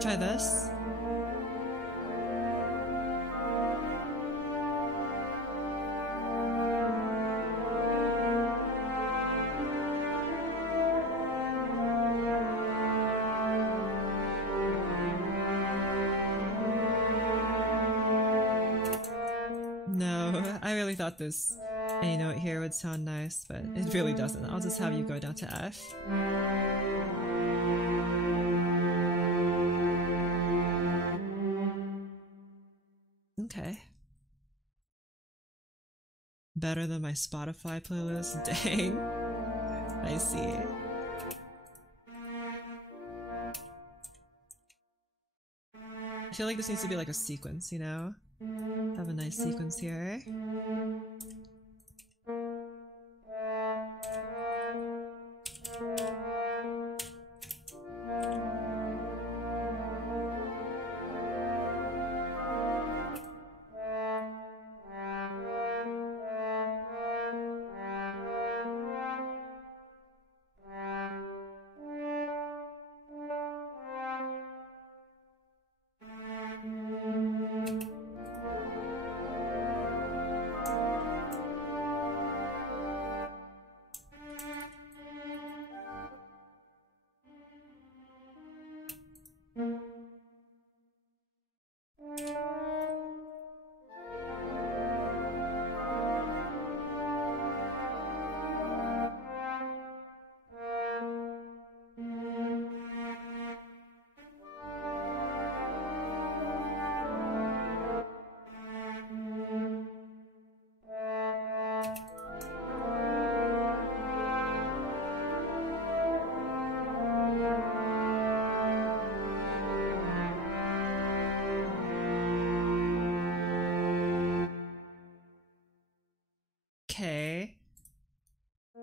Try this. No, I really thought this A note here would sound nice, but it really doesn't. I'll just have you go down to F. Okay. Better than my Spotify playlist? Dang. I see. I feel like this needs to be like a sequence, you know? Have a nice sequence here.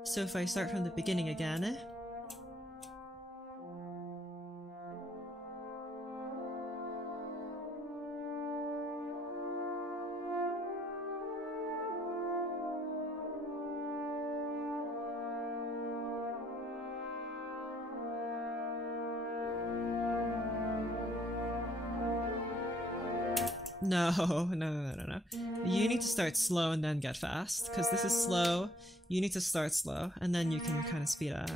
So if I start from the beginning again... No, no. You need to start slow and then get fast, because this is slow. You need to start slow, and then you can kind of speed up.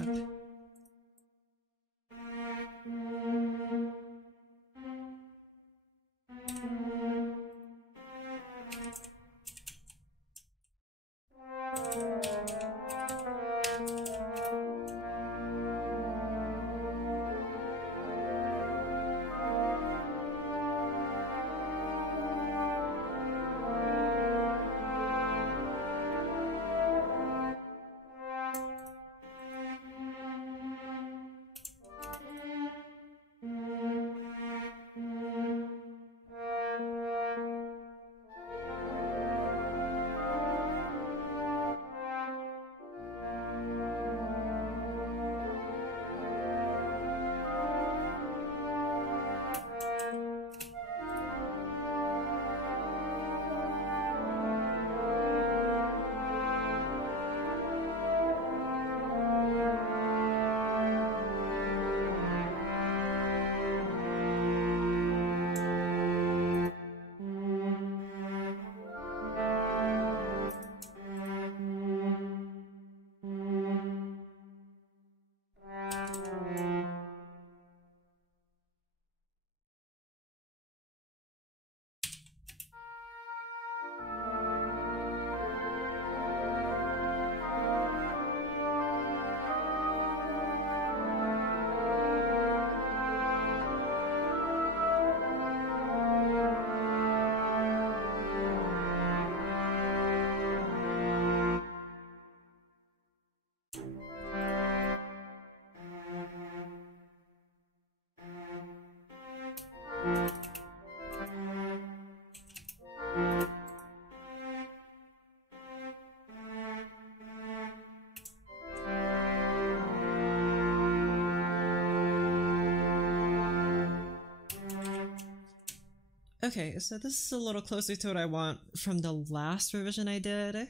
Okay, so this is a little closer to what I want from the last revision I did.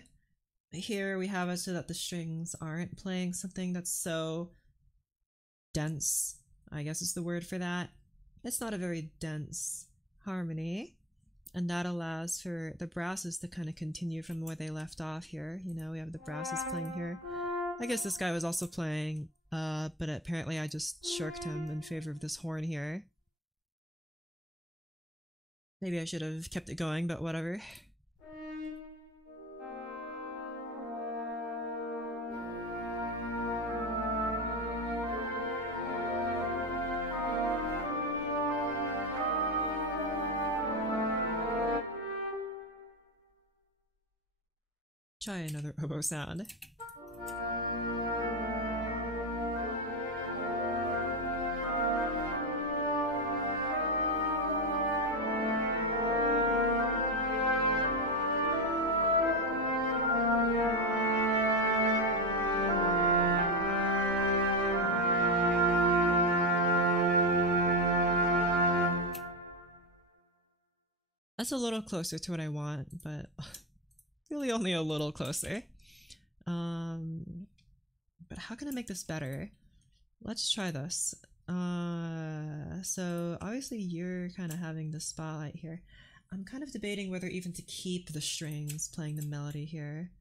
Here we have it so that the strings aren't playing something that's so dense, I guess is the word for that. It's not a very dense harmony, and that allows for the brasses to kind of continue from where they left off here. You know, we have the brasses playing here. I guess this guy was also playing, but apparently I just shirked him in favor of this horn here. Maybe I should have kept it going, but whatever. Try another oboe sound. That's a little closer to what I want, but really only a little closer. But how can I make this better? Let's try this. So obviously you're kind of having the spotlight here. I'm kind of debating whether even to keep the strings playing the melody here.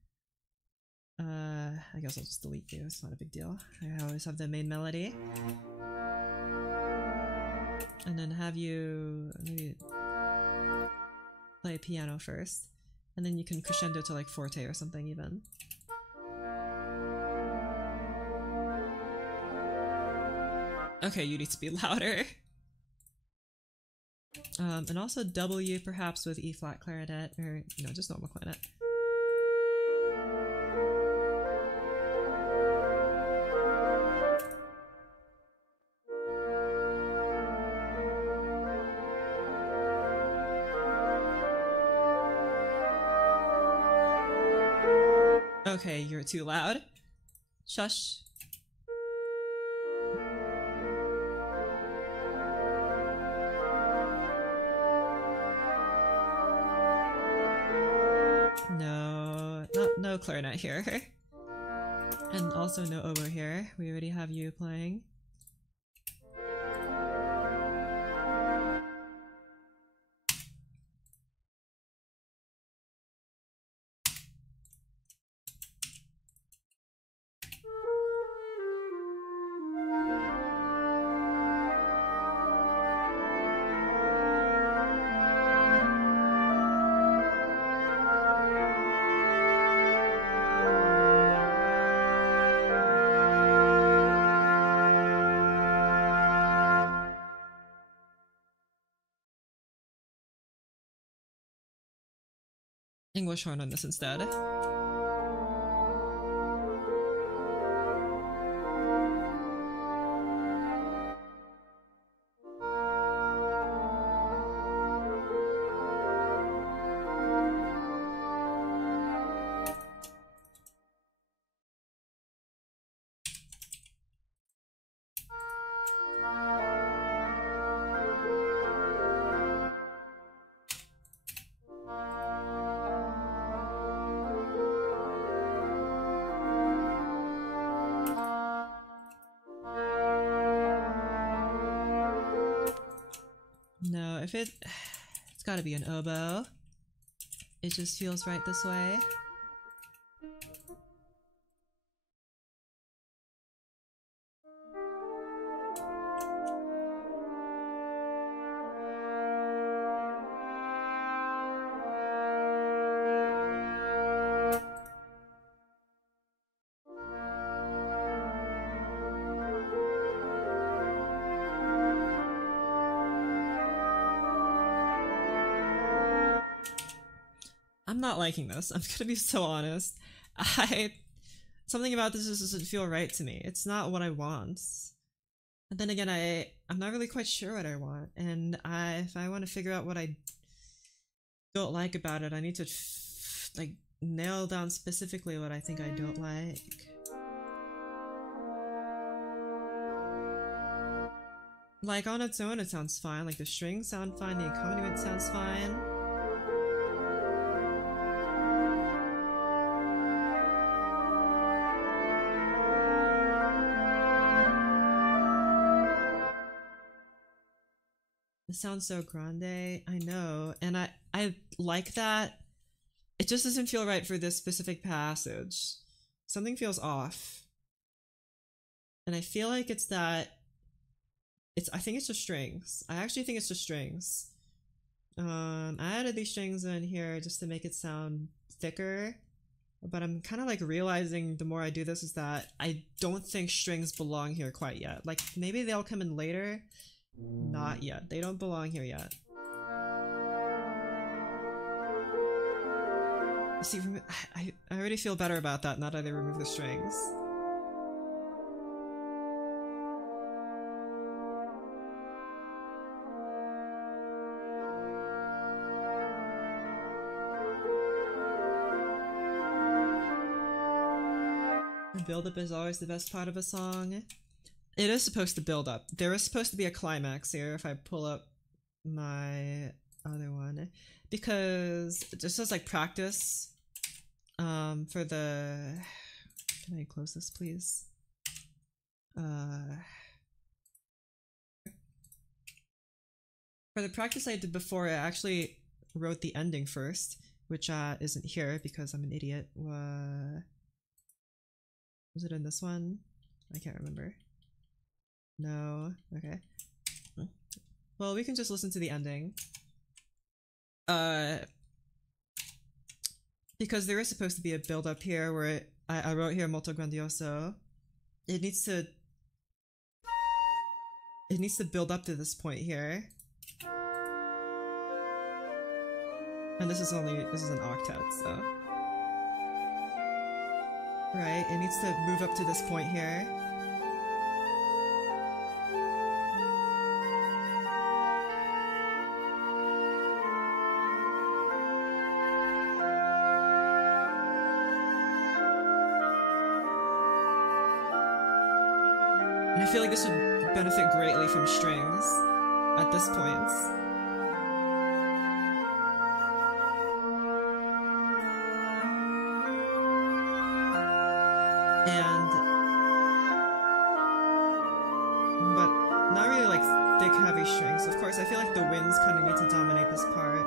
I guess I'll just delete you, it's not a big deal. I always have the main melody. And then have you maybe play piano first, and then you can crescendo to like forte or something even. Okay, you need to be louder. And also W perhaps with E flat clarinet, or you know, just normal clarinet. Okay, you're too loud. Shush. No, no clarinet here. And also no oboe here. We already have you playing. English horn on this instead. No, if it's gotta be an oboe. It just feels right this way. I'm not liking this. I'm gonna be so honest. Something about this just doesn't feel right to me. It's not what I want. And then again, I'm not really quite sure what I want. And if I want to figure out what I don't like about it, I need to like nail down specifically what I think I don't like. Like on its own, it sounds fine. Like the strings sound fine, the accompaniment sounds fine. It sounds so grande, I know, and I like that. It just doesn't feel right for this specific passage. Something feels off. And I feel like it's that I think it's just strings. I actually think it's just strings. I added these strings in here just to make it sound thicker. But I'm kind of like realizing the more I do this is that I don't think strings belong here quite yet. Like maybe they'll come in later. Not yet. They don't belong here yet. See, I already feel better about that now that I remove the strings. The build-up is always the best part of a song. It is supposed to build up. There is supposed to be a climax here if I pull up my other one. Because just as like practice for the... Can I close this please? For the practice I did before, I actually wrote the ending first, which isn't here because I'm an idiot. Was it in this one? I can't remember. No. Okay. Well, we can just listen to the ending. Because there is supposed to be a build up here where I wrote here molto grandioso. It needs to build up to this point here. And this is an octet, so. Right, it needs to move up to this point here. And I feel like this would benefit greatly from strings at this point. But not really like thick, heavy strings. Of course, I feel like the winds kind of need to dominate this part.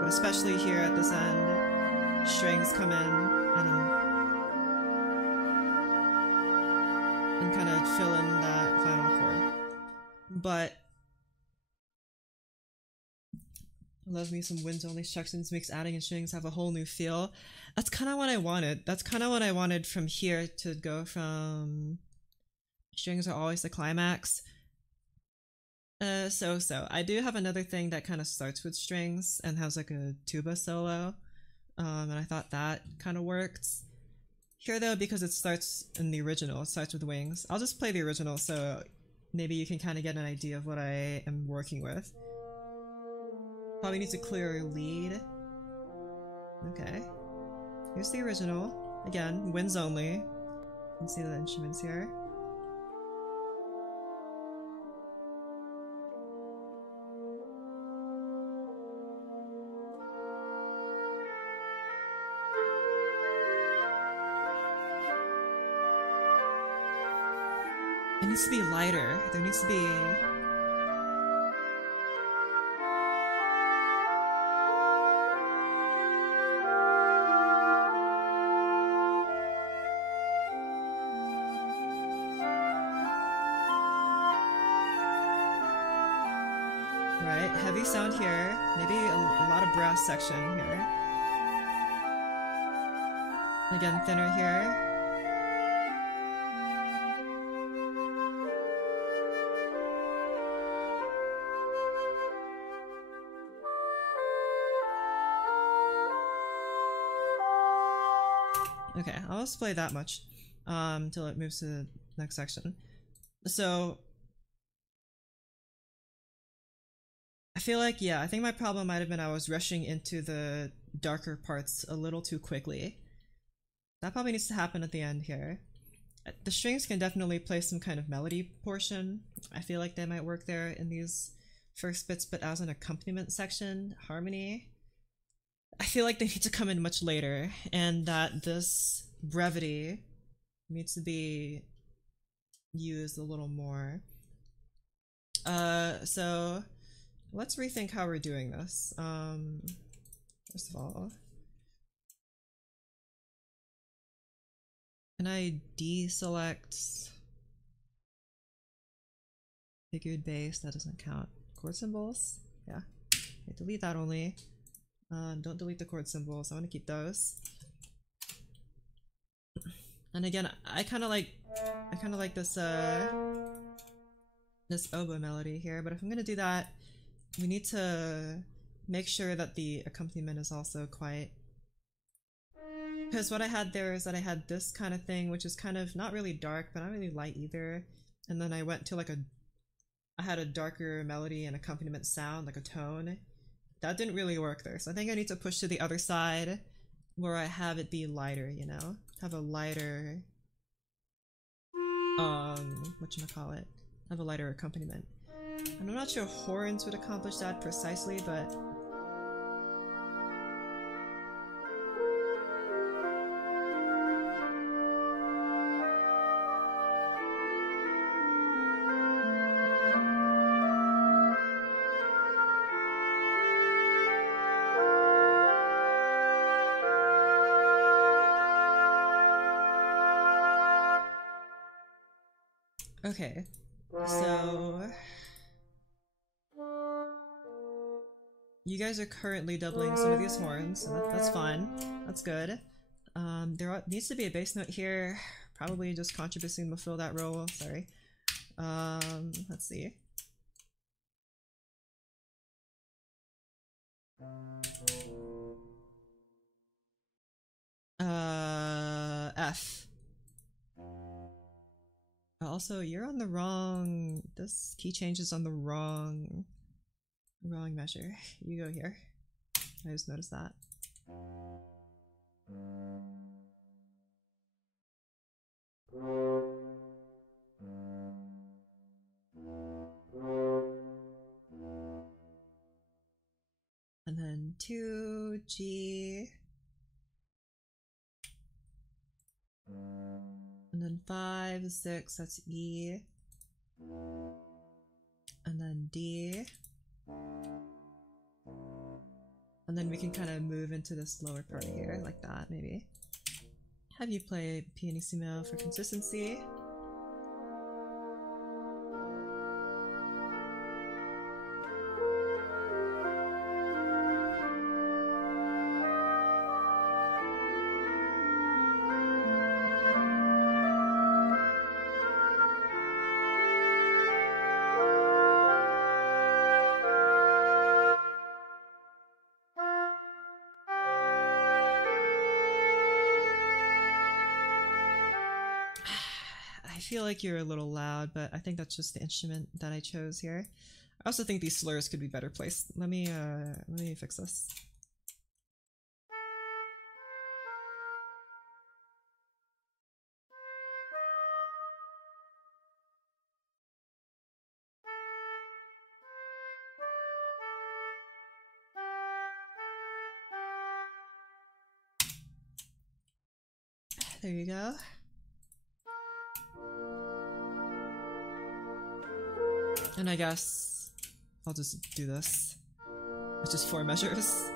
But especially here at this end, strings come in and kind of fill in that final chord. But I love me some winds only sections, makes adding in strings have a whole new feel. That's kind of what I wanted. That's kind of what I wanted from here, to go from strings are always the climax. So I do have another thing that kind of starts with strings and has like a tuba solo, and I thought that kind of worked. Here though, because it starts in the original, it starts with wings. I'll just play the original so maybe you can kind of get an idea of what I am working with. Probably needs a clearer lead. Okay. Here's the original. Again, winds only. You can see the instruments here. It needs to be lighter. There needs to be... Right, heavy sound here. Maybe a lot of brass section here. Again, thinner here. Okay, I'll just play that much until it moves to the next section. So I feel like, yeah, I think my problem might have been I was rushing into the darker parts a little too quickly. That probably needs to happen at the end here. The strings can definitely play some kind of melody portion. I feel like they might work there in these first bits, but as an accompaniment section, harmony, I feel like they need to come in much later, and that this brevity needs to be used a little more. So let's rethink how we're doing this. First of all, can I deselect figured bass? That doesn't count. Chord symbols? Yeah. Okay, delete that only. Don't delete the chord symbols. I want to keep those. And again, I kind of like this this oboe melody here. But if I'm gonna do that, we need to make sure that the accompaniment is also quite. Because what I had there is that I had this kind of thing, which is kind of not really dark, but not really light either. And then I went to like I had a darker melody and accompaniment sound, like a tone. That didn't really work there, so I think I need to push to the other side where I have it be lighter, you know? Have a lighter, whatchamacallit? Have a lighter accompaniment. And I'm not sure horns would accomplish that precisely, but... Okay, so you guys are currently doubling some of these horns, so that's fine. That's good. There needs to be a bass note here, probably just contrabassing will fill that role. Sorry. Let's see. F. Also, you're on the wrong. This key change is on the wrong measure. You go here. I just noticed that. 2, G, and then 5, 6, that's E, and then D, and then we can kind of move into this lower part here, like that, maybe. Have you play pianissimo for consistency? I feel like you're a little loud, but I think that's just the instrument that I chose here. I also think these slurs could be better placed. Let me fix this. There you go. And I guess I'll just do this. It's just 4 measures.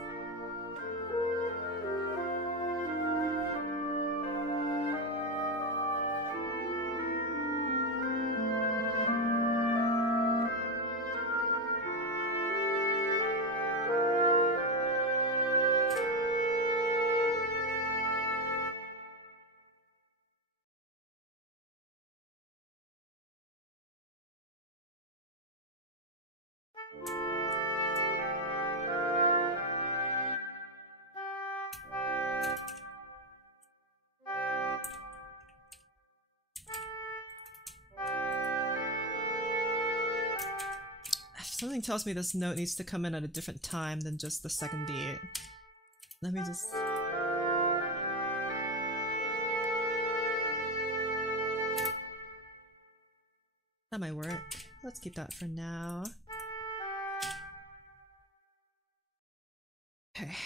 Something tells me this note needs to come in at a different time than just the second beat. Let me just... That might work. Let's keep that for now. Okay,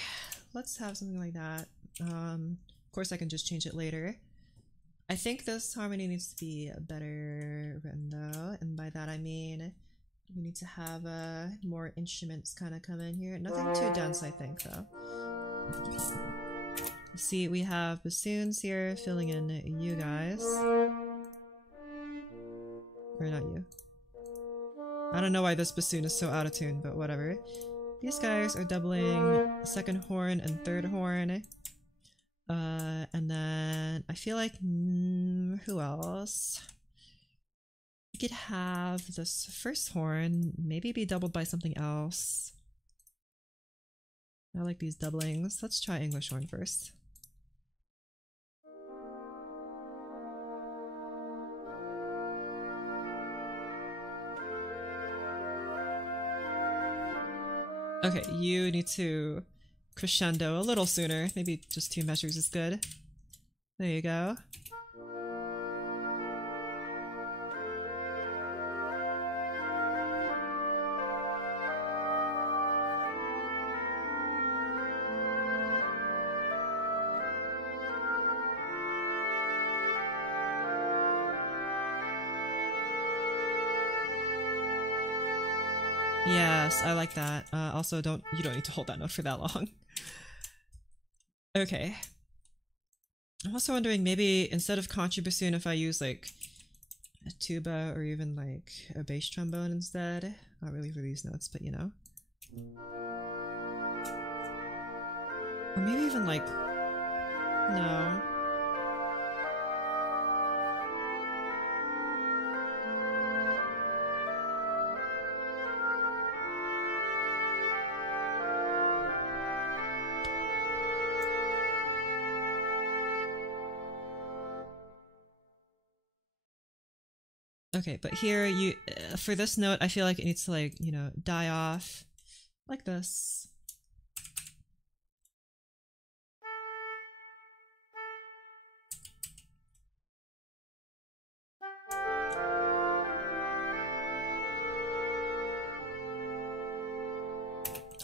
let's have something like that. Of course I can just change it later. I think this harmony needs to be better written though, and by that I mean we need to have more instruments kind of come in here. Nothing too dense, I think, though. See, we have bassoons here filling in you guys. Or not you. I don't know why this bassoon is so out of tune, but whatever. These guys are doubling second horn and third horn. And then I feel like... who else? We could have this first horn maybe be doubled by something else. I like these doublings. Let's try English horn first. Okay, you need to crescendo a little sooner. Maybe just 2 measures is good. There you go. Yes, I like that. Also, you don't need to hold that note for that long. Okay. I'm also wondering maybe instead of contrabassoon if I use like a tuba or even like a bass trombone instead. Not really for these notes, but you know. Or maybe even like... no. Okay, but here you for this note, I feel like it needs to like, you know, die off like this.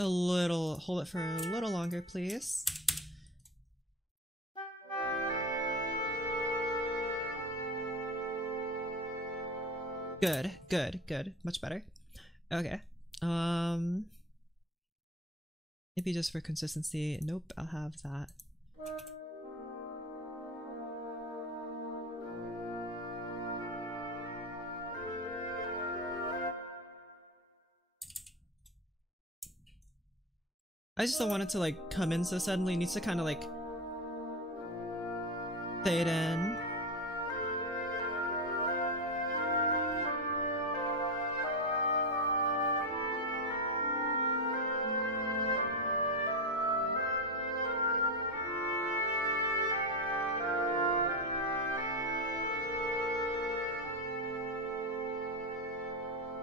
a little, hold it for a little longer, please. Good, good, good. Much better. Okay. Maybe just for consistency. Nope, I'll have that. I just don't want it to like come in so suddenly. It needs to kind of like fade in.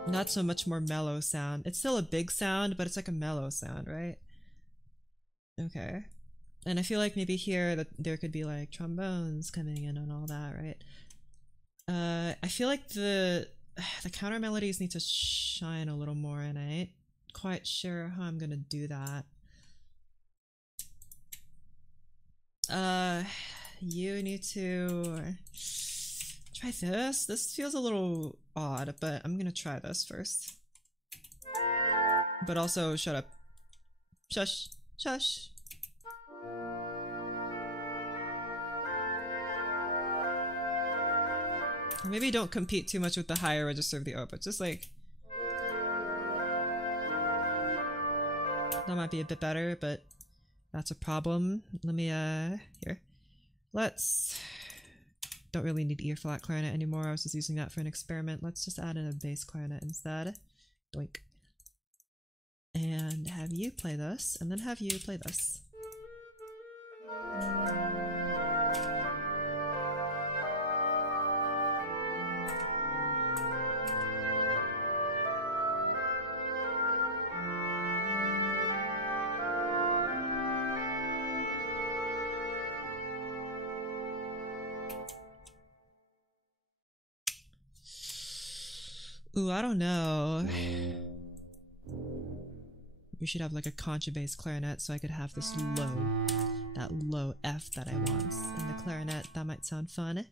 Not so much more mellow sound. It's still a big sound, but it's like a mellow sound, right? Okay. And I feel like maybe here that there could be like trombones coming in and all that, right? I feel like the counter melodies need to shine a little more, and I ain't quite sure how I'm gonna do that. You need to try this. This feels a little odd, but I'm gonna try this first. But also, shut up. Shush. Shush. Or maybe don't compete too much with the higher register of the oboe. Just like... that might be a bit better, but that's a problem. Let me, here. Let's... don't really need ear flat clarinet anymore. I was just using that for an experiment. Let's just add in a bass clarinet instead. Doink. And have you play this, and then have you play this. Ooh, I don't know. We should have like a contrabass clarinet so I could have this low, that low F that I want in the clarinet. That might sound fun.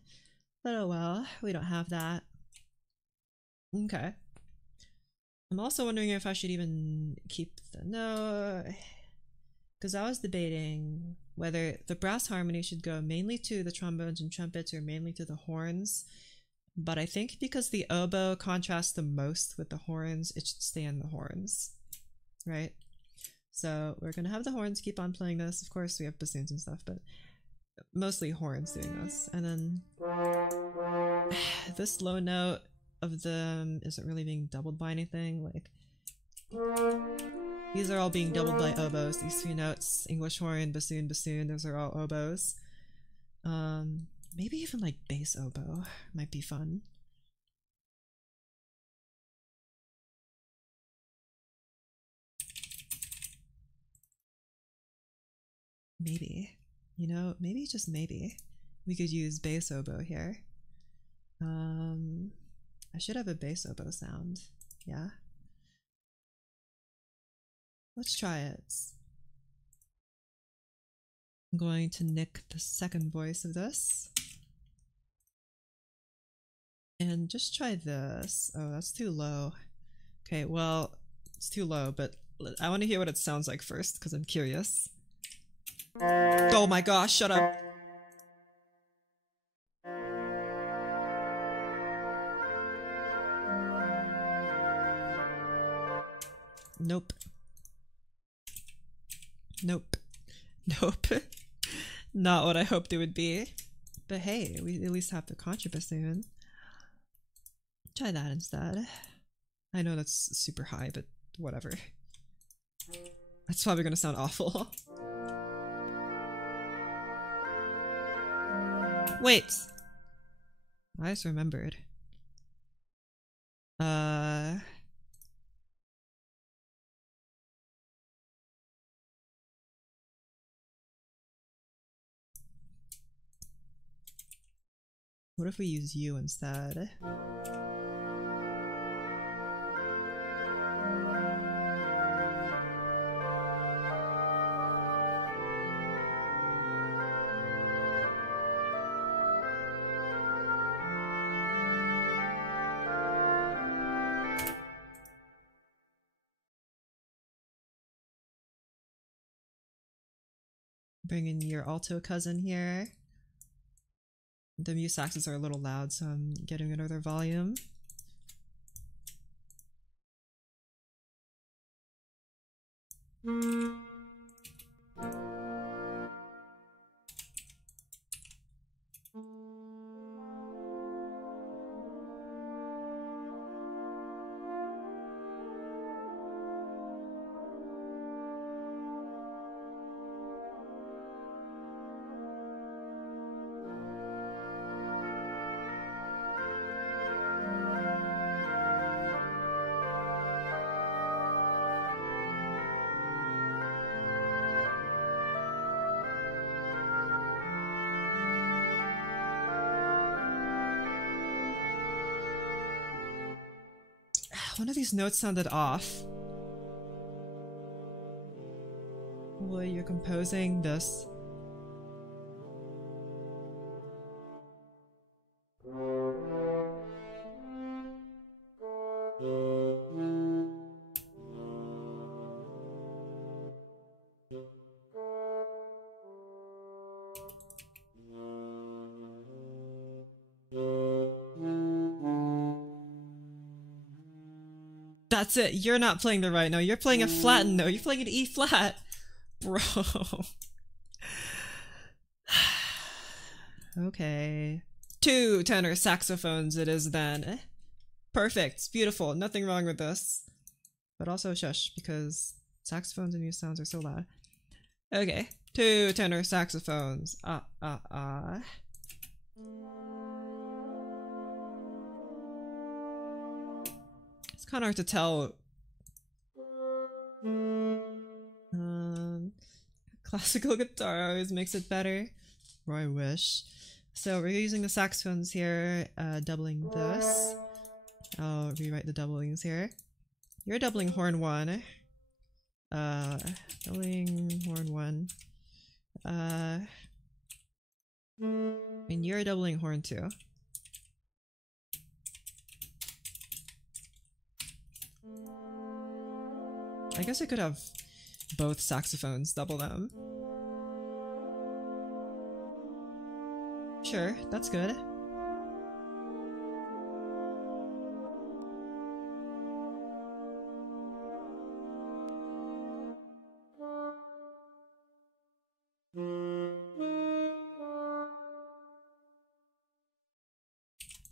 But oh well, we don't have that. Okay. I'm also wondering if I should even keep the no, because I was debating whether the brass harmony should go mainly to the trombones and trumpets or mainly to the horns. But I think because the oboe contrasts the most with the horns, it should stay in the horns, right? So we're gonna have the horns keep on playing this. Of course, we have bassoons and stuff, but mostly horns doing this. And then this low note of them isn't really being doubled by anything. Like, these are all being doubled by oboes. These three notes: English horn, bassoon, bassoon. Those are all oboes. Maybe even like bass oboe might be fun. Maybe, you know, maybe just maybe we could use bass oboe here. I should have a bass oboe sound. Yeah. Let's try it. I'm going to nick the second voice of this. And just try this. Oh, that's too low. Okay, well, it's too low, but I want to hear what it sounds like first, because I'm curious. Oh my gosh, shut up. Nope. Nope. Nope. Not what I hoped it would be. But hey, we at least have the contrabassoon. Try that instead. I know that's super high, but whatever. That's probably gonna sound awful. Wait! I just remembered. What if we use you instead? bring in your alto cousin here. The mute saxes are a little loud, so I'm getting another volume. One of these notes sounded off. Well, you're composing this. That's it. You're not playing the right note. You're playing a flattened note. You're playing an E flat. Bro. Okay. 2 tenor saxophones it is then. Perfect. Beautiful. Nothing wrong with this. But also shush, because saxophones and mute sounds are so loud. Okay. 2 tenor saxophones. It's kind of hard to tell. Classical guitar always makes it better. Or I wish. So we're using the saxophones here, doubling this. I'll rewrite the doublings here. You're doubling horn 1. Doubling horn 1. And you're doubling horn 2. I guess I could have both saxophones double them. Sure, that's good.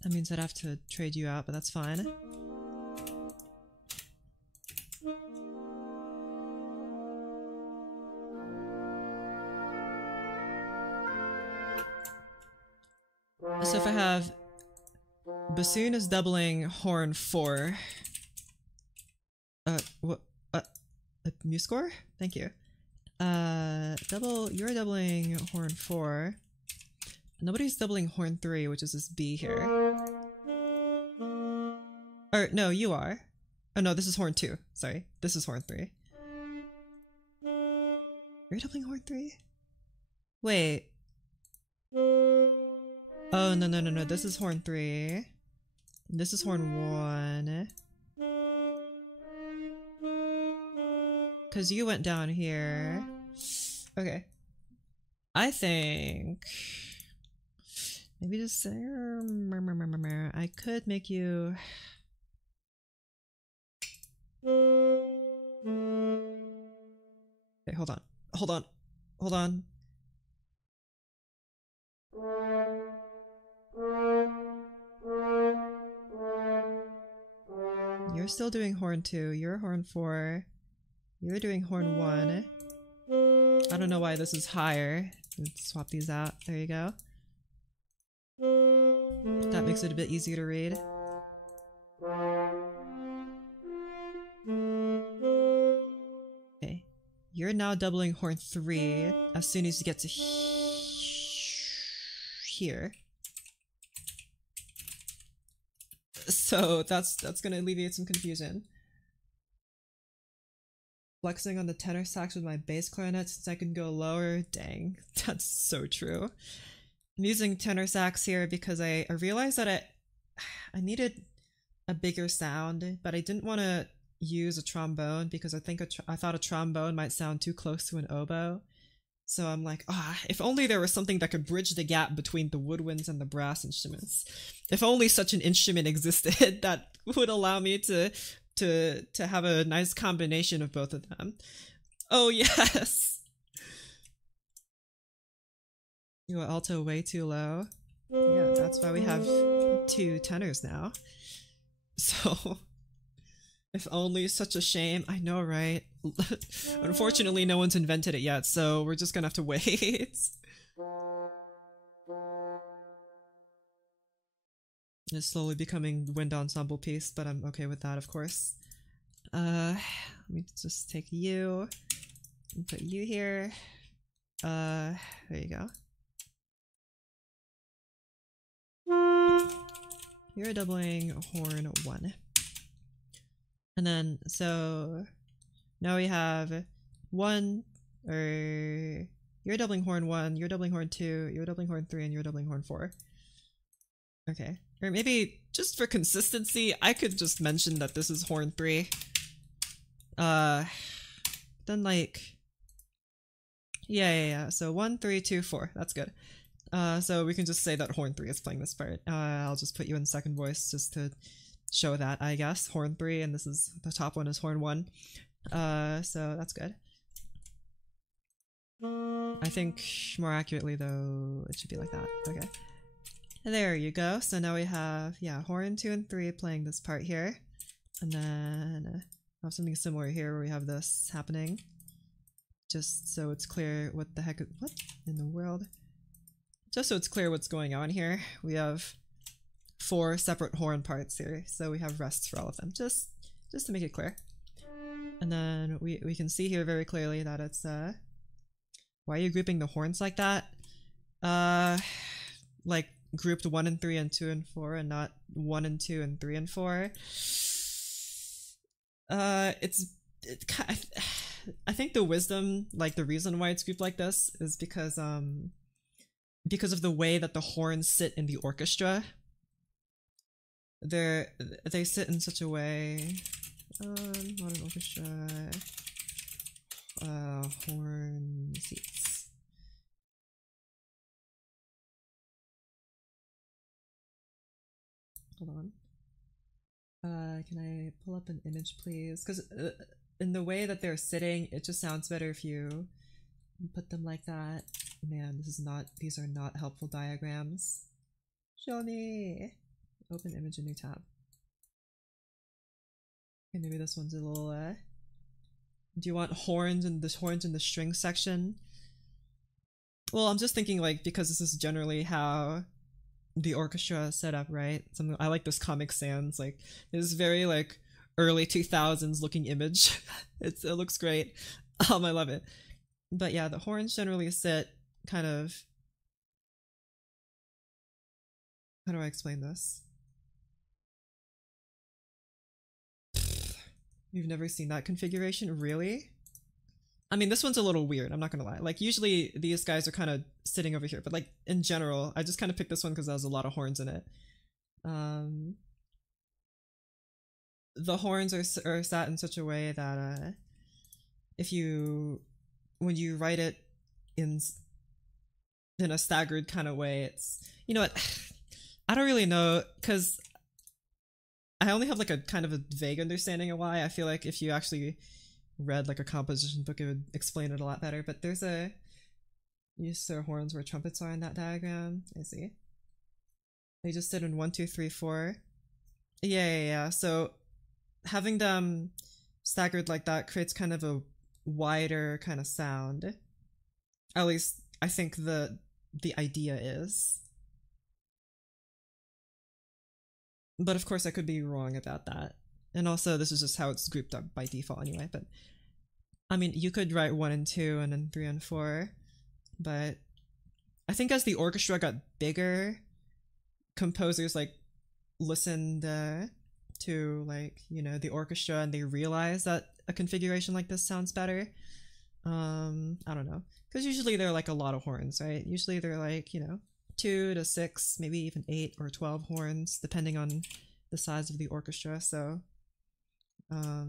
That means I'd have to trade you out, but that's fine. So if I have bassoon is doubling horn 4. What? Mu score? Thank you. You're doubling horn 4. Nobody's doubling horn 3, which is this B here. Or, no, you are. Oh no, this is horn 2. Sorry, this is horn 3. You're doubling horn 3? Wait. Oh, no. This is horn 3. This is horn 1. Because you went down here. Okay. I think... maybe just say... I could make you... Okay, hold on. Hold on. You're still doing horn 2, you're horn 4, you're doing horn 1. I don't know why this is higher. Let's swap these out. There you go. That makes it a bit easier to read. Okay. You're now doubling horn 3 as soon as you get to here. So that's gonna alleviate some confusion. Flexing on the tenor sax with my bass clarinet since I can go lower. Dang, that's so true. I'm using tenor sax here because I realized that I needed a bigger sound, but I didn't want to use a trombone because I thought a trombone might sound too close to an oboe. So I'm like, if only there was something that could bridge the gap between the woodwinds and the brass instruments. If only such an instrument existed that would allow me to have a nice combination of both of them. Oh yes. You are alto way too low. Yeah, that's why we have 2 tenors now. So if only such a shame. I know, right? Unfortunately, no one's invented it yet, so we're just gonna have to wait. It's slowly becoming wind ensemble piece, but I'm okay with that, of course. Let me just take you and put you here. There you go. You're doubling horn 1. And then, so now we have 1, or you're doubling horn 1, you're doubling horn 2, you're doubling horn 3, and you're doubling horn 4. Okay. Or maybe, just for consistency, I could just mention that this is horn 3. Then like... Yeah. So 1, 3, 2, 4. That's good. So we can just say that horn 3 is playing this part. I'll just put you in second voice just to show that, I guess. Horn 3, and this is the top one is horn 1. So that's good. I think more accurately though, it should be like that. Okay. There you go. So now we have, yeah, horn 2 and 3 playing this part here. And then I have something similar here where we have this happening. Just so it's clear what the heck, what in the world? Just so it's clear what's going on here, we have 4 separate horn parts here, so we have rests for all of them, just to make it clear. And then we can see here very clearly that it's why are you grouping the horns like that? Like grouped 1 and 3 and 2 and 4 and not 1 and 2 and 3 and 4. I think the wisdom, like the reason why it's grouped like this is because of the way that the horns sit in the orchestra. They sit in such a way. Modern orchestra. Horn seats. Hold on. Can I pull up an image, please? Because in the way that they're sitting, it just sounds better if you put them like that. Man, these are not helpful diagrams. Show me! Open image, a new tab. Okay, maybe this one's a little, do you want horns in the string section? Well, I'm just thinking, like, because this is generally how the orchestra is set up, right? I like this Comic Sans, like, this very, like, early 2000s looking image. It looks great. I love it. But yeah, the horns generally sit kind of... How do I explain this? You've never seen that configuration? Really? I mean, this one's a little weird, I'm not gonna lie. Like, usually these guys are kind of sitting over here, but like, in general, I just kind of picked this one because there's a lot of horns in it. The horns are sat in such a way that when you write it in a staggered kind of way, it's, you know what, I don't really know, because I only have like a kind of a vague understanding of why. I feel like if you actually read like a composition book, it would explain it a lot better. But there's use their horns where trumpets are in that diagram. I see. They just sit in 1, 2, 3, 4. Yeah. So having them staggered like that creates kind of a wider kind of sound. At least I think the idea is. But of course I could be wrong about that. And also this is just how it's grouped up by default anyway, but I mean, you could write 1 and 2 and then 3 and 4, but I think as the orchestra got bigger, composers like listened to, like, you know, the orchestra, and they realized that a configuration like this sounds better. I don't know, because usually they're like a lot of horns, right? Usually they're like, you know, 2 to 6, maybe even 8 or 12 horns, depending on the size of the orchestra. So I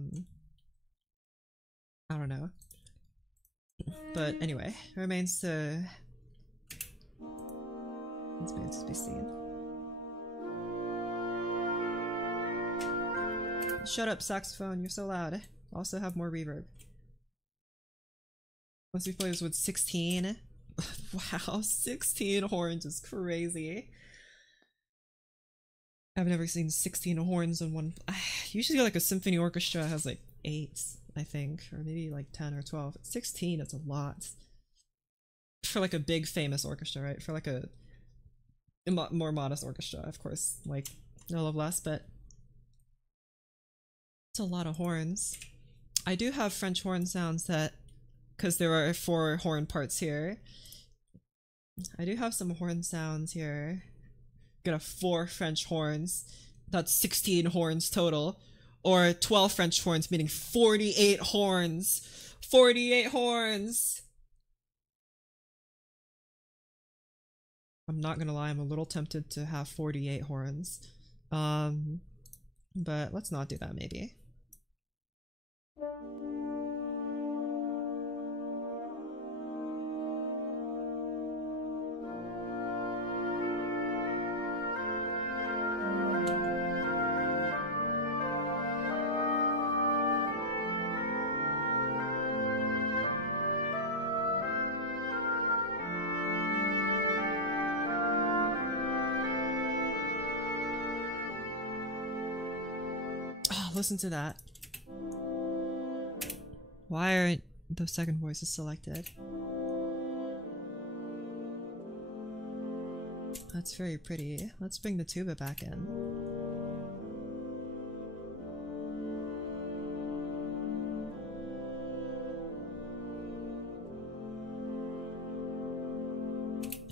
don't know. But anyway, remains to be seen. Shut up, saxophone, you're so loud. Also have more reverb. Once we play this with 16. Wow, 16 horns is crazy. I've never seen 16 horns in one. Usually like a symphony orchestra has like 8, I think, or maybe like 10 or 12. 16, that's a lot. For like a big famous orchestra, right? For like a more modest orchestra, of course, like no love less, but it's a lot of horns. I do have French horn sounds that, because there are 4 horn parts here, I do have some horn sounds here. Got a 4 French horns. That's 16 horns total. Or 12 French horns, meaning 48 horns. 48 horns! I'm not gonna lie, I'm a little tempted to have 48 horns. But let's not do that, maybe. Listen to that. Why aren't the second voices selected? That's very pretty. Let's bring the tuba back in.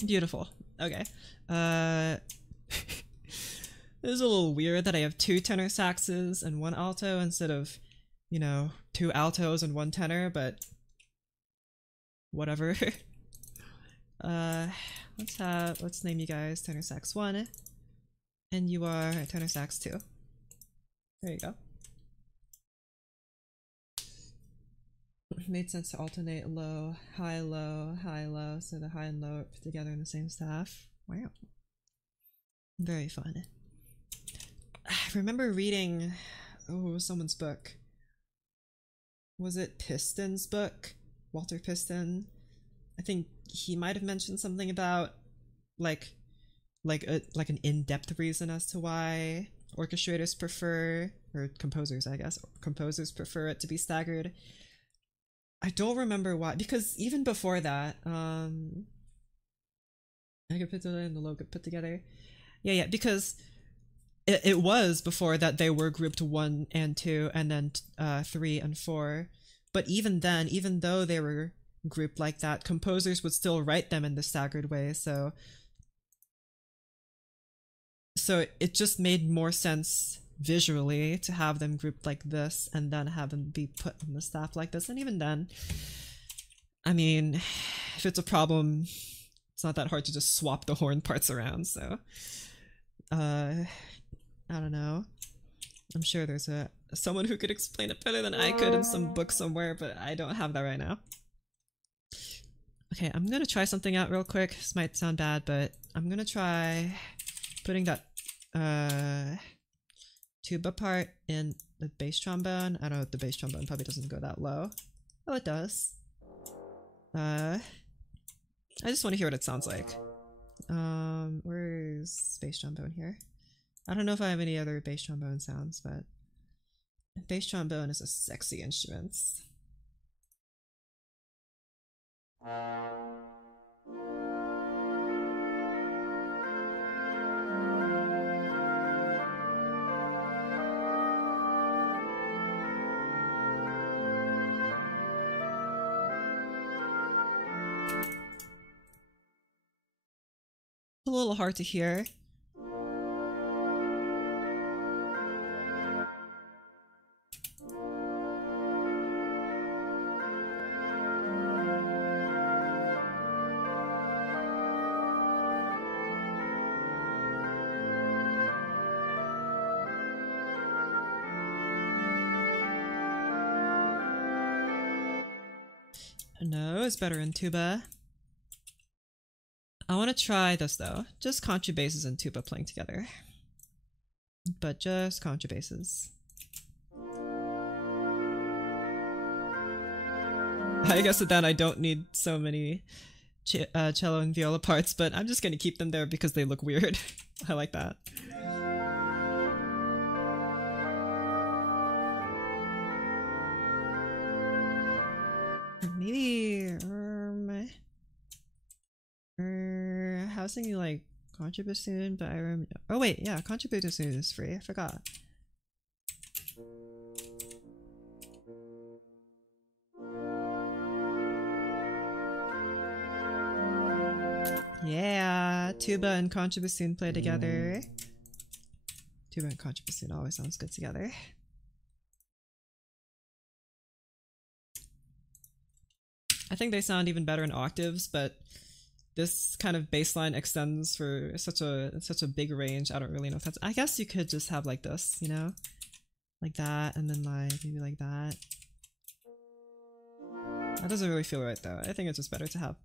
Beautiful. Okay. It is a little weird that I have 2 tenor saxes and 1 alto instead of, you know, 2 altos and 1 tenor, but whatever. Let's name you guys tenor sax 1, and you are tenor sax 2. There you go. It made sense to alternate low, high, low, so the high and low are put together in the same staff. Wow. Very fun. I remember reading, someone's book. Was it Piston's book? Walter Piston? I think he might have mentioned something about like an in-depth reason as to why orchestrators prefer, or composers, I guess, composers prefer it to be staggered. I don't remember why, because even before that, I could put together and the low could put together. Yeah, because it was before that they were grouped 1 and 2 and then 3 and 4. But even then, even though they were grouped like that, composers would still write them in the staggered way, so it just made more sense visually to have them grouped like this and then have them be put in the staff like this. And even then, I mean, if it's a problem, it's not that hard to just swap the horn parts around, so I don't know. I'm sure there's someone who could explain it better than I could in some book somewhere, but I don't have that right now. Okay, I'm gonna try something out real quick. This might sound bad, but I'm gonna try putting that tuba part in the bass trombone. I don't know if the bass trombone probably doesn't go that low. Oh, it does. I just want to hear what it sounds like. Where's bass trombone here? I don't know if I have any other bass trombone sounds, but bass trombone is a sexy instrument. A little hard to hear. No, it's better in tuba. I want to try this though. Just contrabasses and tuba playing together. But just contrabasses. I guess that then I don't need so many cello and viola parts, but I'm just gonna keep them there because they look weird. I like that. Maybe I was thinking like contrabassoon, but I remember. Oh wait, yeah, contrabassoon is free. I forgot. Yeah, tuba and contrabassoon play together. Tuba and contrabassoon always sounds good together. I think they sound even better in octaves, but this kind of bass line extends for such a big range. I don't really know if that's. I guess you could just have like this, you know, like that, and then like maybe like that. That doesn't really feel right though. I think it's just better to have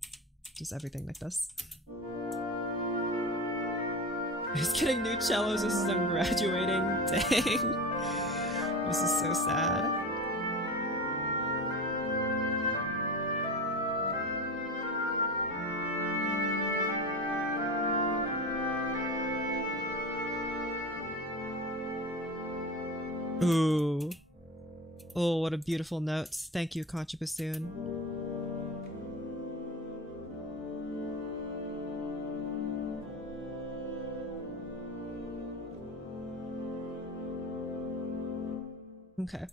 just everything like this. He's getting new cellos as I'm graduating. Dang. This is so sad. Ooh. Oh, what a beautiful note. Thank you, contrabassoon. Okay.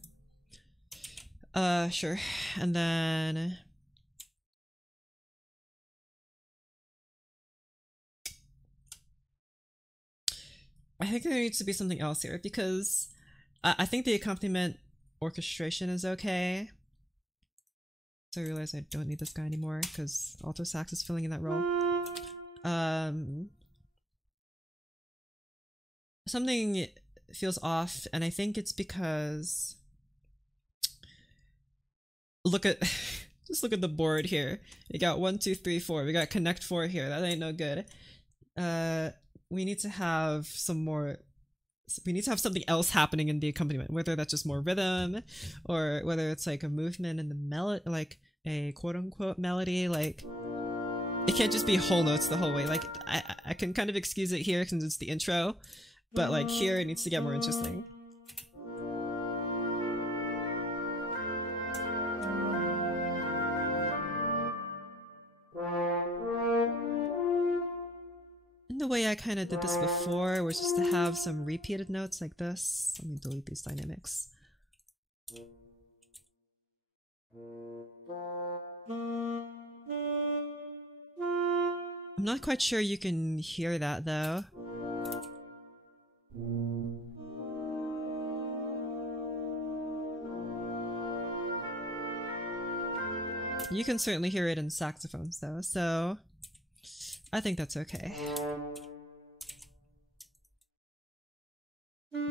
Sure. And then I think there needs to be something else here because I think the accompaniment orchestration is okay. So I realize I don't need this guy anymore because alto sax is filling in that role. Something feels off, and I think it's because look at just look at the board here. We got 1, 2, 3, 4. We got connect 4 here. That ain't no good. We need to have some more. We need to have something else happening in the accompaniment, whether that's just more rhythm, or whether it's like a movement in the melody, like a quote-unquote melody. Like it can't just be whole notes the whole way. Like I can kind of excuse it here since it's the intro, but like here it needs to get more interesting. The way I kind of did this before was just to have some repeated notes like this. Let me delete these dynamics. I'm not quite sure you can hear that though. You can certainly hear it in saxophones though, so I think that's okay.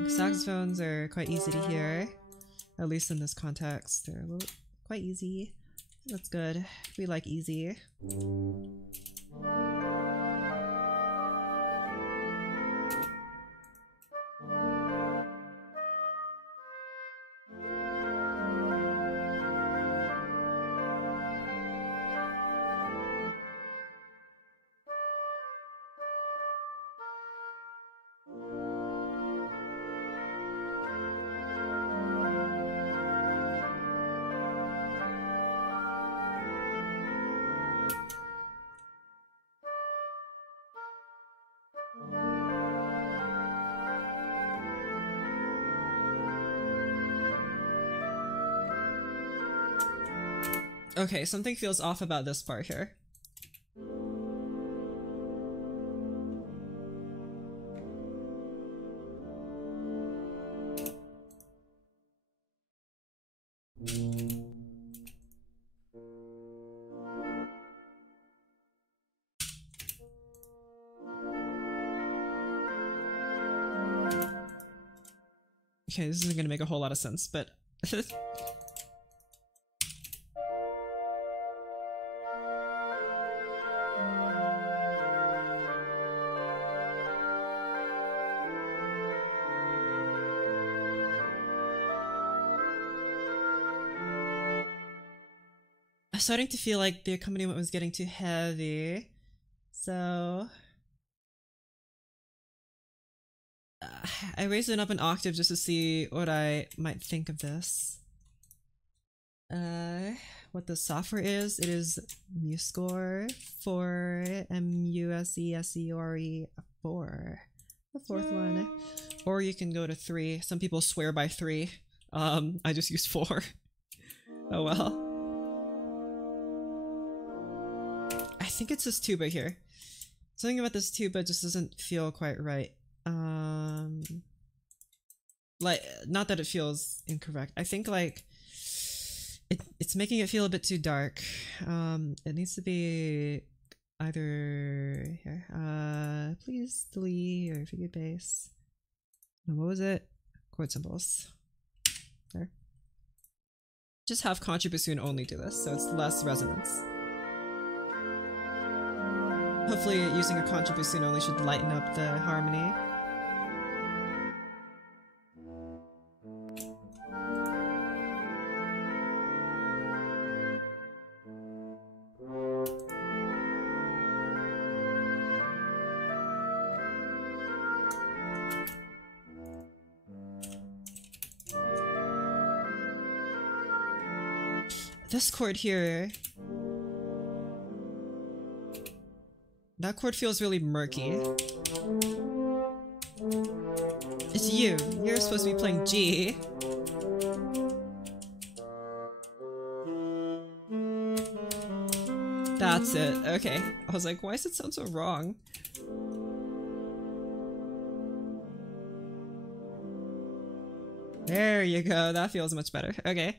Saxophones are quite easy to hear, at least in this context. They're quite easy. That's good. We like easy. Okay, something feels off about this part here. Okay, this isn't gonna make a whole lot of sense, but I'm starting to feel like the accompaniment was getting too heavy. So I raised it up an octave just to see what I might think of this. What the software is? It is MuseScore 4, MUSESCORE 4. The fourth one. Or you can go to 3. Some people swear by 3. I just use 4. Oh well. I think it's this tuba here. Something about this tuba just doesn't feel quite right. Like, not that it feels incorrect. I think like it's making it feel a bit too dark. It needs to be either here. Please delete or figure bass. No, what was it? Chord symbols. There. Just have contrabassoon only do this, so it's less resonance. Hopefully using a contrabassoon only should lighten up the harmony. This chord here, that chord feels really murky. It's you. You're supposed to be playing G. That's it. Okay. I was like, why does it sound so wrong? There you go. That feels much better. Okay.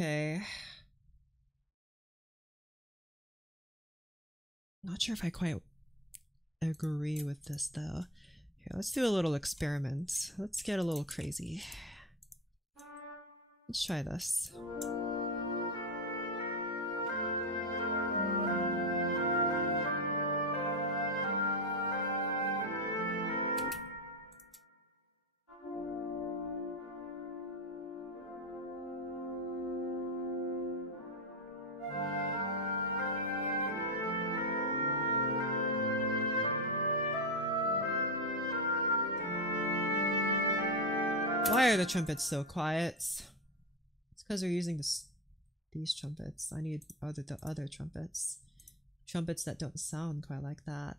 Okay. Not sure if I quite agree with this though. Here, let's do a little experiment. Let's get a little crazy. Let's try this. Why are the trumpets so quiet? It's because they're using these trumpets. I need the other trumpets. Trumpets that don't sound quite like that.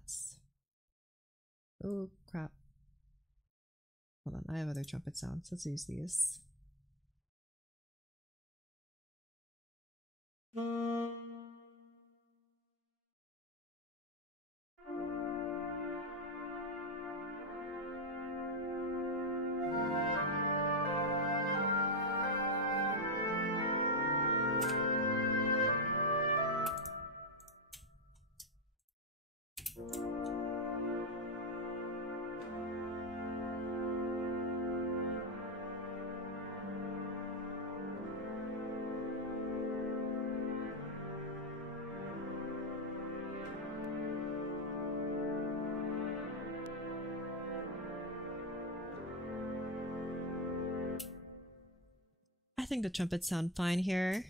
Oh crap. Hold on, I have other trumpet sounds. Let's use these. I think the trumpets sound fine here.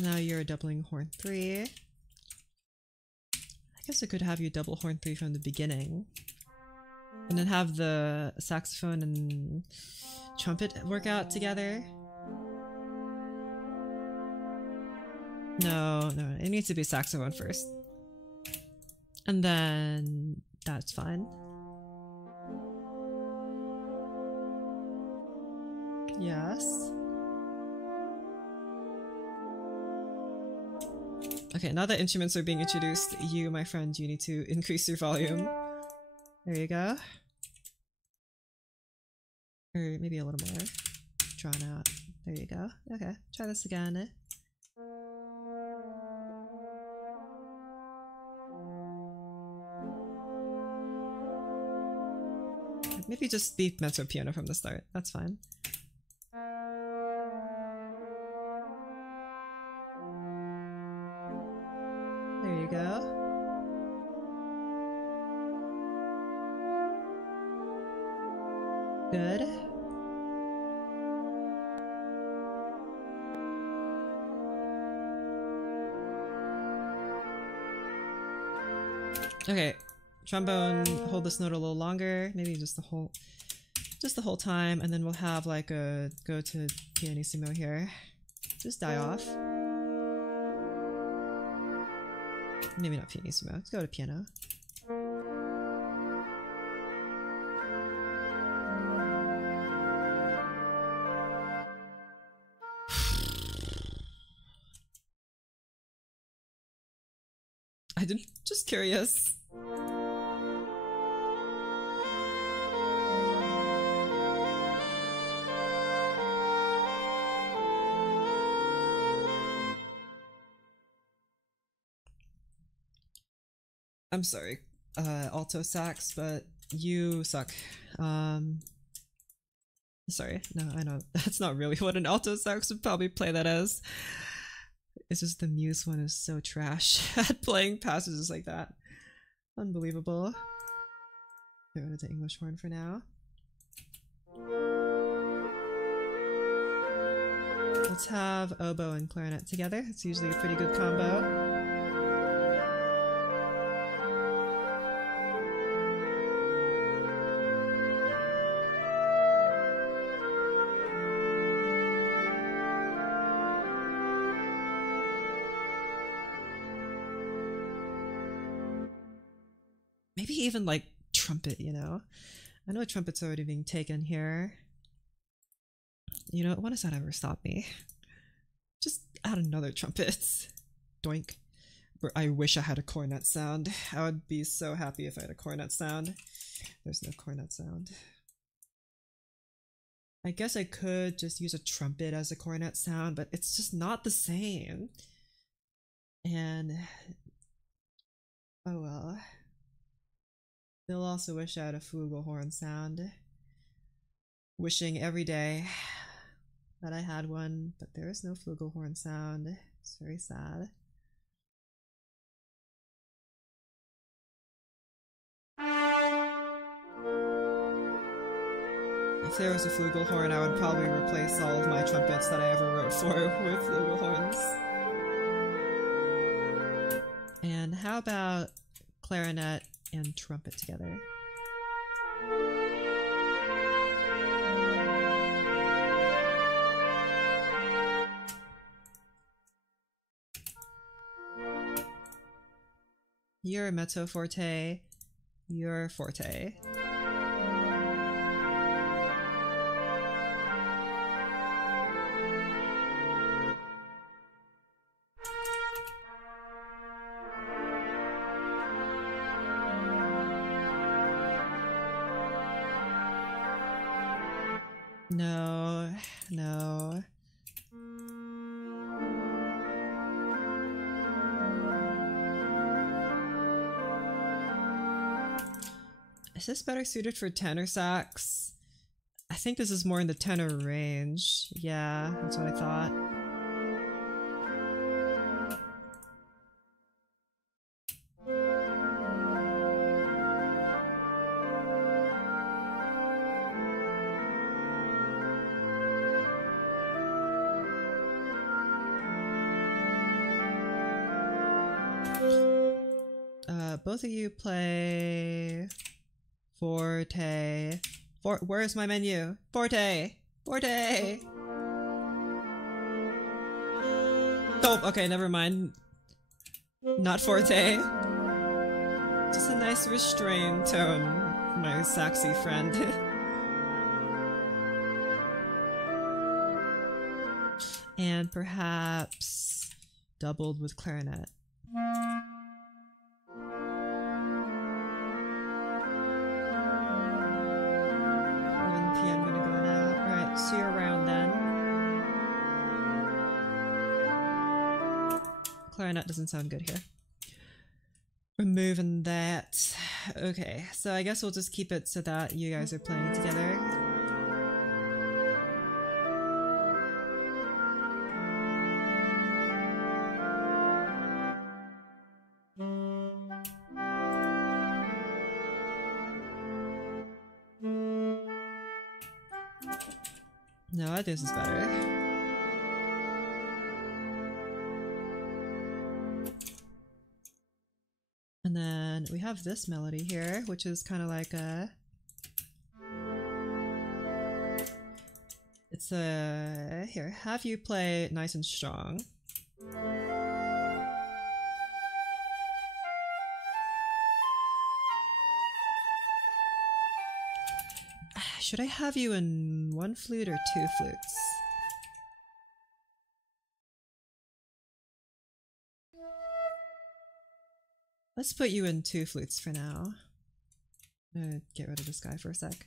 Now you're doubling horn 3. I guess I could have you double horn 3 from the beginning. And then have the saxophone and trumpet work out together. No, it needs to be saxophone first. And then that's fine. Yes. Okay, now that instruments are being introduced, you, my friend, you need to increase your volume. There you go. Or maybe a little more drawn out. There you go. Okay, try this again. Maybe just the mezzo piano from the start. That's fine. There you go. Good. Okay, trombone, hold this note a little longer, maybe just the whole time, and then we'll have like a go to pianissimo here. Just die off. Maybe not pianissimo, let's go to piano. I'm just curious. I'm sorry, alto sax, but you suck. Sorry, no, I know that's not really what an alto sax would probably play that as. It's just the Muse one is so trash at playing passages like that. Unbelievable. Go to the English horn for now. Let's have oboe and clarinet together. It's usually a pretty good combo. Maybe even like trumpet, you know? I know a trumpet's already being taken here. You know, when does that ever stop me? Just add another trumpet. Doink. I wish I had a cornet sound. I would be so happy if I had a cornet sound. There's no cornet sound. I guess I could just use a trumpet as a cornet sound, but it's just not the same. And oh well. They'll also wish I had a flugelhorn sound. Wishing every day that I had one, but there is no flugelhorn sound. It's very sad. If there was a flugelhorn, I would probably replace all of my trumpets that I ever wrote for with flugelhorns. And how about clarinet and trumpet together? You're mezzo forte, you're forte. No, no. Is this better suited for tenor sax? I think this is more in the tenor range. Yeah, that's what I thought. Both of you play forte. Where's my menu? Forte! Forte! Oh, okay, never mind. Not forte. Just a nice restrained tone, my saxy friend. And perhaps doubled with clarinet. clarinet doesn't sound good here. Removing that. Okay, so I guess we'll just keep it so that you guys are playing together. No, I think this is better. And then we have this melody here, which is kind of like a... It's a... Here, have you play nice and strong. Should I have you in one flute or two flutes? Let's put you in two flutes for now. I'm gonna get rid of this guy for a sec.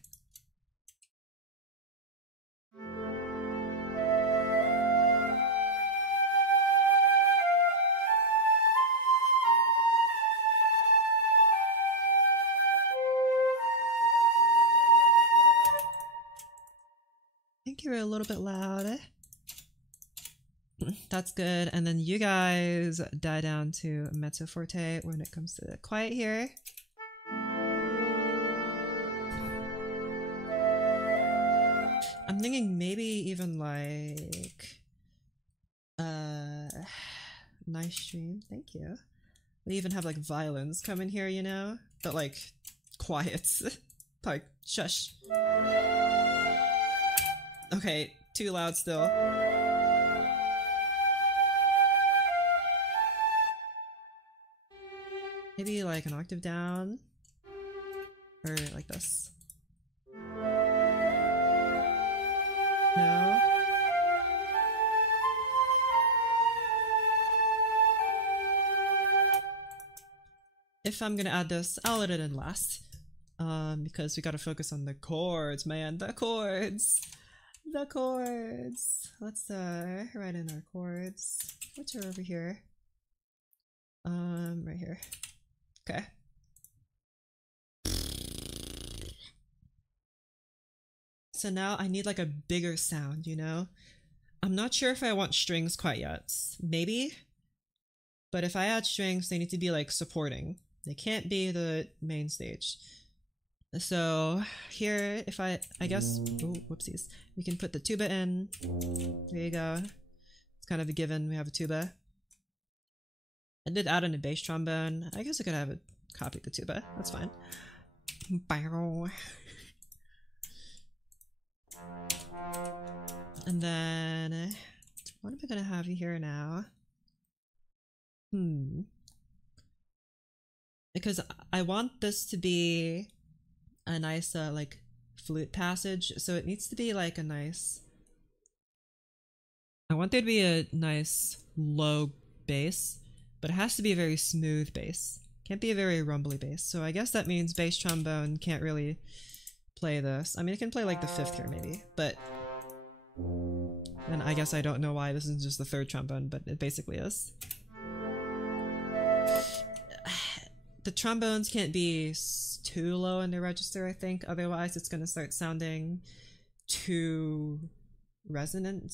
I think you're a little bit loud. That's good. And then you guys die down to mezzo forte when it comes to the quiet here. I'm thinking maybe even like nice stream, thank you. We even have like violins come in here, you know? But like quiet. Like shush. Okay, too loud still. Maybe like an octave down? Or like this? No? If I'm gonna add this, I'll add it in last. Because we gotta focus on the chords, man. The chords! The chords! Let's write in our chords, which are over here. Right here. Okay. So now I need like a bigger sound, you know? I'm not sure if I want strings quite yet. Maybe? But if I add strings, they need to be like supporting. They can't be the main stage. So here, if I guess, oh, whoopsies. We can put the tuba in. There you go. It's kind of a given, we have a tuba. I did add in a bass trombone. I guess I could have it copy the tuba. That's fine. And then what am I gonna have you here now? Because I want this to be a nice like flute passage, so it needs to be like a nice... I want there to be a nice low bass, but it has to be a very smooth bass. Can't be a very rumbly bass. So I guess that means bass trombone can't really play this. I mean, it can play like the fifth here maybe, but... And I guess I don't know why this is just the third trombone, but it basically is. The trombones can't be too low in the register, I think. Otherwise, it's going to start sounding too resonant.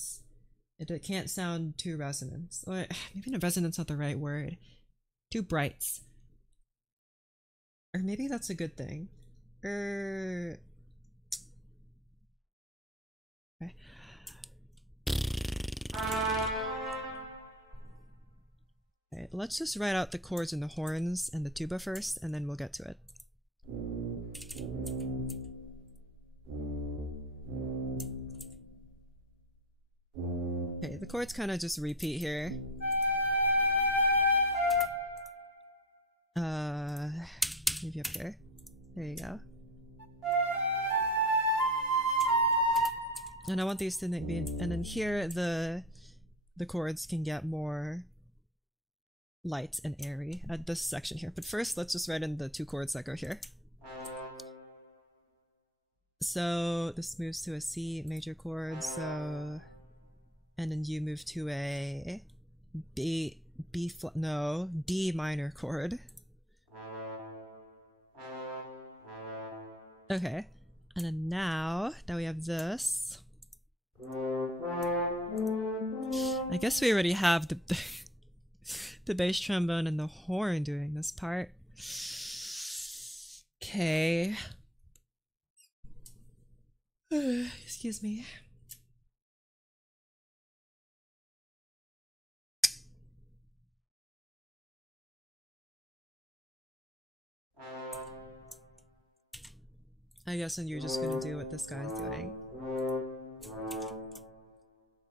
It can't sound too resonant. Or maybe no, resonant's not the right word. Too bright. Or maybe that's a good thing. Okay. Okay, let's just write out the chords and the horns and the tuba first, and then we'll get to it. Okay, the chords kind of just repeat here. Maybe up here. There you go. And I want these to be, and then here the chords can get more light and airy at this section here. But first, let's just write in the two chords that go here. So this moves to a C major chord, so... And then you move to a B flat, no, D minor chord. Okay, and then now that we have this, I guess we already have the the bass trombone and the horn doing this part. Okay. Excuse me. I guess then you're just gonna do what this guy's doing.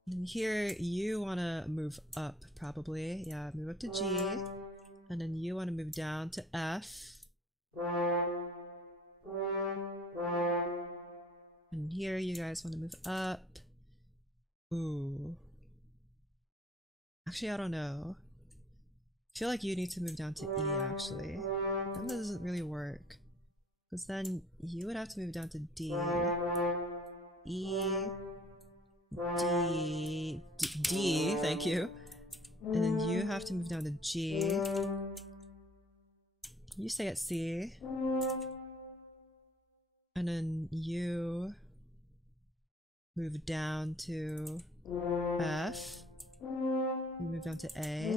And here you wanna move up, probably. Yeah, move up to G. And then you wanna move down to F. And here you guys wanna move up. Ooh. Actually, I don't know. I feel like you need to move down to E, actually. That doesn't really work. Because then you would have to move down to D. E. D, thank you. And then you have to move down to G. You stay at C. And then you move down to F. You move down to A.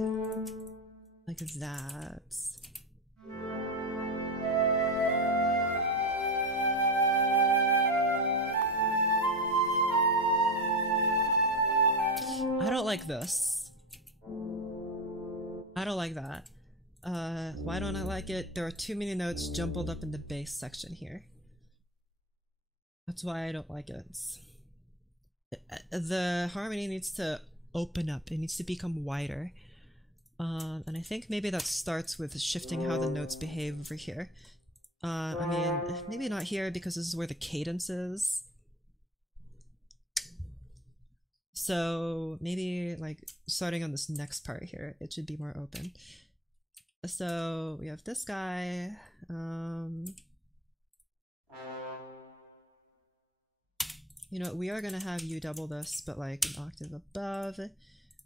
Like that. I don't like this. I don't like that. Why don't I like it? There are too many notes jumbled up in the bass section here. That's why I don't like it. The harmony needs to open up. It needs to become wider. And I think maybe that starts with shifting how the notes behave over here. I mean, maybe not here because this is where the cadence is. So maybe like starting on this next part here, it should be more open. So we have this guy. You know, we are gonna have you double this, but like an octave above.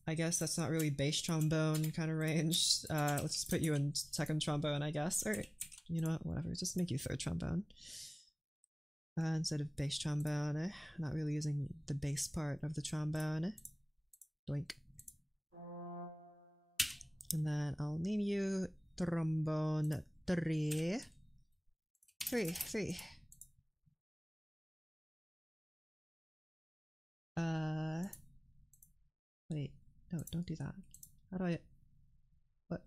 I guess that's not really bass trombone kind of range. Let's just put you in second trombone, I guess. Or, you know what, whatever, just make you third trombone. Instead of bass trombone. Not really using the bass part of the trombone. Blink. And then I'll name you trombone 3. 3. Wait, no, don't do that. How do I... What?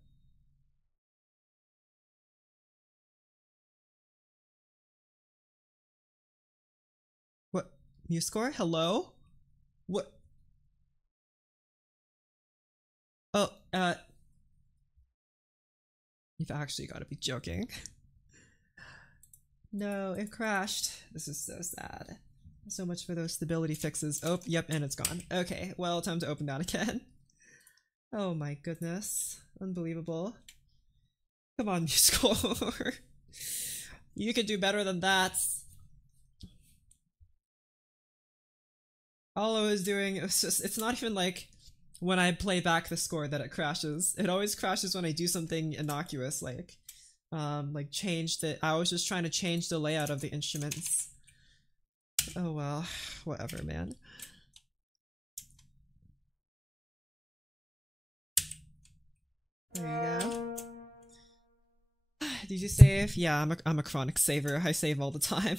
What? MuseScore? Hello? What? Oh, you've actually got to be joking. No, it crashed. This is so sad. So much for those stability fixes. Oh, yep, and it's gone. Okay, well, time to open that again. Oh my goodness. Unbelievable. Come on, MuseScore. You could do better than that. All I was doing, it's not even like when I play back the score that it crashes. It always crashes when I do something innocuous, like change the, I was just trying to change the layout of the instruments. Oh well, whatever, man. There you go. Did you save? Yeah, I'm a chronic saver. I save all the time.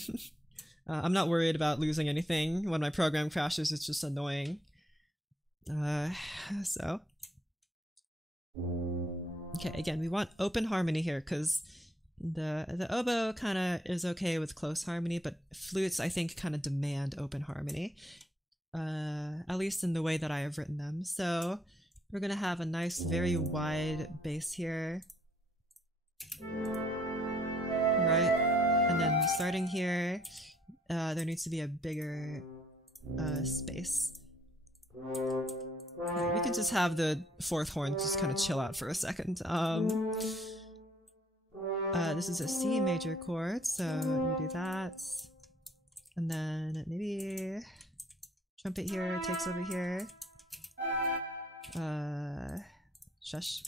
I'm not worried about losing anything. When my program crashes, it's just annoying. So. Okay, again, we want open harmony here, because the oboe kind of is okay with close harmony, but flutes, I think, kind of demand open harmony. At least in the way that I have written them. So we're gonna have a nice, very wide bass here. Right? And then starting here, there needs to be a bigger space. We can just have the fourth horn just kind of chill out for a second. This is a C major chord, so you do that. And then maybe trumpet here takes over here. Shush.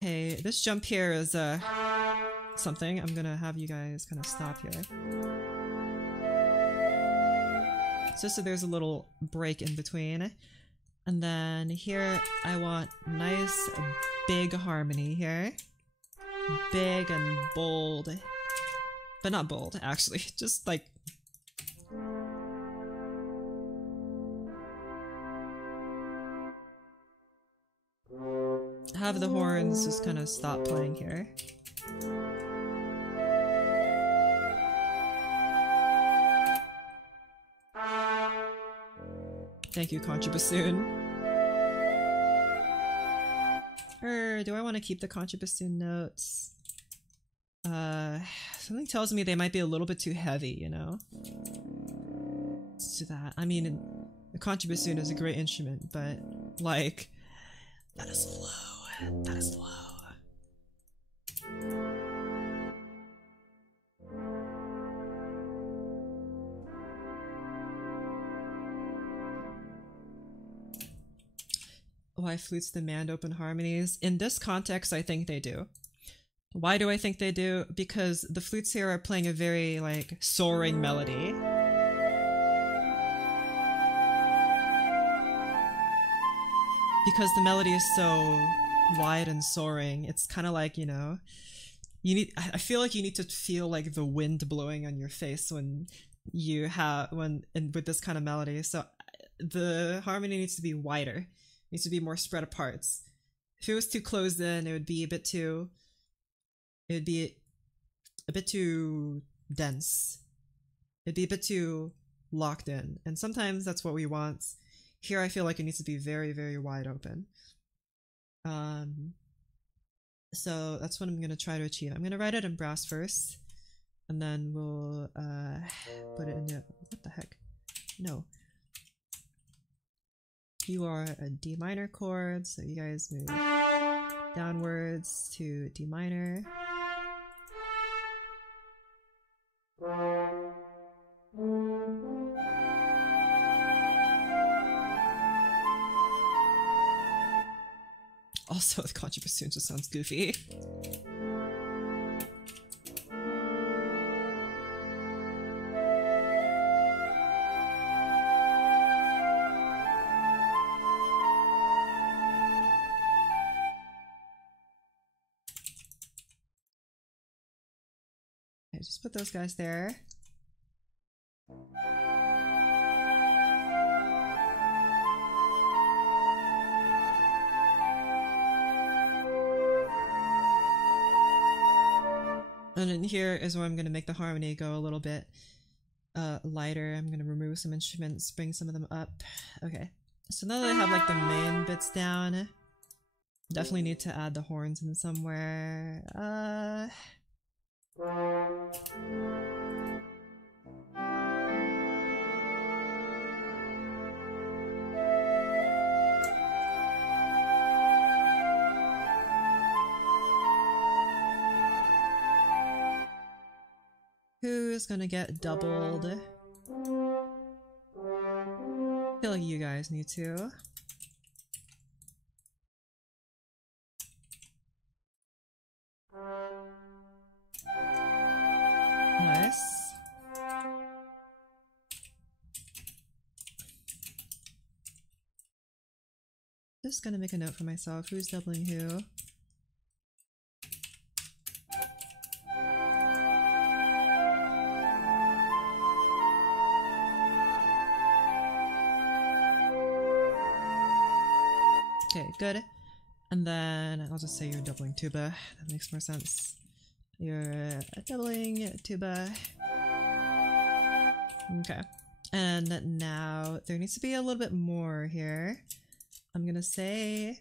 Okay, this jump here is something. I'm gonna have you guys kind of stop here. Just so there's a little break in between. And then here I want nice big harmony here. Big and bold. But not bold, actually. Just like... have the horns just kind of stop playing here. Thank you, contrabassoon. Or do I want to keep the contrabassoon notes? Something tells me they might be a little bit too heavy, you know? Let's do that. I mean, the contrabassoon is a great instrument, but, like, that is low. That is low. Why flutes demand open harmonies? In this context, I think they do. Why do I think they do? Because the flutes here are playing a very, like, soaring melody. Because the melody is so wide and soaring, it's kind of like, you know, you need. I feel like you need to feel like the wind blowing on your face when you have with this kind of melody. So the harmony needs to be wider, it needs to be more spread apart. If it was too closed in, it would be a bit too. It would be a bit too dense. It'd be a bit too locked in, and sometimes that's what we want. Here I feel like it needs to be very, very wide open. So that's what I'm gonna try to achieve. I'm gonna write it in brass first, and then we'll put it in the, what the heck? No. You are a D minor chord, so you guys move downwards to D minor. Also, the contrabassoon just sounds goofy. Okay, just put those guys there. And in here is where I'm going to make the harmony go a little bit lighter. I'm going to remove some instruments, bring some of them up. Okay, so now that I have like the main bits down, definitely need to add the horns in somewhere. Who's gonna get doubled? I feel like you guys need to. Nice. Just gonna make a note for myself. Who's doubling who? Okay, good. And then I'll just say you're doubling tuba. That makes more sense. You're doubling tuba. Okay. And now there needs to be a little bit more here. I'm gonna say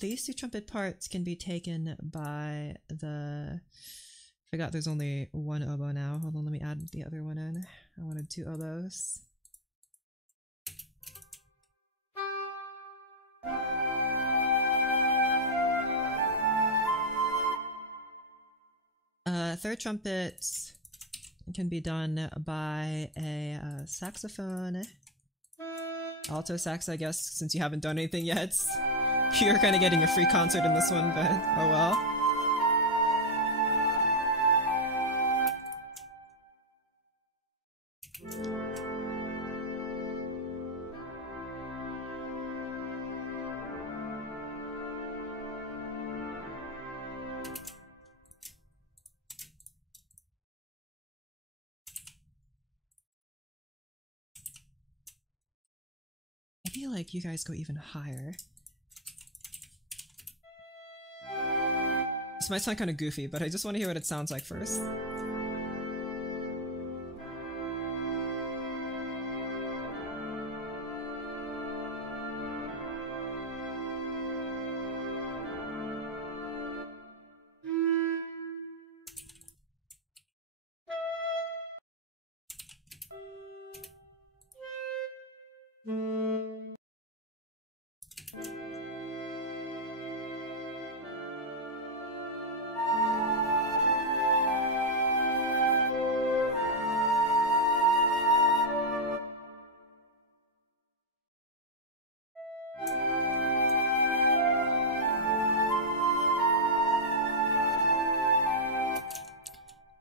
these two trumpet parts can be taken by the... I forgot there's only one oboe now. Hold on, let me add the other one in. I wanted two oboes. Third trumpet can be done by a saxophone. Alto sax, I guess, since you haven't done anything yet. You're kind of getting a free concert in this one, but oh well. I feel like you guys go even higher. This might sound kind of goofy, but I just want to hear what it sounds like first.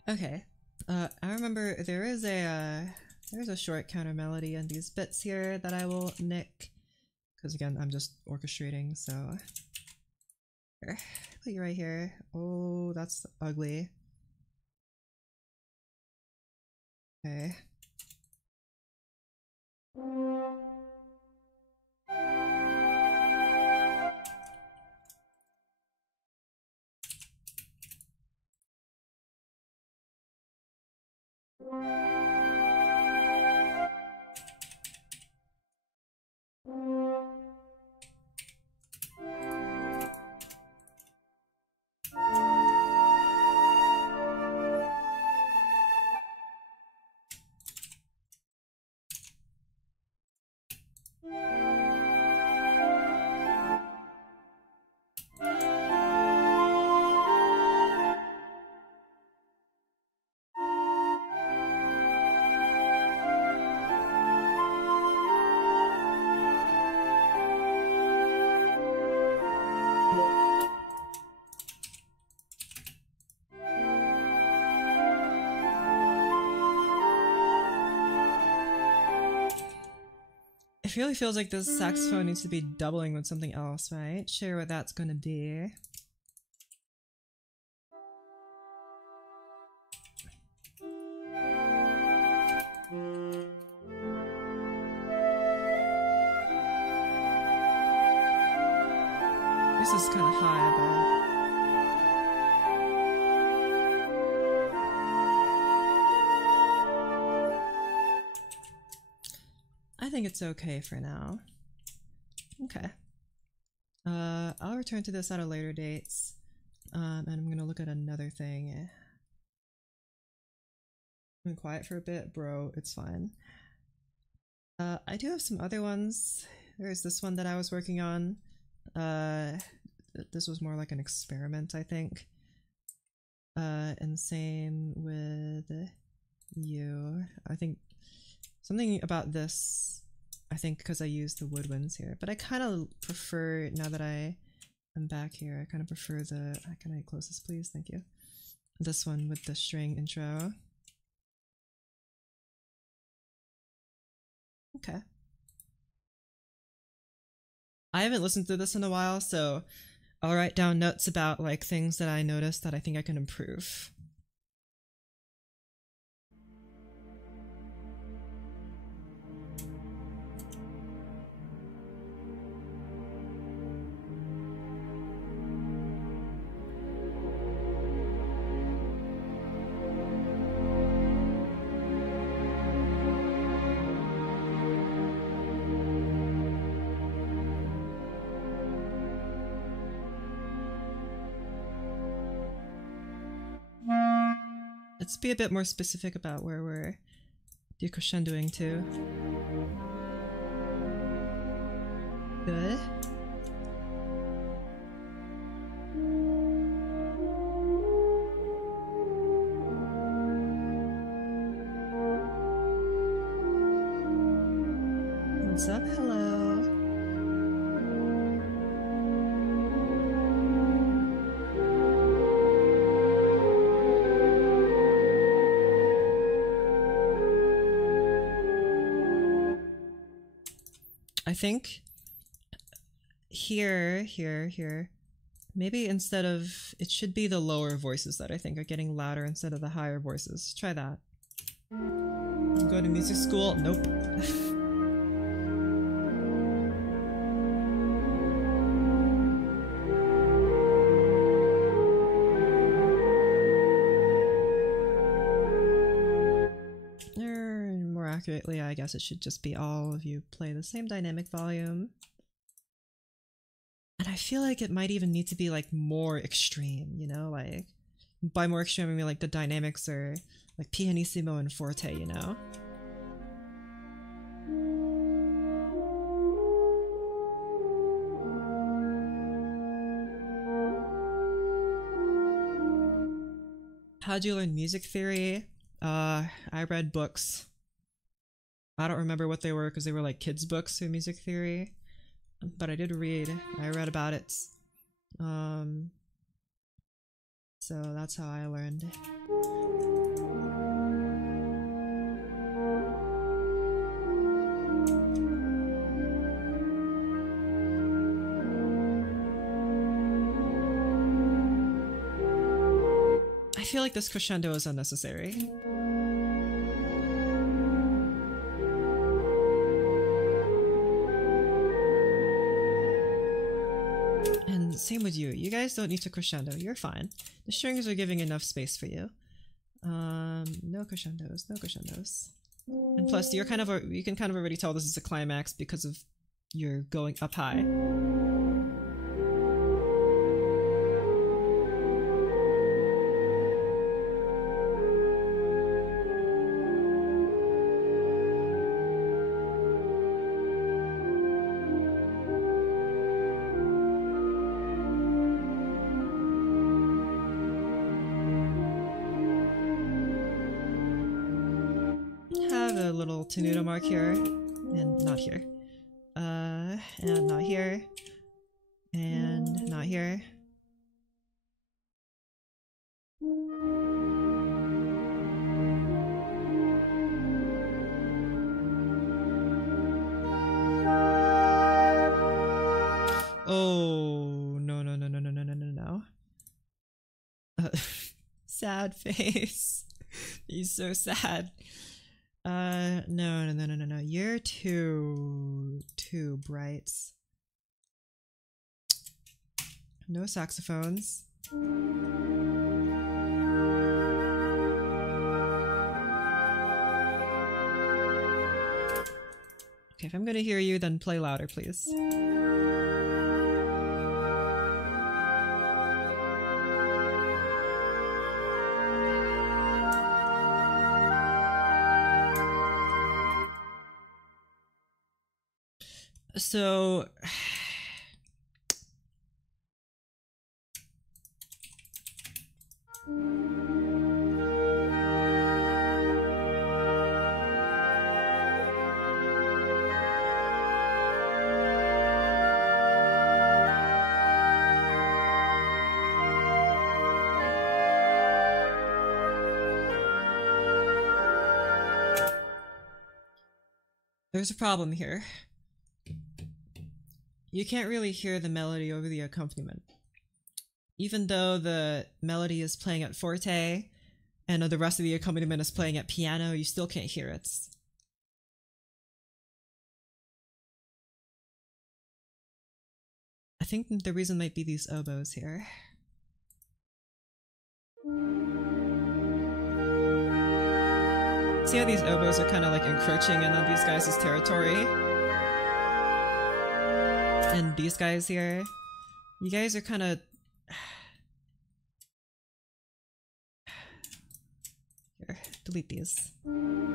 Okay, I remember there's a short counter melody in these bits here that I will nick, because again, I'm just orchestrating, so here, put you right here. Oh, that's ugly. Okay. It really feels like this saxophone needs to be doubling with something else, right? Share what that's gonna be. This is kind of high, but I think it's okay for now. Okay. I'll return to this at a later date. And I'm gonna look at another thing. I'm quiet for a bit, bro. It's fine. I do have some other ones. There's this one that I was working on. This was more like an experiment, I think. And same with you. I think something about this, I think because I used the woodwinds here, but I kind of prefer, now that I am back here, I kind of prefer the, can I close this please? Thank you. This one with the string intro. Okay. I haven't listened to this in a while, so I'll write down notes about like things that I noticed that I think I can improve. Let's be a bit more specific about where we're decrescendoing to. Good. What's up? Hello. I think here, maybe instead of, it should be the lower voices that I think are getting louder instead of the higher voices. Try that. Go to music school? Nope. More accurately, I guess it should just be all of you play the same dynamic volume. And I feel like it might even need to be like more extreme, you know? Like, by more extreme I mean like the dynamics are like pianissimo and forte, you know? How'd you learn music theory? I read books. I don't remember what they were because they were like kids' books for music theory. But I did read. I read about it. So that's how I learned. I feel like this crescendo is unnecessary. And same with you. You guys don't need to crescendo. You're fine. The strings are giving enough space for you. No crescendos. No crescendos. And plus, you can kind of already tell this is a climax because of you're going up high. Tenuto mark here, and not here. And not here. And not here. Oh, no, no, no, no, no, no, no, no, no. Sad face. He's so sad. No, no, no, no, no, no. You're too bright. No saxophones. Okay, if I'm gonna hear you, then play louder, please. So there's a problem here. You can't really hear the melody over the accompaniment. Even though the melody is playing at forte and the rest of the accompaniment is playing at piano, you still can't hear it. I think the reason might be these oboes here. See how these oboes are kind of like encroaching in on these guys' territory? And these guys here, you guys are kind of... Here, delete these.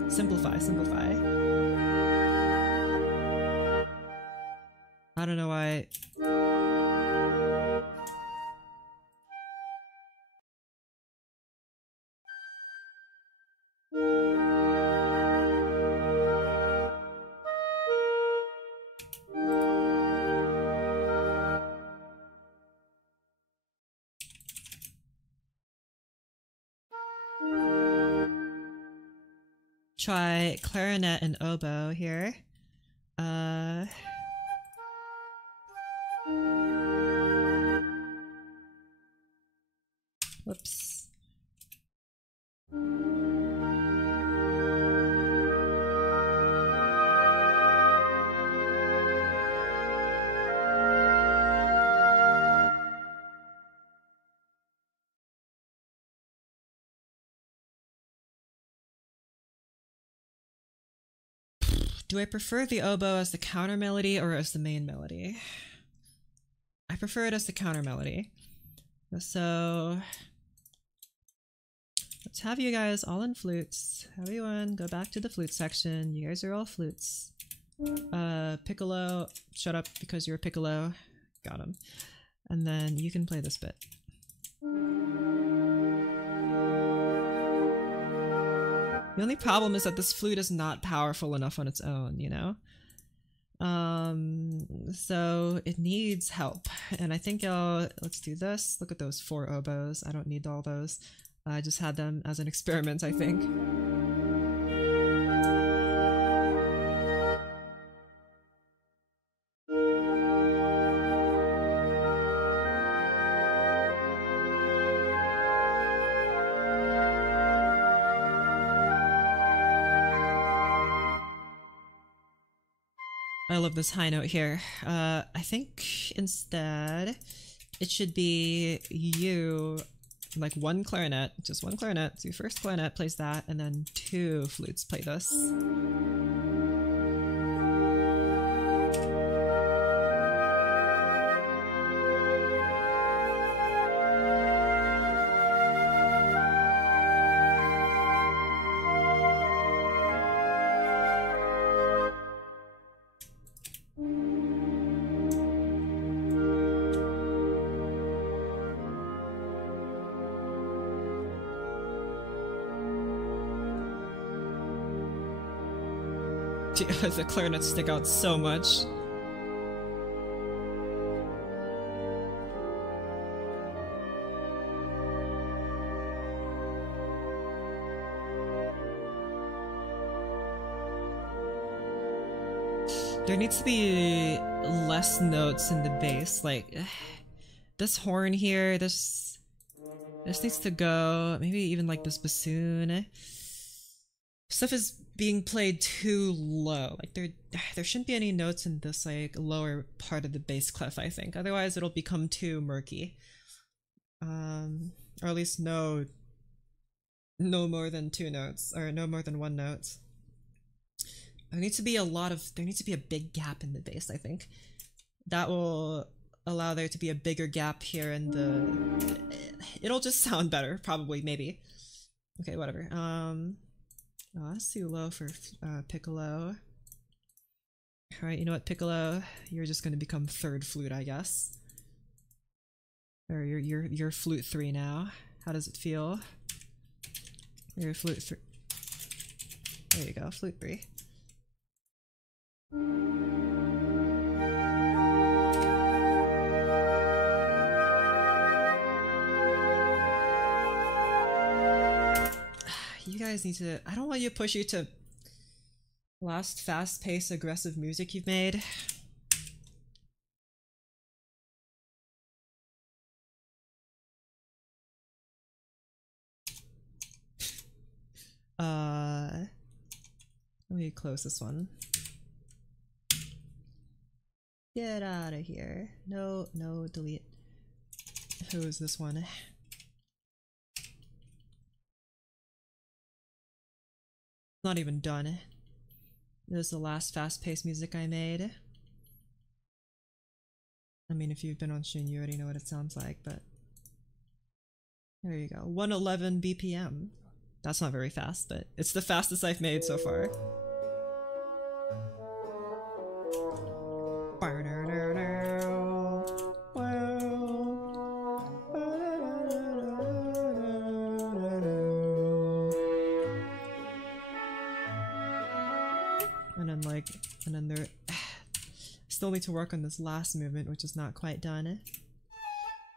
Simplify, simplify. I don't know why... Try clarinet and oboe here. Whoops. Do I prefer the oboe as the counter melody or as the main melody? I prefer it as the counter melody. So let's have you guys all in flutes. Everyone go back to the flute section. You guys are all flutes. Piccolo, shut up because you're a piccolo. Got him. And then you can play this bit. The only problem is that this flute is not powerful enough on its own, you know? So it needs help. And I think let's do this. Look at those 4 oboes. I don't need all those. I just had them as an experiment, I think. I love this high note here. I think instead it should be you, like 1 clarinet, just 1 clarinet. So your first clarinet plays that, and then 2 flutes play this. The clarinets stick out so much. There needs to be less notes in the bass, like this horn here, this needs to go, maybe even like this bassoon. Stuff is being played too low. Like there shouldn't be any notes in this like lower part of the bass clef, I think. Otherwise it'll become too murky. Or at least no more than 2 notes, or no more than 1 note. There needs to be a big gap in the bass, I think. That will allow there to be a bigger gap here in the... It'll just sound better, probably, maybe. Okay, whatever. That's too low for piccolo. Alright, you know what, piccolo? You're just gonna become 3rd flute, I guess. Or you're flute 3 now. How does it feel? You're flute 3. There you go, flute 3. You guys need to... I don't want you to push you to last fast-paced, aggressive music you've made. Let me close this one. Get out of here. No, delete. Who is this one? Not even done. This is the last fast-paced music I made. I mean, if you've been on Shun, you already know what it sounds like, but... There you go. 111 BPM. That's not very fast, but it's the fastest I've made so far. And then there... Still need to work on this last movement, which is not quite done.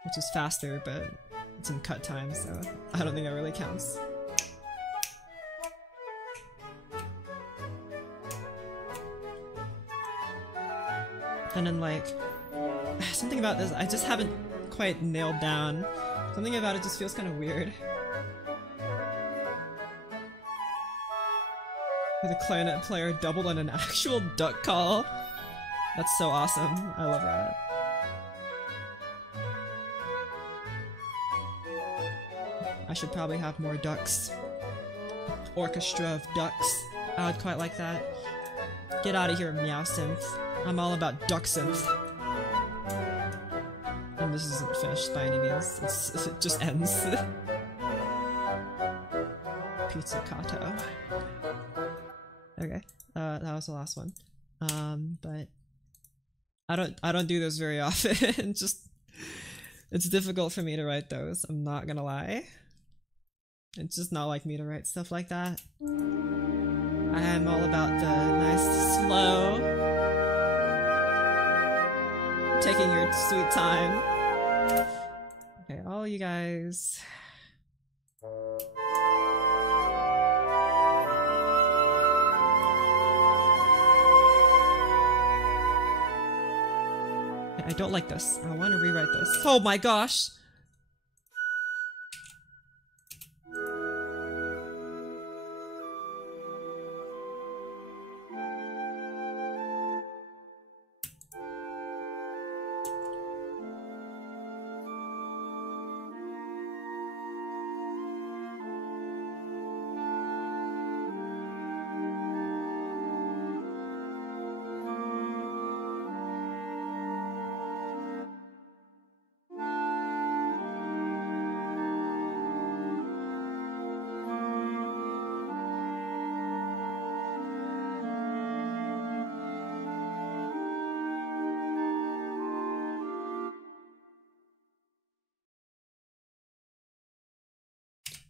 Which is faster, but it's in cut time, so I don't think that really counts. And then like something about this I just haven't quite nailed down. Something about it just feels kind of weird. The clarinet player doubled on an actual duck call. That's so awesome. I love that. I should probably have more ducks. Orchestra of ducks. I would quite like that. Get out of here, meow synth. I'm all about duck synth. And this isn't finished by any means. It just ends. Pizzicato. Okay, that was the last one. But I don't do those very often. Just it's difficult for me to write those. I'm not gonna lie. It's just not like me to write stuff like that. I am all about the nice, slow, taking your sweet time. Okay, all you guys. I don't like this. I want to rewrite this. Oh my gosh!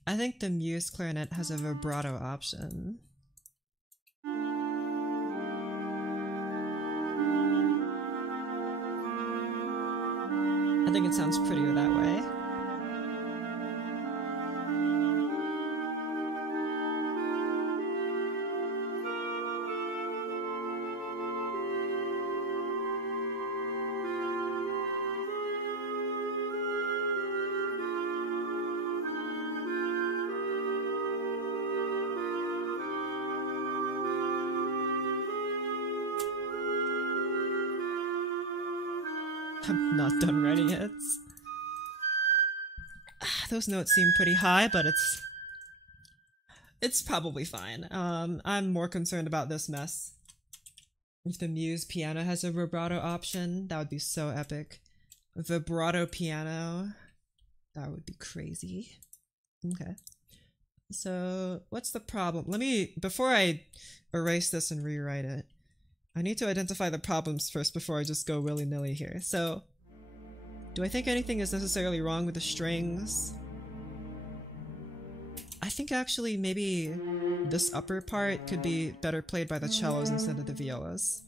I think the Muse clarinet has a vibrato option. I think it sounds prettier that way. I'm not done writing it. Those notes seem pretty high, but it's probably fine. I'm more concerned about this mess. If the Muse piano has a vibrato option, that would be so epic. Vibrato piano, that would be crazy. Okay. So, what's the problem? Before I erase this and rewrite it, I need to identify the problems first before I just go willy-nilly here. So, do I think anything is necessarily wrong with the strings? I think actually maybe this upper part could be better played by the cellos instead of the violas.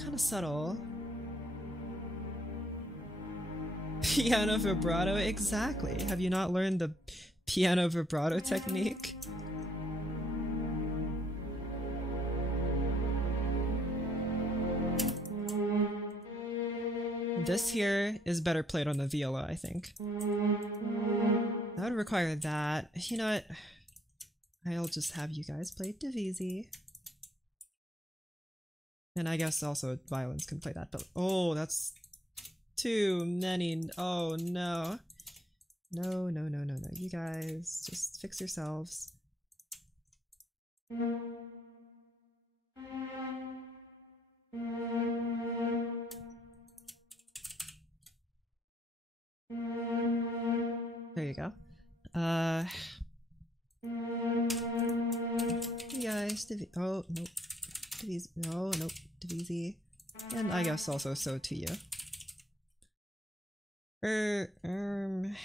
Kind of subtle. Piano vibrato, exactly. Have you not learned the piano vibrato technique? This here is better played on the viola, I think. That would require that. You know what? I'll just have you guys play Divisi. And I guess also violins can play that, but oh, that's too many. Oh no. No, no, no, no, no. You guys just fix yourselves. There you go. You guys, oh, nope. No, nope. Divisi. And I guess also so to you. Then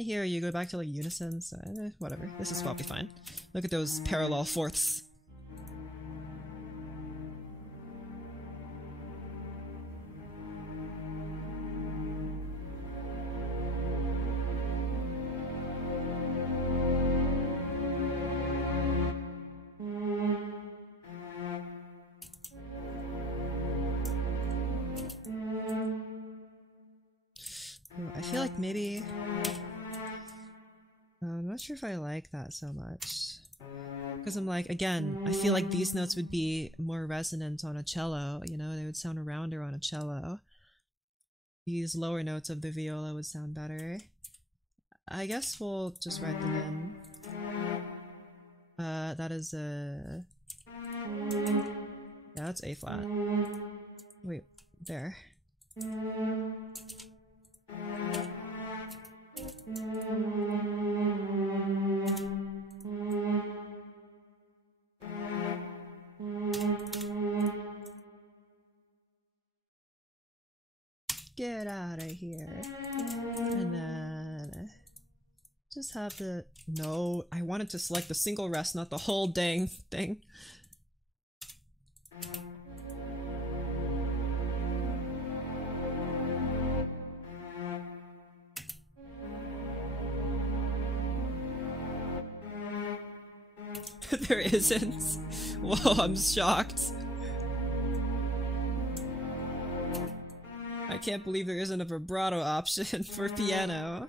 here you go back to like unison, so whatever. This is probably fine. Look at those parallel fourths. I feel like maybe... I'm not sure if I like that so much. Because I'm like, again, I feel like these notes would be more resonant on a cello, you know, they would sound rounder on a cello. These lower notes of the viola would sound better. I guess we'll just write them in. That is a... Yeah, that's A flat. Wait, there. Get out of here. And then just have to... No, I wanted to select the single rest, not the whole dang thing. There isn't. Whoa, I'm shocked. I can't believe there isn't a vibrato option for piano.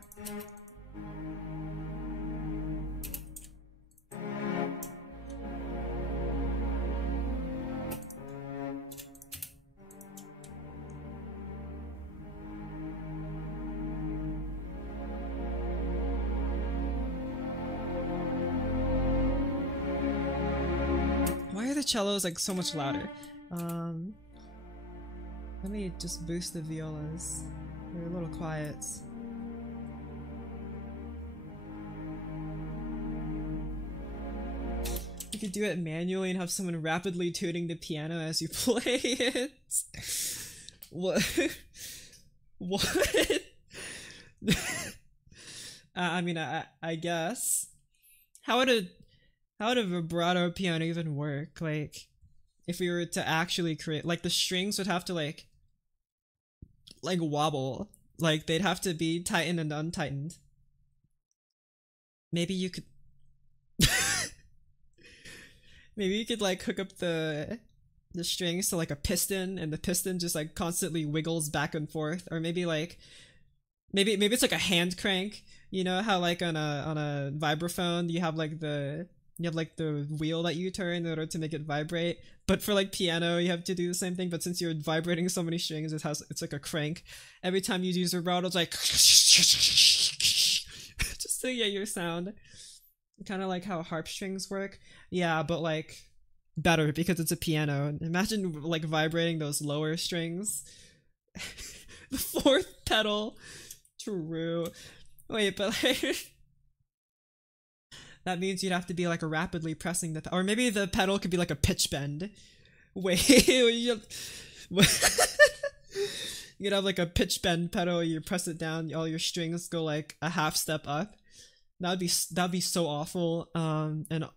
Why are the cellos like so much louder? Let me just boost the violas. They're a little quiet. You could do it manually and have someone rapidly tuning the piano as you play it. What? What? I mean, I guess. How would a vibrato piano even work? Like, if we were to actually create, like, the strings would have to like wobble. Like, they'd have to be tightened and untightened. Maybe you could maybe you could like hook up the strings to like a piston, and the piston just like constantly wiggles back and forth. Or maybe like maybe it's like a hand crank. You know how like on a vibraphone you have like the wheel that you turn in order to make it vibrate, but for like piano you have to do the same thing, but since you're vibrating so many strings, it's like a crank. Every time you use a vibrato, it's like just to get your sound. Kind of like how harp strings work. Yeah, but like better because it's a piano. Imagine like vibrating those lower strings. The fourth pedal. True. Wait, but like that means you'd have to be like rapidly pressing the or maybe the pedal could be like a pitch bend. Wait, you'd have like a pitch bend pedal, you press it down, all your strings go like a half step up. That'd be so awful. And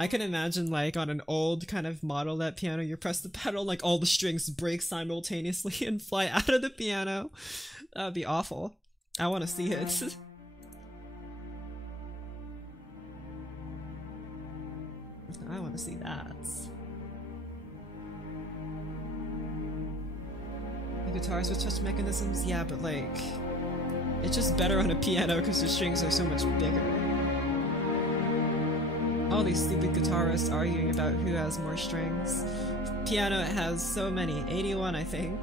I can imagine like on an old kind of model that piano, you press the pedal, like all the strings break simultaneously and fly out of the piano. That'd be awful. I want to see it. I want to see that. The guitars with touch mechanisms? Yeah, but like... it's just better on a piano because the strings are so much bigger. All these stupid guitarists arguing about who has more strings. Piano has so many. 81, I think.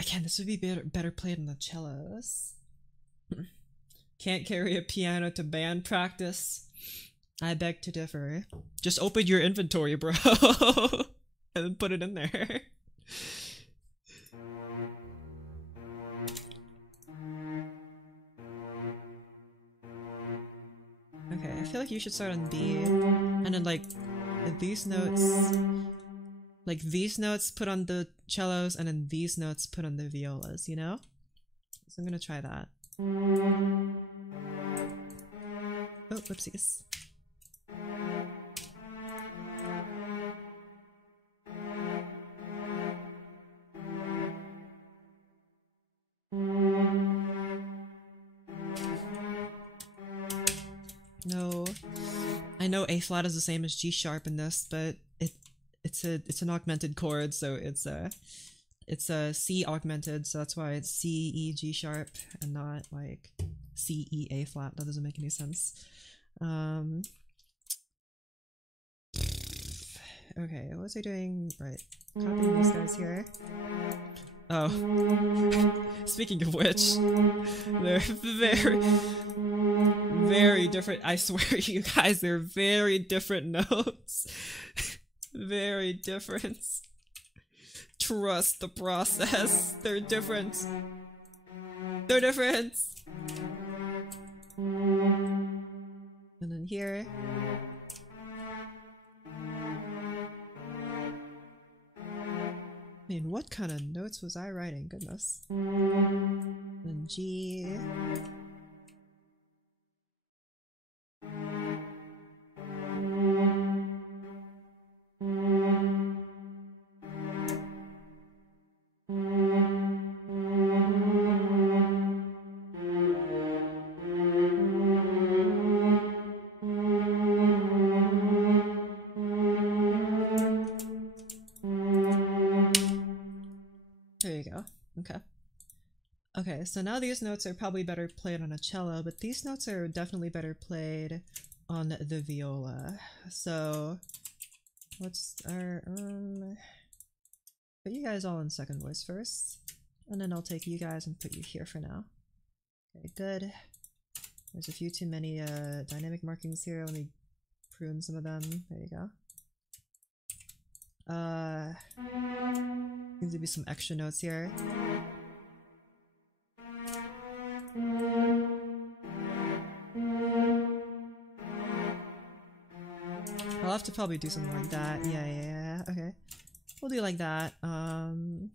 Again, this would be better played on the cellos. Can't carry a piano to band practice. I beg to differ. Just open your inventory, bro. And then put it in there. Okay, I feel like you should start on B. And then like these notes put on the cellos and then these notes put on the violas, you know? So I'm gonna try that. Oh, whoopsies. No. I know A flat is the same as G sharp in this, but it's an augmented chord, so it's a C augmented, so that's why it's C E G sharp and not like C E A flat. That doesn't make any sense. Okay, what was I doing? Right, copying these guys here. Oh, speaking of which, they're very different. I swear, you guys, they're very different notes. Very different. Trust the process. They're different. They're different. And then here. I mean, what kind of notes was I writing? Goodness. And G. Okay, so now these notes are probably better played on a cello, but these notes are definitely better played on the viola. So let's put you guys all in second voice first, and then I'll take you guys and put you here for now. Okay, good. There's a few too many dynamic markings here. Let me prune some of them. There you go. Seems to be some extra notes here. I'll have to probably do something like that. Yeah, okay. We'll do like that. I'm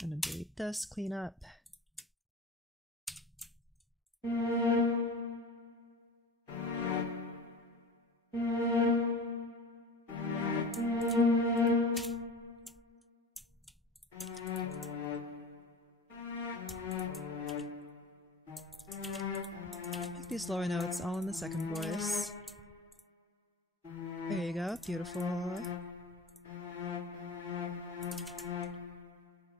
gonna delete this, clean up. These lower notes all in the second voice. There you go, beautiful.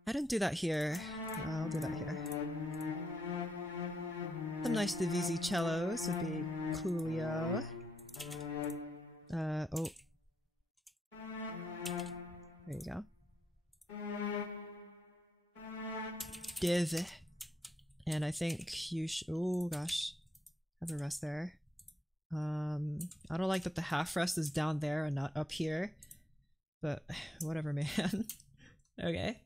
I didn't do that here. I'll do that here. Some nice Divisi cellos would be coolio. Oh. There you go. Div. And I think you should— oh gosh. Have a rest there. I don't like that the half rest is down there and not up here, but whatever, man. Okay.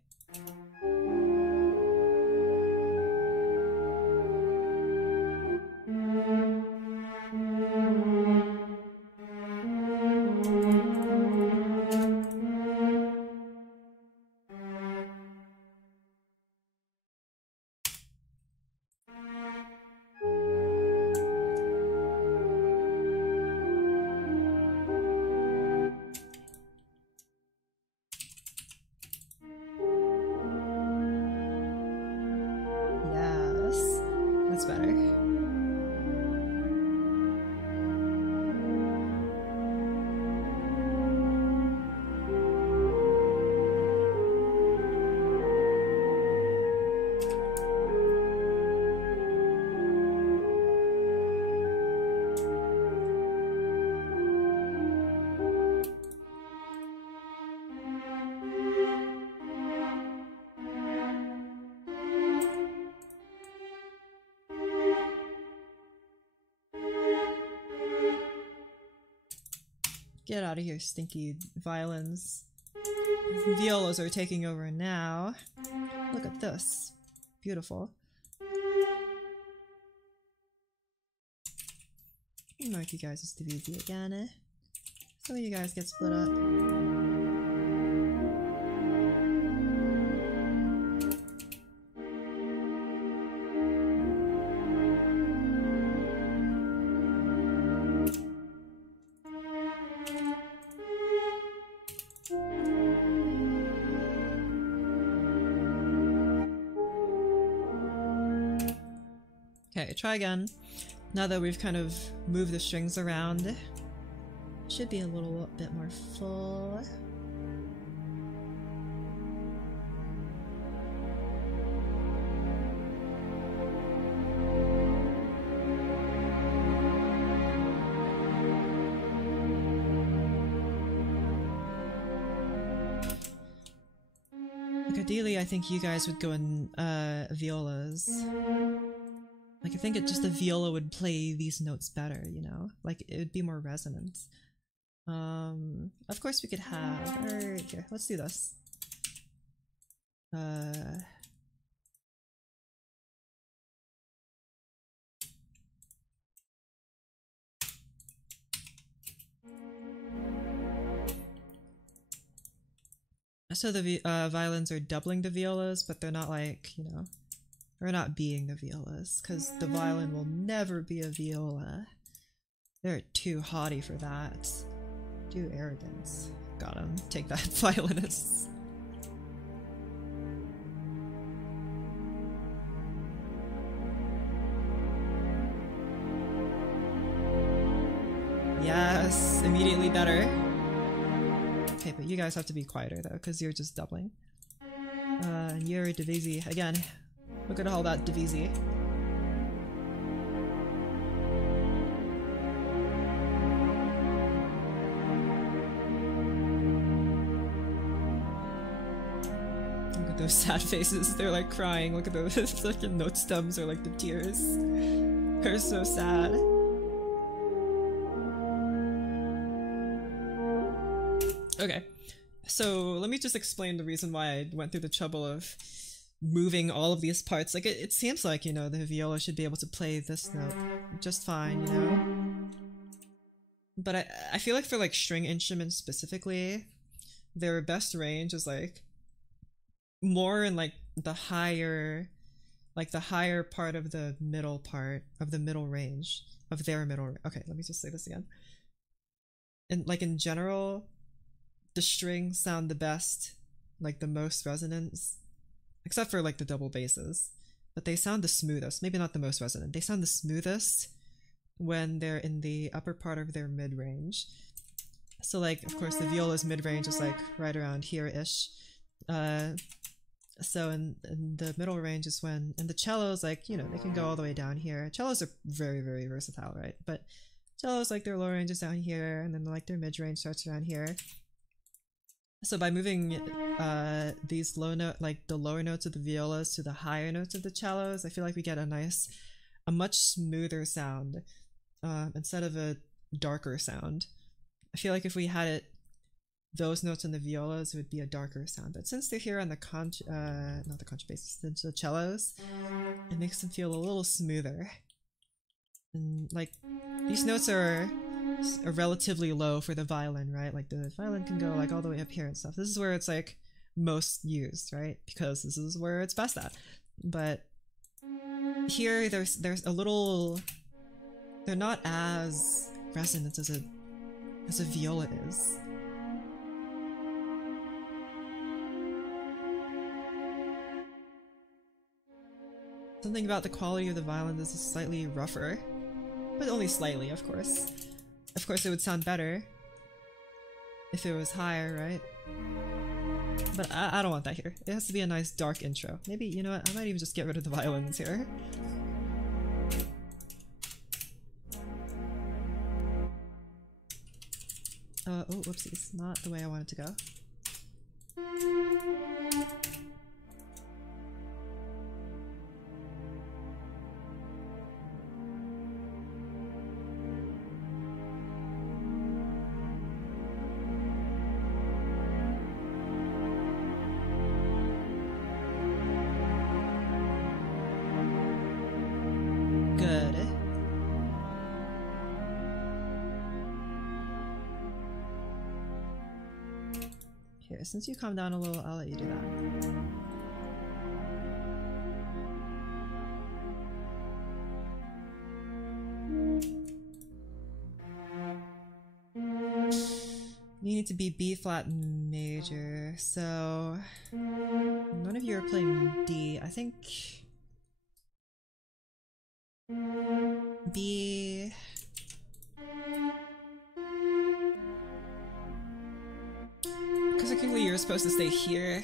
Get out of here, stinky violins. Violas are taking over now. Look at this. Beautiful. Mark you guys as divisi again. Some of you guys get split up. Okay, try again. Now that we've kind of moved the strings around, should be a little bit more full. Like ideally, I think you guys would go in violas. Like I think just a viola would play these notes better, you know? Like it would be more resonant. Of course we could have... here, let's do this. So the violins are doubling the violas, but they're not like, you know... Or not being the violas, because the violin will never be a viola. They're too haughty for that. Too arrogant. Got him. Take that, violinists. Yes, immediately better. Okay, but you guys have to be quieter though, because you're just doubling. And you're a divisi. Again, look at all that divisi. Look at those sad faces. They're like crying. Look at those fucking note stems are like the tears. They're so sad. Okay, so let me just explain the reason why I went through the trouble of moving all of these parts. Like it seems like, you know, the viola should be able to play this note just fine, you know? But I feel like for like string instruments specifically, their best range is like more in like the higher part of the middle part of the middle range of their middle. Okay, let me just say this again. And like in general, the strings sound the best, like the most resonance, except for like the double basses, but they sound the smoothest. Maybe not the most resonant. They sound the smoothest when they're in the upper part of their mid-range. So like, of course, the viola's mid-range is like right around here-ish. So in the middle range is when, and the cellos, like, you know, they can go all the way down here. Cellos are very, very versatile, right? But cellos, like their low range is down here, and then like their mid-range starts around here. So by moving these low note, like the lower notes of the violas to the higher notes of the cellos, I feel like we get a much smoother sound instead of a darker sound. I feel like if we had those notes in the violas, it would be a darker sound. But since they're here on the not the contrabasses, the cellos, it makes them feel a little smoother. And like these notes are relatively low for the violin, right? Like the violin can go like all the way up here and stuff. This is where it's like most used, right? Because this is where it's best at. But here there's a little, they're not as resonant as a viola is. Something about the quality of the violin is slightly rougher, but only slightly, of course. Of course, it would sound better if it was higher, right? But I don't want that here. It has to be a nice dark intro. Maybe, you know what, I might even just get rid of the violins here. Oh, whoopsies. Not the way I want it to go. Here, since you calm down a little, I'll let you do that. You need to be B flat major, so none of you are playing D. I think B. Because technically you're supposed to stay here.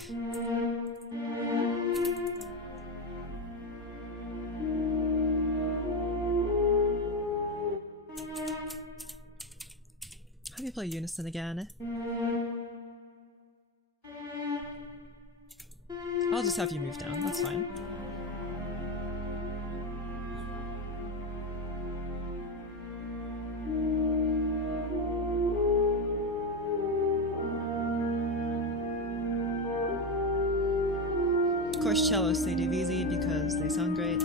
How do you play Unison again? I'll just have you move down, that's fine. Of course cellos stay divisi because they sound great.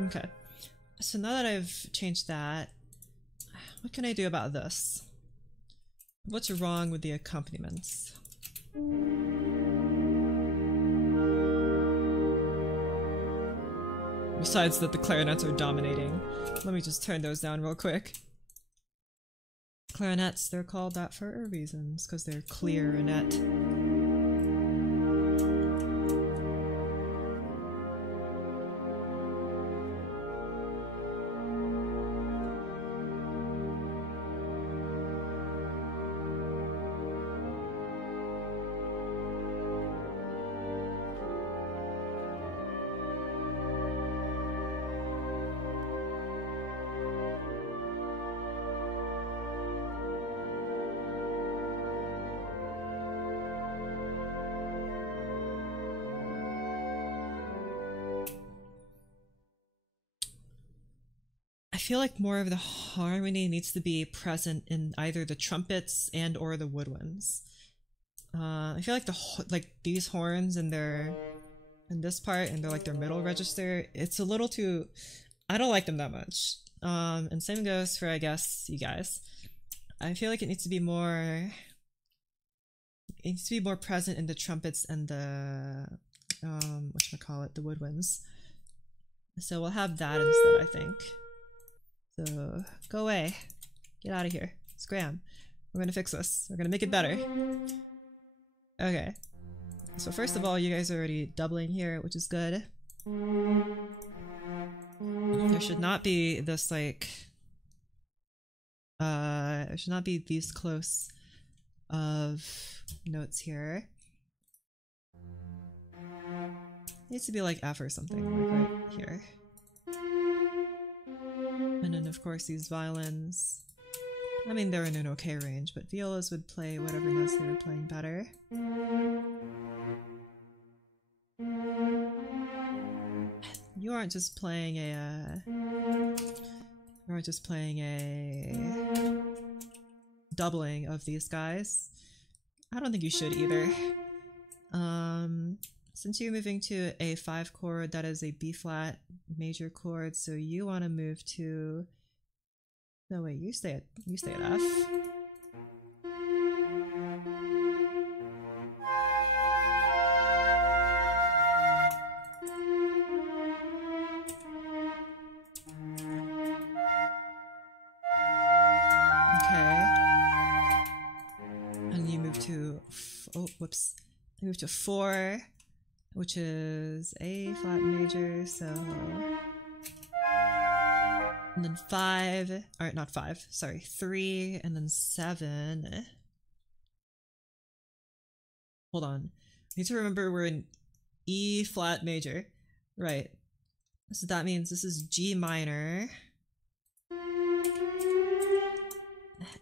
Okay, so now that I've changed that, what can I do about this? What's wrong with the accompaniments? Besides that the clarinets are dominating. Let me just turn those down real quick. Clarinets, they're called that for reasons, because they're clear-net. I feel like more of the harmony needs to be present in either the trumpets and or the woodwinds. I feel like these horns and in this part and they're like their middle register, it's a little too, I don't like them that much. And same goes for, I guess, you guys. I feel like it needs to be more present in the trumpets and the whatchamacallit, the woodwinds. So we'll have that instead, I think. So, go away. Get out of here. Scram. We're gonna fix this. We're gonna make it better. Okay. So first of all, you guys are already doubling here, which is good. There should not be this, like... there should not be these close of notes here. It needs to be like F or something, like right here. And then of course these violins. I mean, they're in an okay range, but violas would play whatever notes they were playing better. You aren't just playing a doubling of these guys. I don't think you should either. Since you're moving to a 5 chord, that is a B flat major chord, so you want to move to... No wait, you stay at F. Okay. And you move to... oh, whoops. You move to 4. Which is A flat major, so... And then 5, or not 5, sorry, 3, and then 7. Hold on. I need to remember we're in E flat major. Right. So that means this is G minor.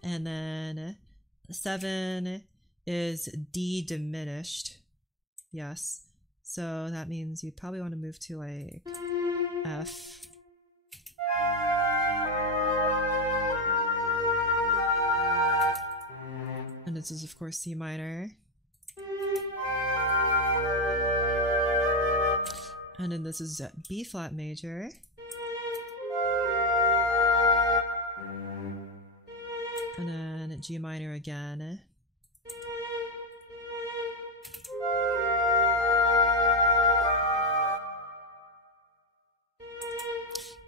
And then 7 is D diminished. Yes. So that means you'd probably want to move to like F. And this is of course C minor. And then this is B flat major. And then G minor again.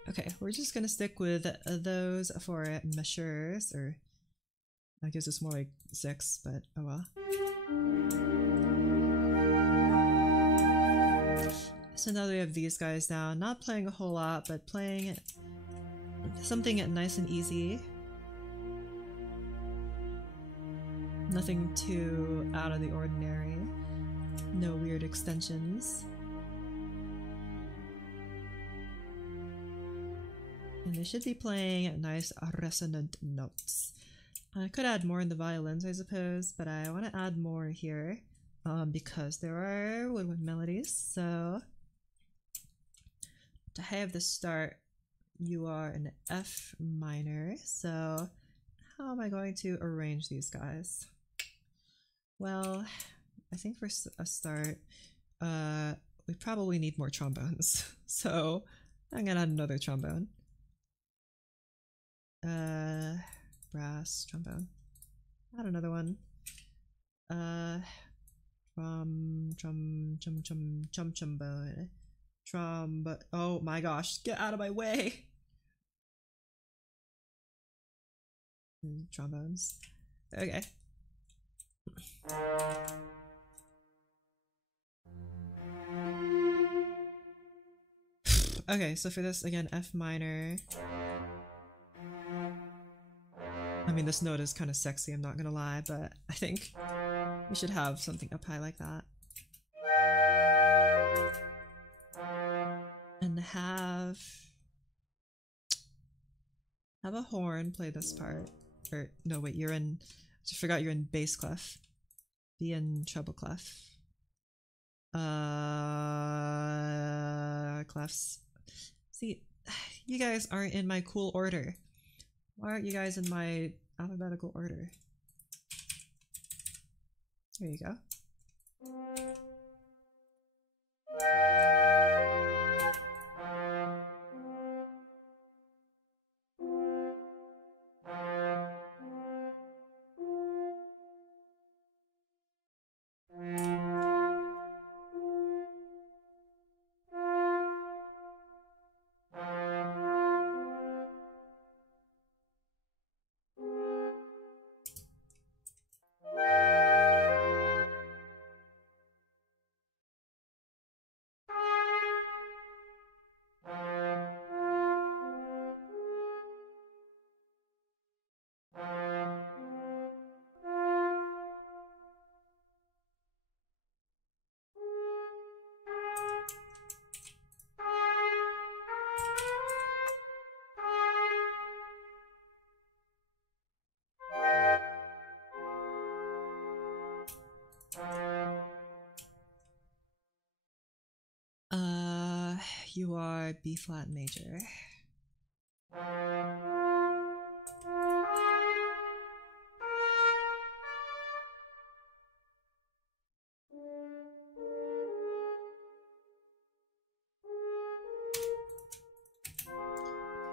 Okay, we're just gonna stick with those for measures, or I guess it's more like 6, but oh well. So now we have these guys down, not playing a whole lot, but playing something nice and easy. Nothing too out of the ordinary. No weird extensions. And they should be playing nice resonant notes. I could add more in the violins, I suppose, but I want to add more here because there are woodwind melodies. So to have the start, you are in F minor. So how am I going to arrange these guys? Well, I think for a start, we probably need more trombones. So I'm gonna add another trombone. Brass trombone. Add another one. Trombone. Oh my gosh, get out of my way! Trombones. Okay. Okay, so for this, again, F minor. I mean, this note is kind of sexy, I'm not gonna lie, but I think we should have something up high like that. And have a horn play this part. Or, no, wait, you're in... I forgot you're in bass clef. Be in treble clef. Clefs. See, you guys aren't in my cool order. Why aren't you guys in my alphabetical order? There you go. You are B flat major.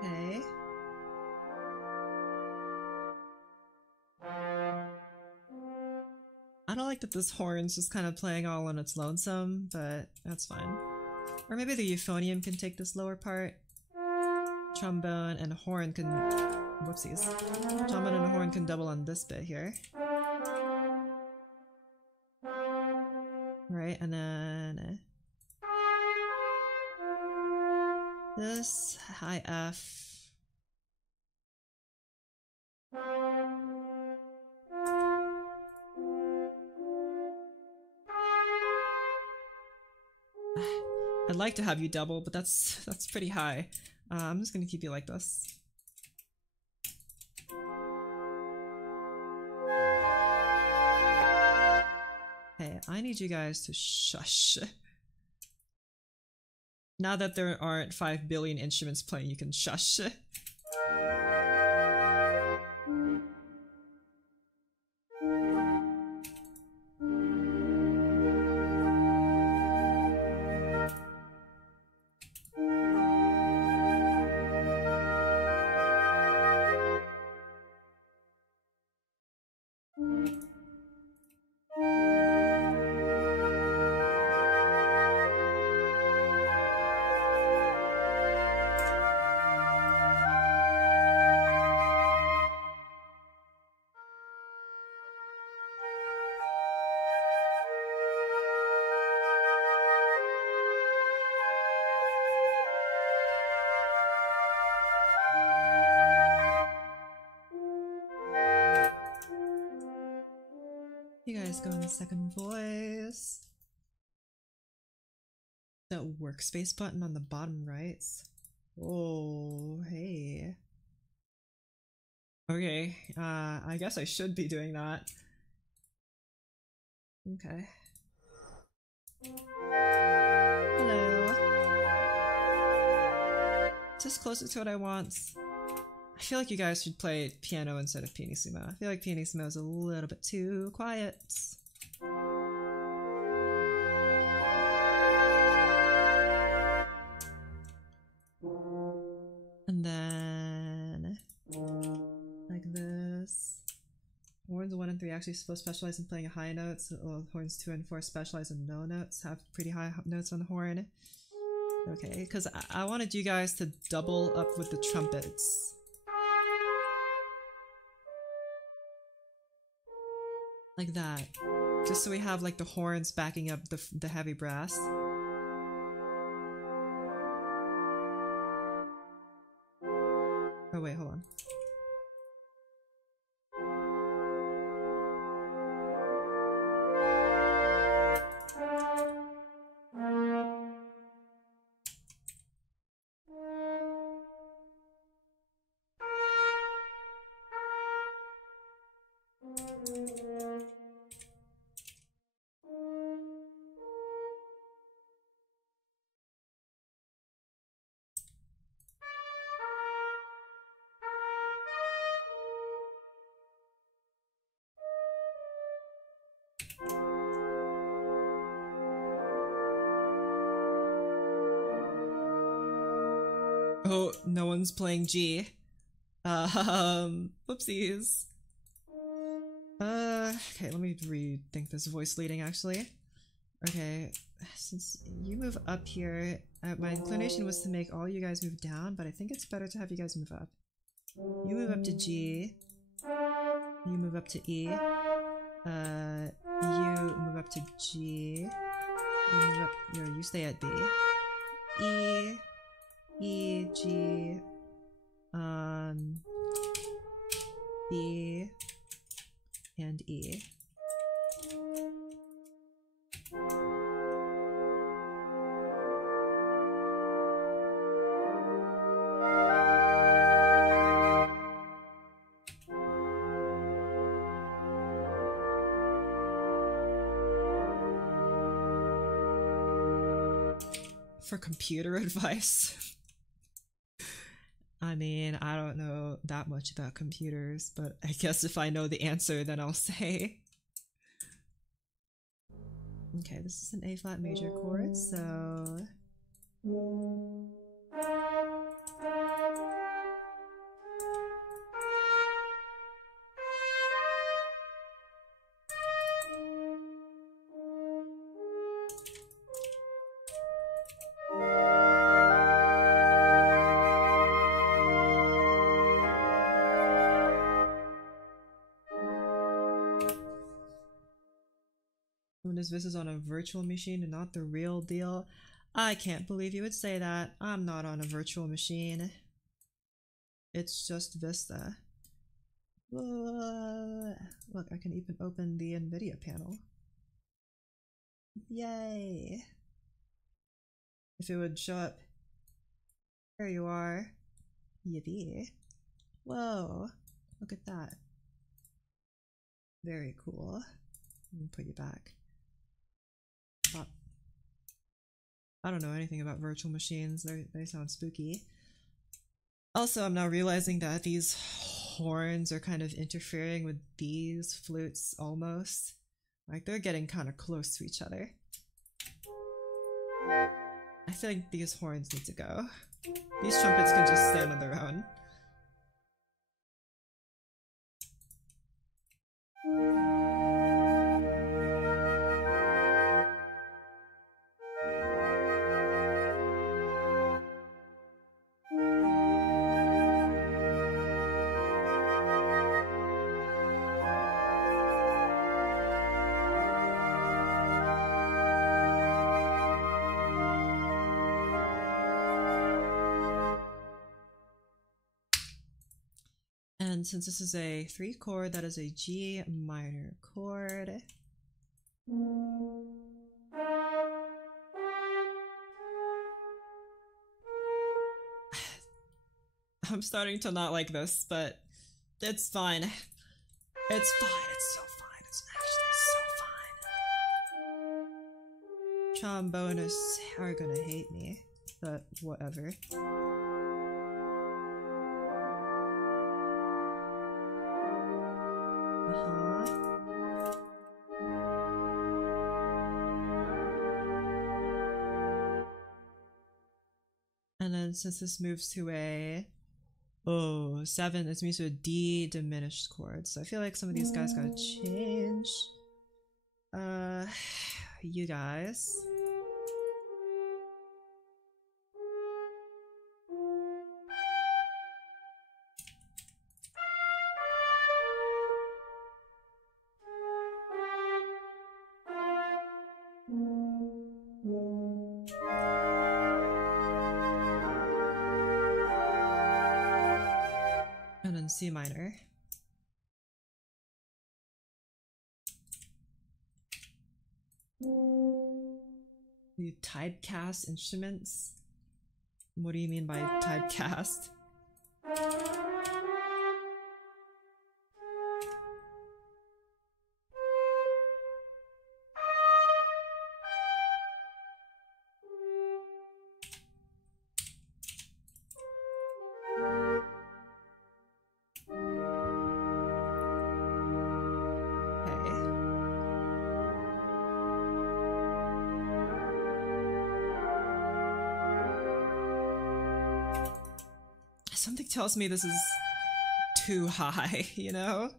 Okay. I don't like that this horn's just kind of playing all on its lonesome, but that's fine. Or maybe the euphonium can take this lower part. Trombone and horn can... Whoopsies. Trombone and horn can double on this bit here. Right, and then... this high F. I'd like to have you double, but that's pretty high. I'm just gonna keep you like this. Okay, I need you guys to shush. Now that there aren't 5 billion instruments playing, you can shush. You guys go in the second voice. That workspace button on the bottom right. Oh, hey. Okay, I guess I should be doing that. Okay. Hello. Is this closer to what I want? I feel like you guys should play piano instead of pianissimo. I feel like pianissimo is a little bit too quiet. And then like this. Horns 1 and 3 actually both specialize in playing high notes, while horns 2 and 4 specialize in no notes, have pretty high notes on the horn. Okay, because I wanted you guys to double up with the trumpets. Like that. Just so we have like the horns backing up the heavy brass. Oh wait, hold on. Oh, no one's playing G. Whoopsies. Okay, let me rethink this voice leading actually. Okay, since you move up here, my inclination was to make all you guys move down, but I think it's better to have you guys move up. You move up to G. You move up to E. You move up to G. You move up. You stay at B. E. E, G, B, and E. For computer advice. I mean, I don't know that much about computers, but I guess if I know the answer, then I'll say. Okay, this is an A flat major chord, so... This is on a virtual machine and not the real deal. I can't believe you would say that. I'm not on a virtual machine. It's just Vista. Look, I can even open the NVIDIA panel. Yay! If it would show up. There you are. Yippee. Whoa, look at that. Very cool. Let me put you back. But I don't know anything about virtual machines. They sound spooky. Also, I'm now realizing that these horns are kind of interfering with these flutes almost. Like, they're getting kind of close to each other. I think these horns need to go. These trumpets can just stand on their own. And since this is a 3 chord, that is a G minor chord. I'm starting to not like this, but it's fine. It's fine, it's so fine, it's actually so fine. Trombonists are gonna hate me, but whatever. And then since this moves to a 7, this moves to a D diminished chord. So I feel like some of these guys gotta change. You guys. And then C minor. You typecast instruments? What do you mean by typecast? Something tells me this is too high, you know?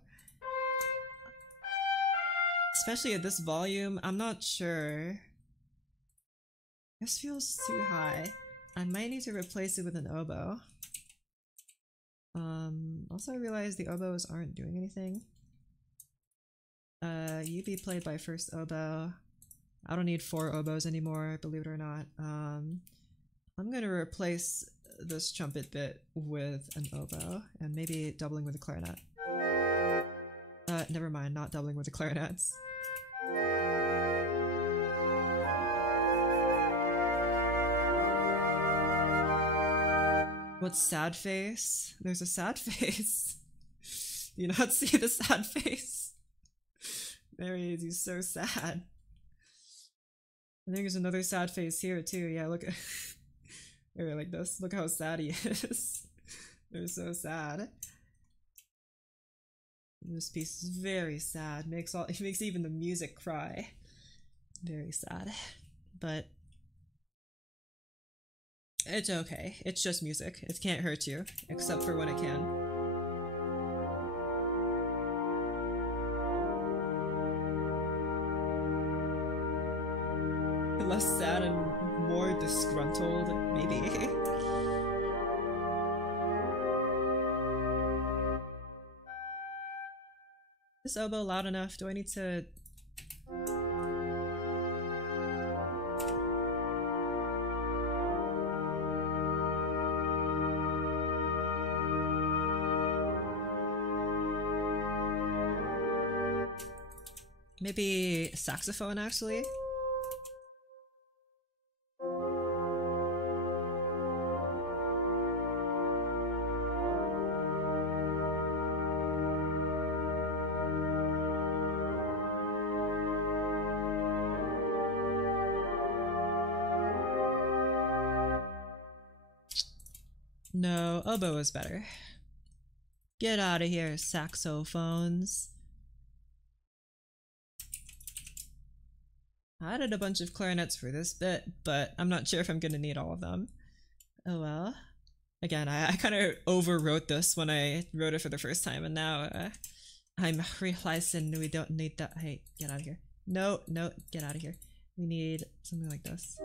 Especially at this volume, I'm not sure. This feels too high. I might need to replace it with an oboe. Also I realized the oboes aren't doing anything. You be played by first oboe. I don't need 4 oboes anymore, believe it or not. I'm gonna replace this trumpet bit with an oboe, and maybe doubling with a clarinet. Never mind, not doubling with the clarinets. What's sad face? There's a sad face. Do you not see the sad face? There he is, he's so sad. I think there's another sad face here too, yeah, look at maybe like this. Look how sad he is. They're so sad. This piece is very sad. It makes even the music cry. Very sad. But it's okay. It's just music. It can't hurt you, except for when it can. Less sad and more disgruntled, maybe. Is this oboe loud enough? Do I need to... Maybe saxophone, actually? No, oboe is better. Get out of here, saxophones. I added a bunch of clarinets for this bit, but I'm not sure if I'm gonna need all of them. Oh well. Again, I kind of overwrote this when I wrote it for the first time, and now I'm realizing we don't need that. Hey, get out of here. No, no, get out of here. We need something like this.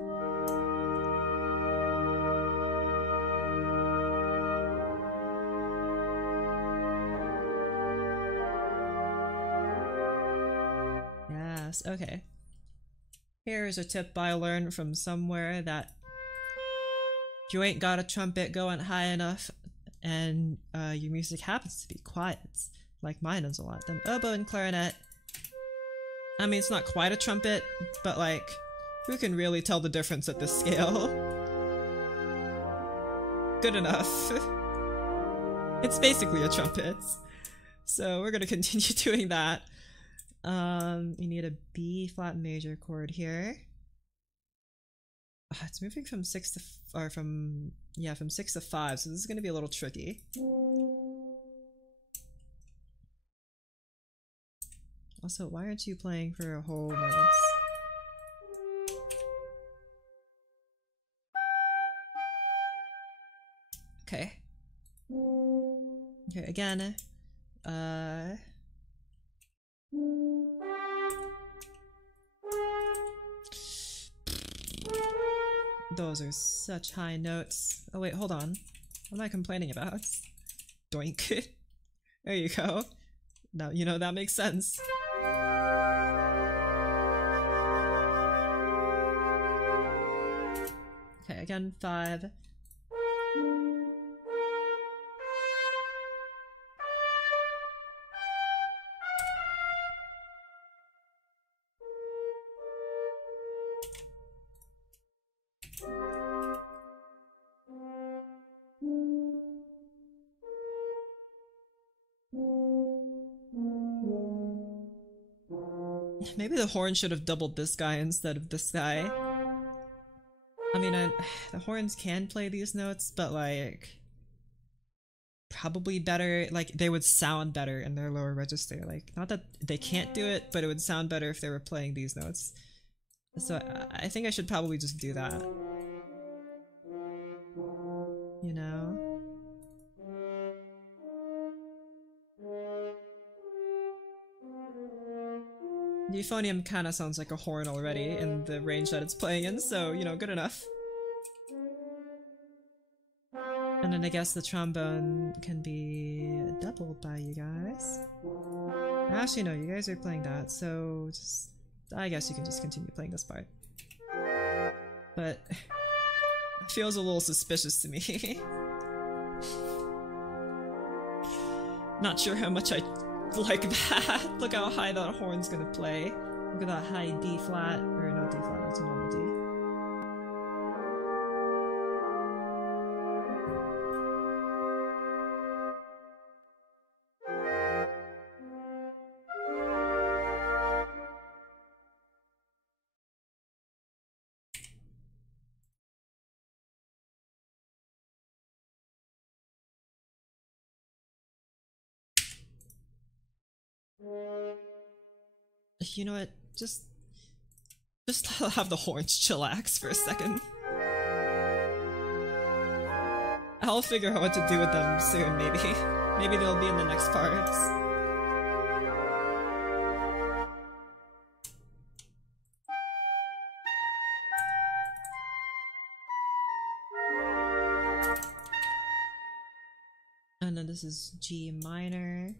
Yes, okay. Here's a tip I learned from somewhere that if you ain't got a trumpet going high enough and your music happens to be quiet, like mine is a lot, then oboe and clarinet. I mean, it's not quite a trumpet, but like, who can really tell the difference at this scale? Good enough. It's basically a trumpet. So we're gonna continue doing that. You need a B flat major chord here. It's moving from 6 to from 6 to 5, so this is gonna be a little tricky. Also, why aren't you playing for a whole notes? Okay. Okay, again. Those are such high notes. Oh wait, hold on. What am I complaining about? Doink. There you go. Now, you know, that makes sense. Okay, again, 5. Maybe the horn should have doubled this guy instead of this guy. I mean, the horns can play these notes, but like, probably better, like they would sound better in their lower register. Like, not that they can't do it, but it would sound better if they were playing these notes. So I think I should probably just do that. You know? The euphonium kind of sounds like a horn already in the range that it's playing in, so, you know, good enough. And then I guess the trombone can be doubled by you guys. Actually, no, you guys are playing that, so just, I guess you can just continue playing this part. But it feels a little suspicious to me. Not sure how much I like that. Look how high that horn's gonna play. Look at that high D flat, or not D flat, that's a normal D. You know what? Just have the horns chillax for a second. I'll figure out what to do with them soon, maybe. Maybe they'll be in the next parts. And then this is G minor.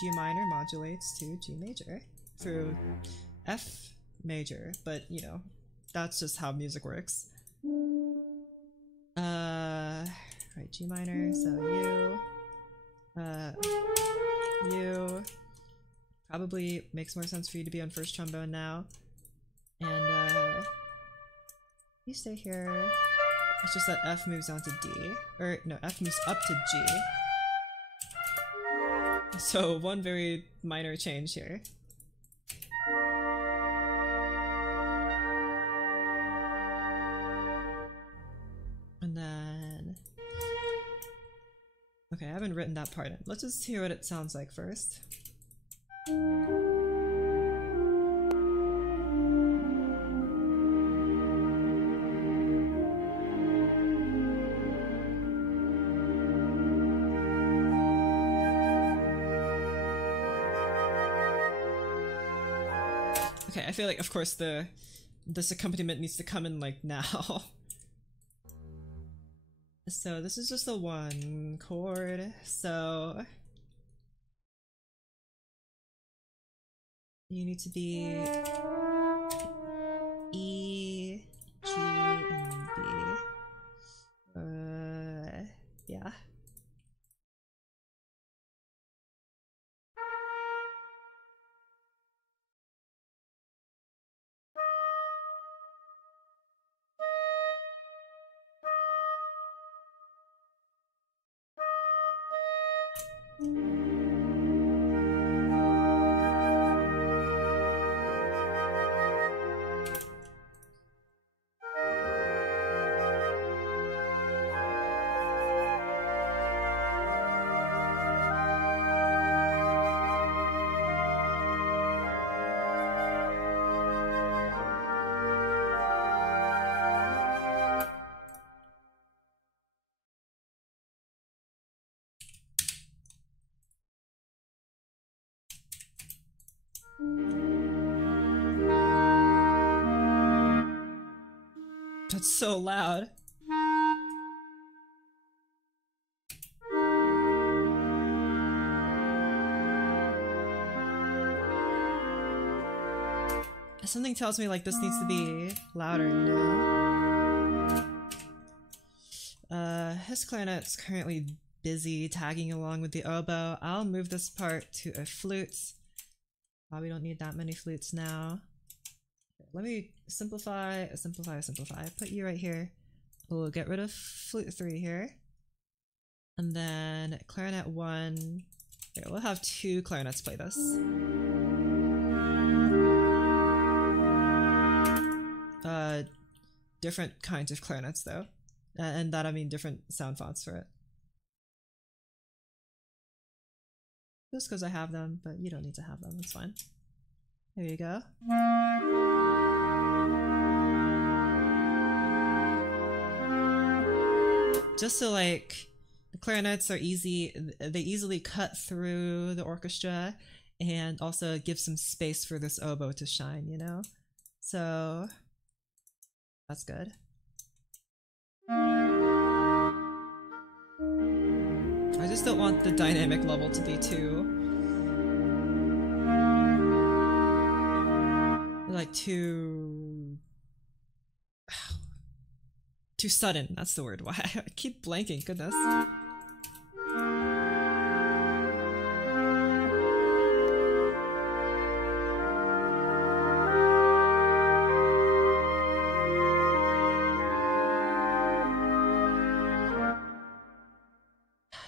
G minor modulates to G major through F major, but you know, that's just how music works. Right, G minor, so U. Probably makes more sense for you to be on first trombone now. And you stay here. It's just that F moves on to D. Or no, F moves up to G. So, one very minor change here. haven't written that part in. Let's just hear what it sounds like first. Okay, I feel like, of course, this accompaniment needs to come in, like, now. So this is just a 1 chord, so you need to be E, G, and B. Yeah. That's so loud. Something tells me like this needs to be louder, you know? His clarinet's currently busy tagging along with the oboe. I'll move this part to a flute. We don't need that many flutes now. Let me simplify. Put you right here. We'll get rid of flute 3 here. And then clarinet 1. Here, we'll have 2 clarinets play this. Different kinds of clarinets though. And that I mean different sound fonts for it. Just because I have them, but you don't need to have them, that's fine. There you go. Just so like the clarinets are easy, they easily cut through the orchestra and also give some space for this oboe to shine, you know? So that's good. I just don't want the dynamic level to be too too sudden. That's the word. Why I keep blanking, goodness. I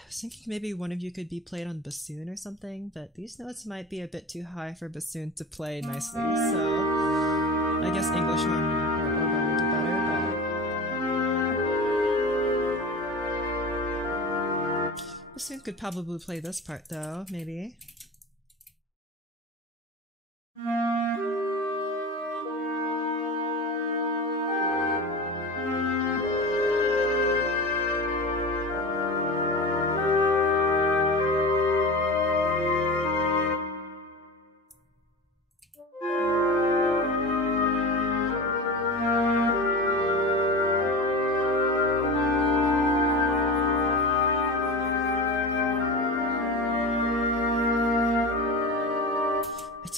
was thinking maybe one of you could be played on bassoon or something, but these notes might be a bit too high for bassoon to play nicely, so I guess English horn or oboe would do better, but bassoon could probably play this part though, maybe.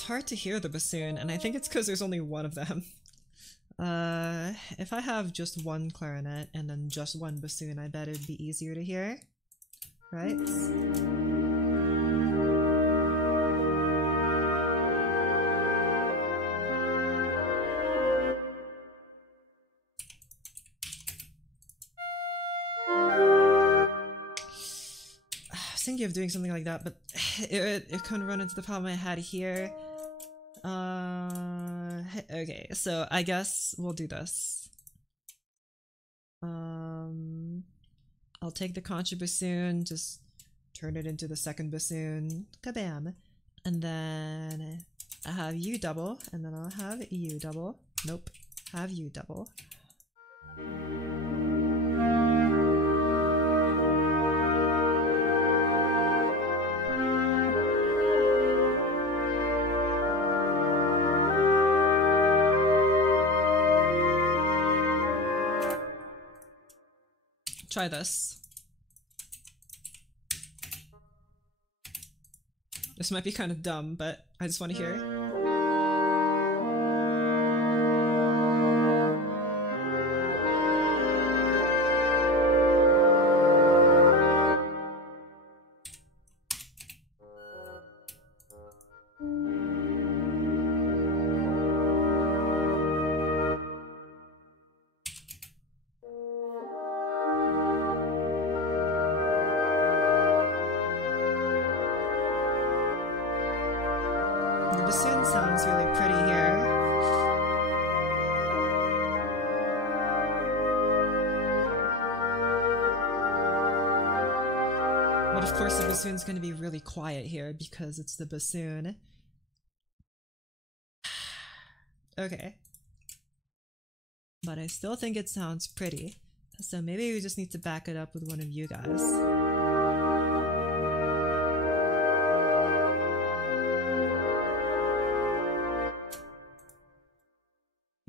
Hard to hear the bassoon, and I think it's because there's only one of them. If I have just one clarinet and then just one bassoon, I bet it'd be easier to hear, right? I was thinking of doing something like that, but it couldn't run into the problem I had here. Okay, so I guess we'll do this. I'll take the contrabassoon, just turn it into the second bassoon. Kabam! And then I have you double, and then I'll have you double. Nope, have you double. Try this. This might be kind of dumb, but I just want to hear it. The bassoon sounds really pretty here. But of course the bassoon's going to be really quiet here because it's the bassoon. Okay. But I still think it sounds pretty. So maybe we just need to back it up with one of you guys.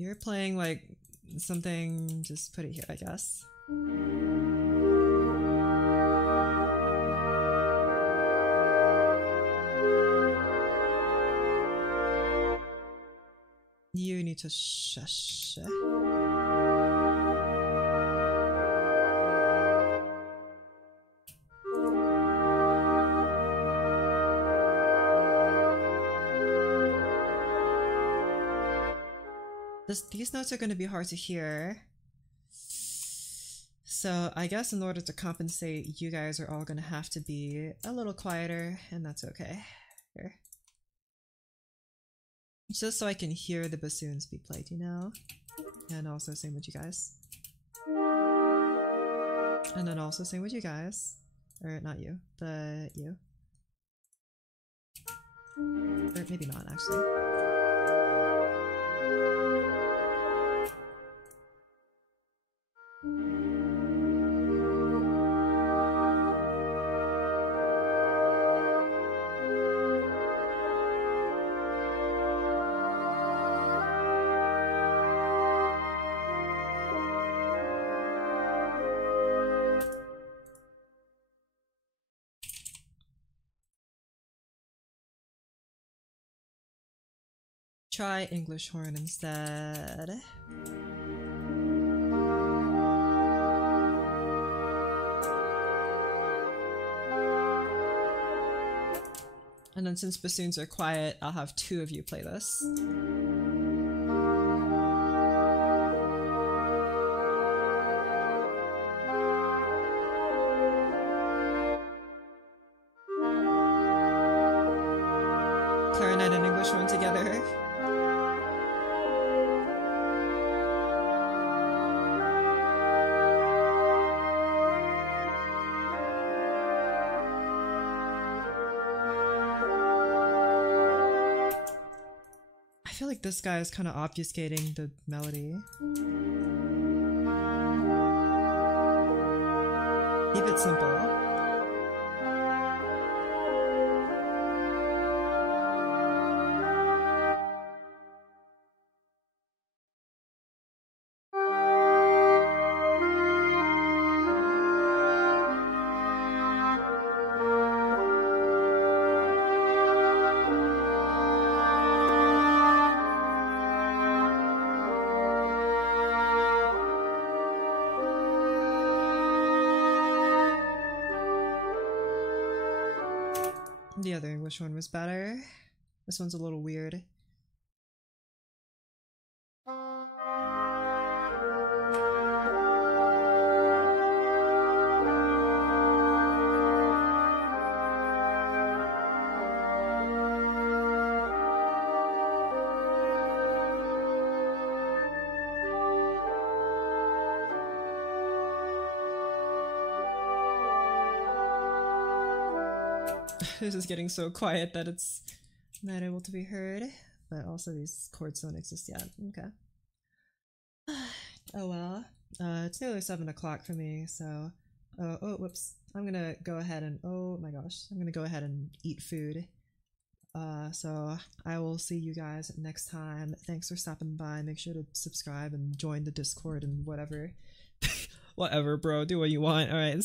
You're playing like something, just put it here, I guess. You need to shush. These notes are going to be hard to hear. So I guess in order to compensate, you guys are all going to have to be a little quieter, and that's okay. Here. Just so I can hear the bassoons be played, you know? And also same with you guys. And then also same with you guys. Or not you, but you. Or maybe not, actually. Try English horn instead. And then since bassoons are quiet, I'll have two of you play this. Clarinet and English horn together. I feel like this guy is kind of obfuscating the melody. Keep it simple. The other English one was better. This one's a little weird. This is getting so quiet that it's not able to be heard. But also these chords don't exist yet. Okay. Oh well. It's nearly 7 o'clock for me, so oh whoops. I'm gonna go ahead and oh my gosh. I'm gonna go ahead and eat food. So I will see you guys next time. Thanks for stopping by. Make sure to subscribe and join the Discord and whatever. Whatever, bro. Do what you want. Alright.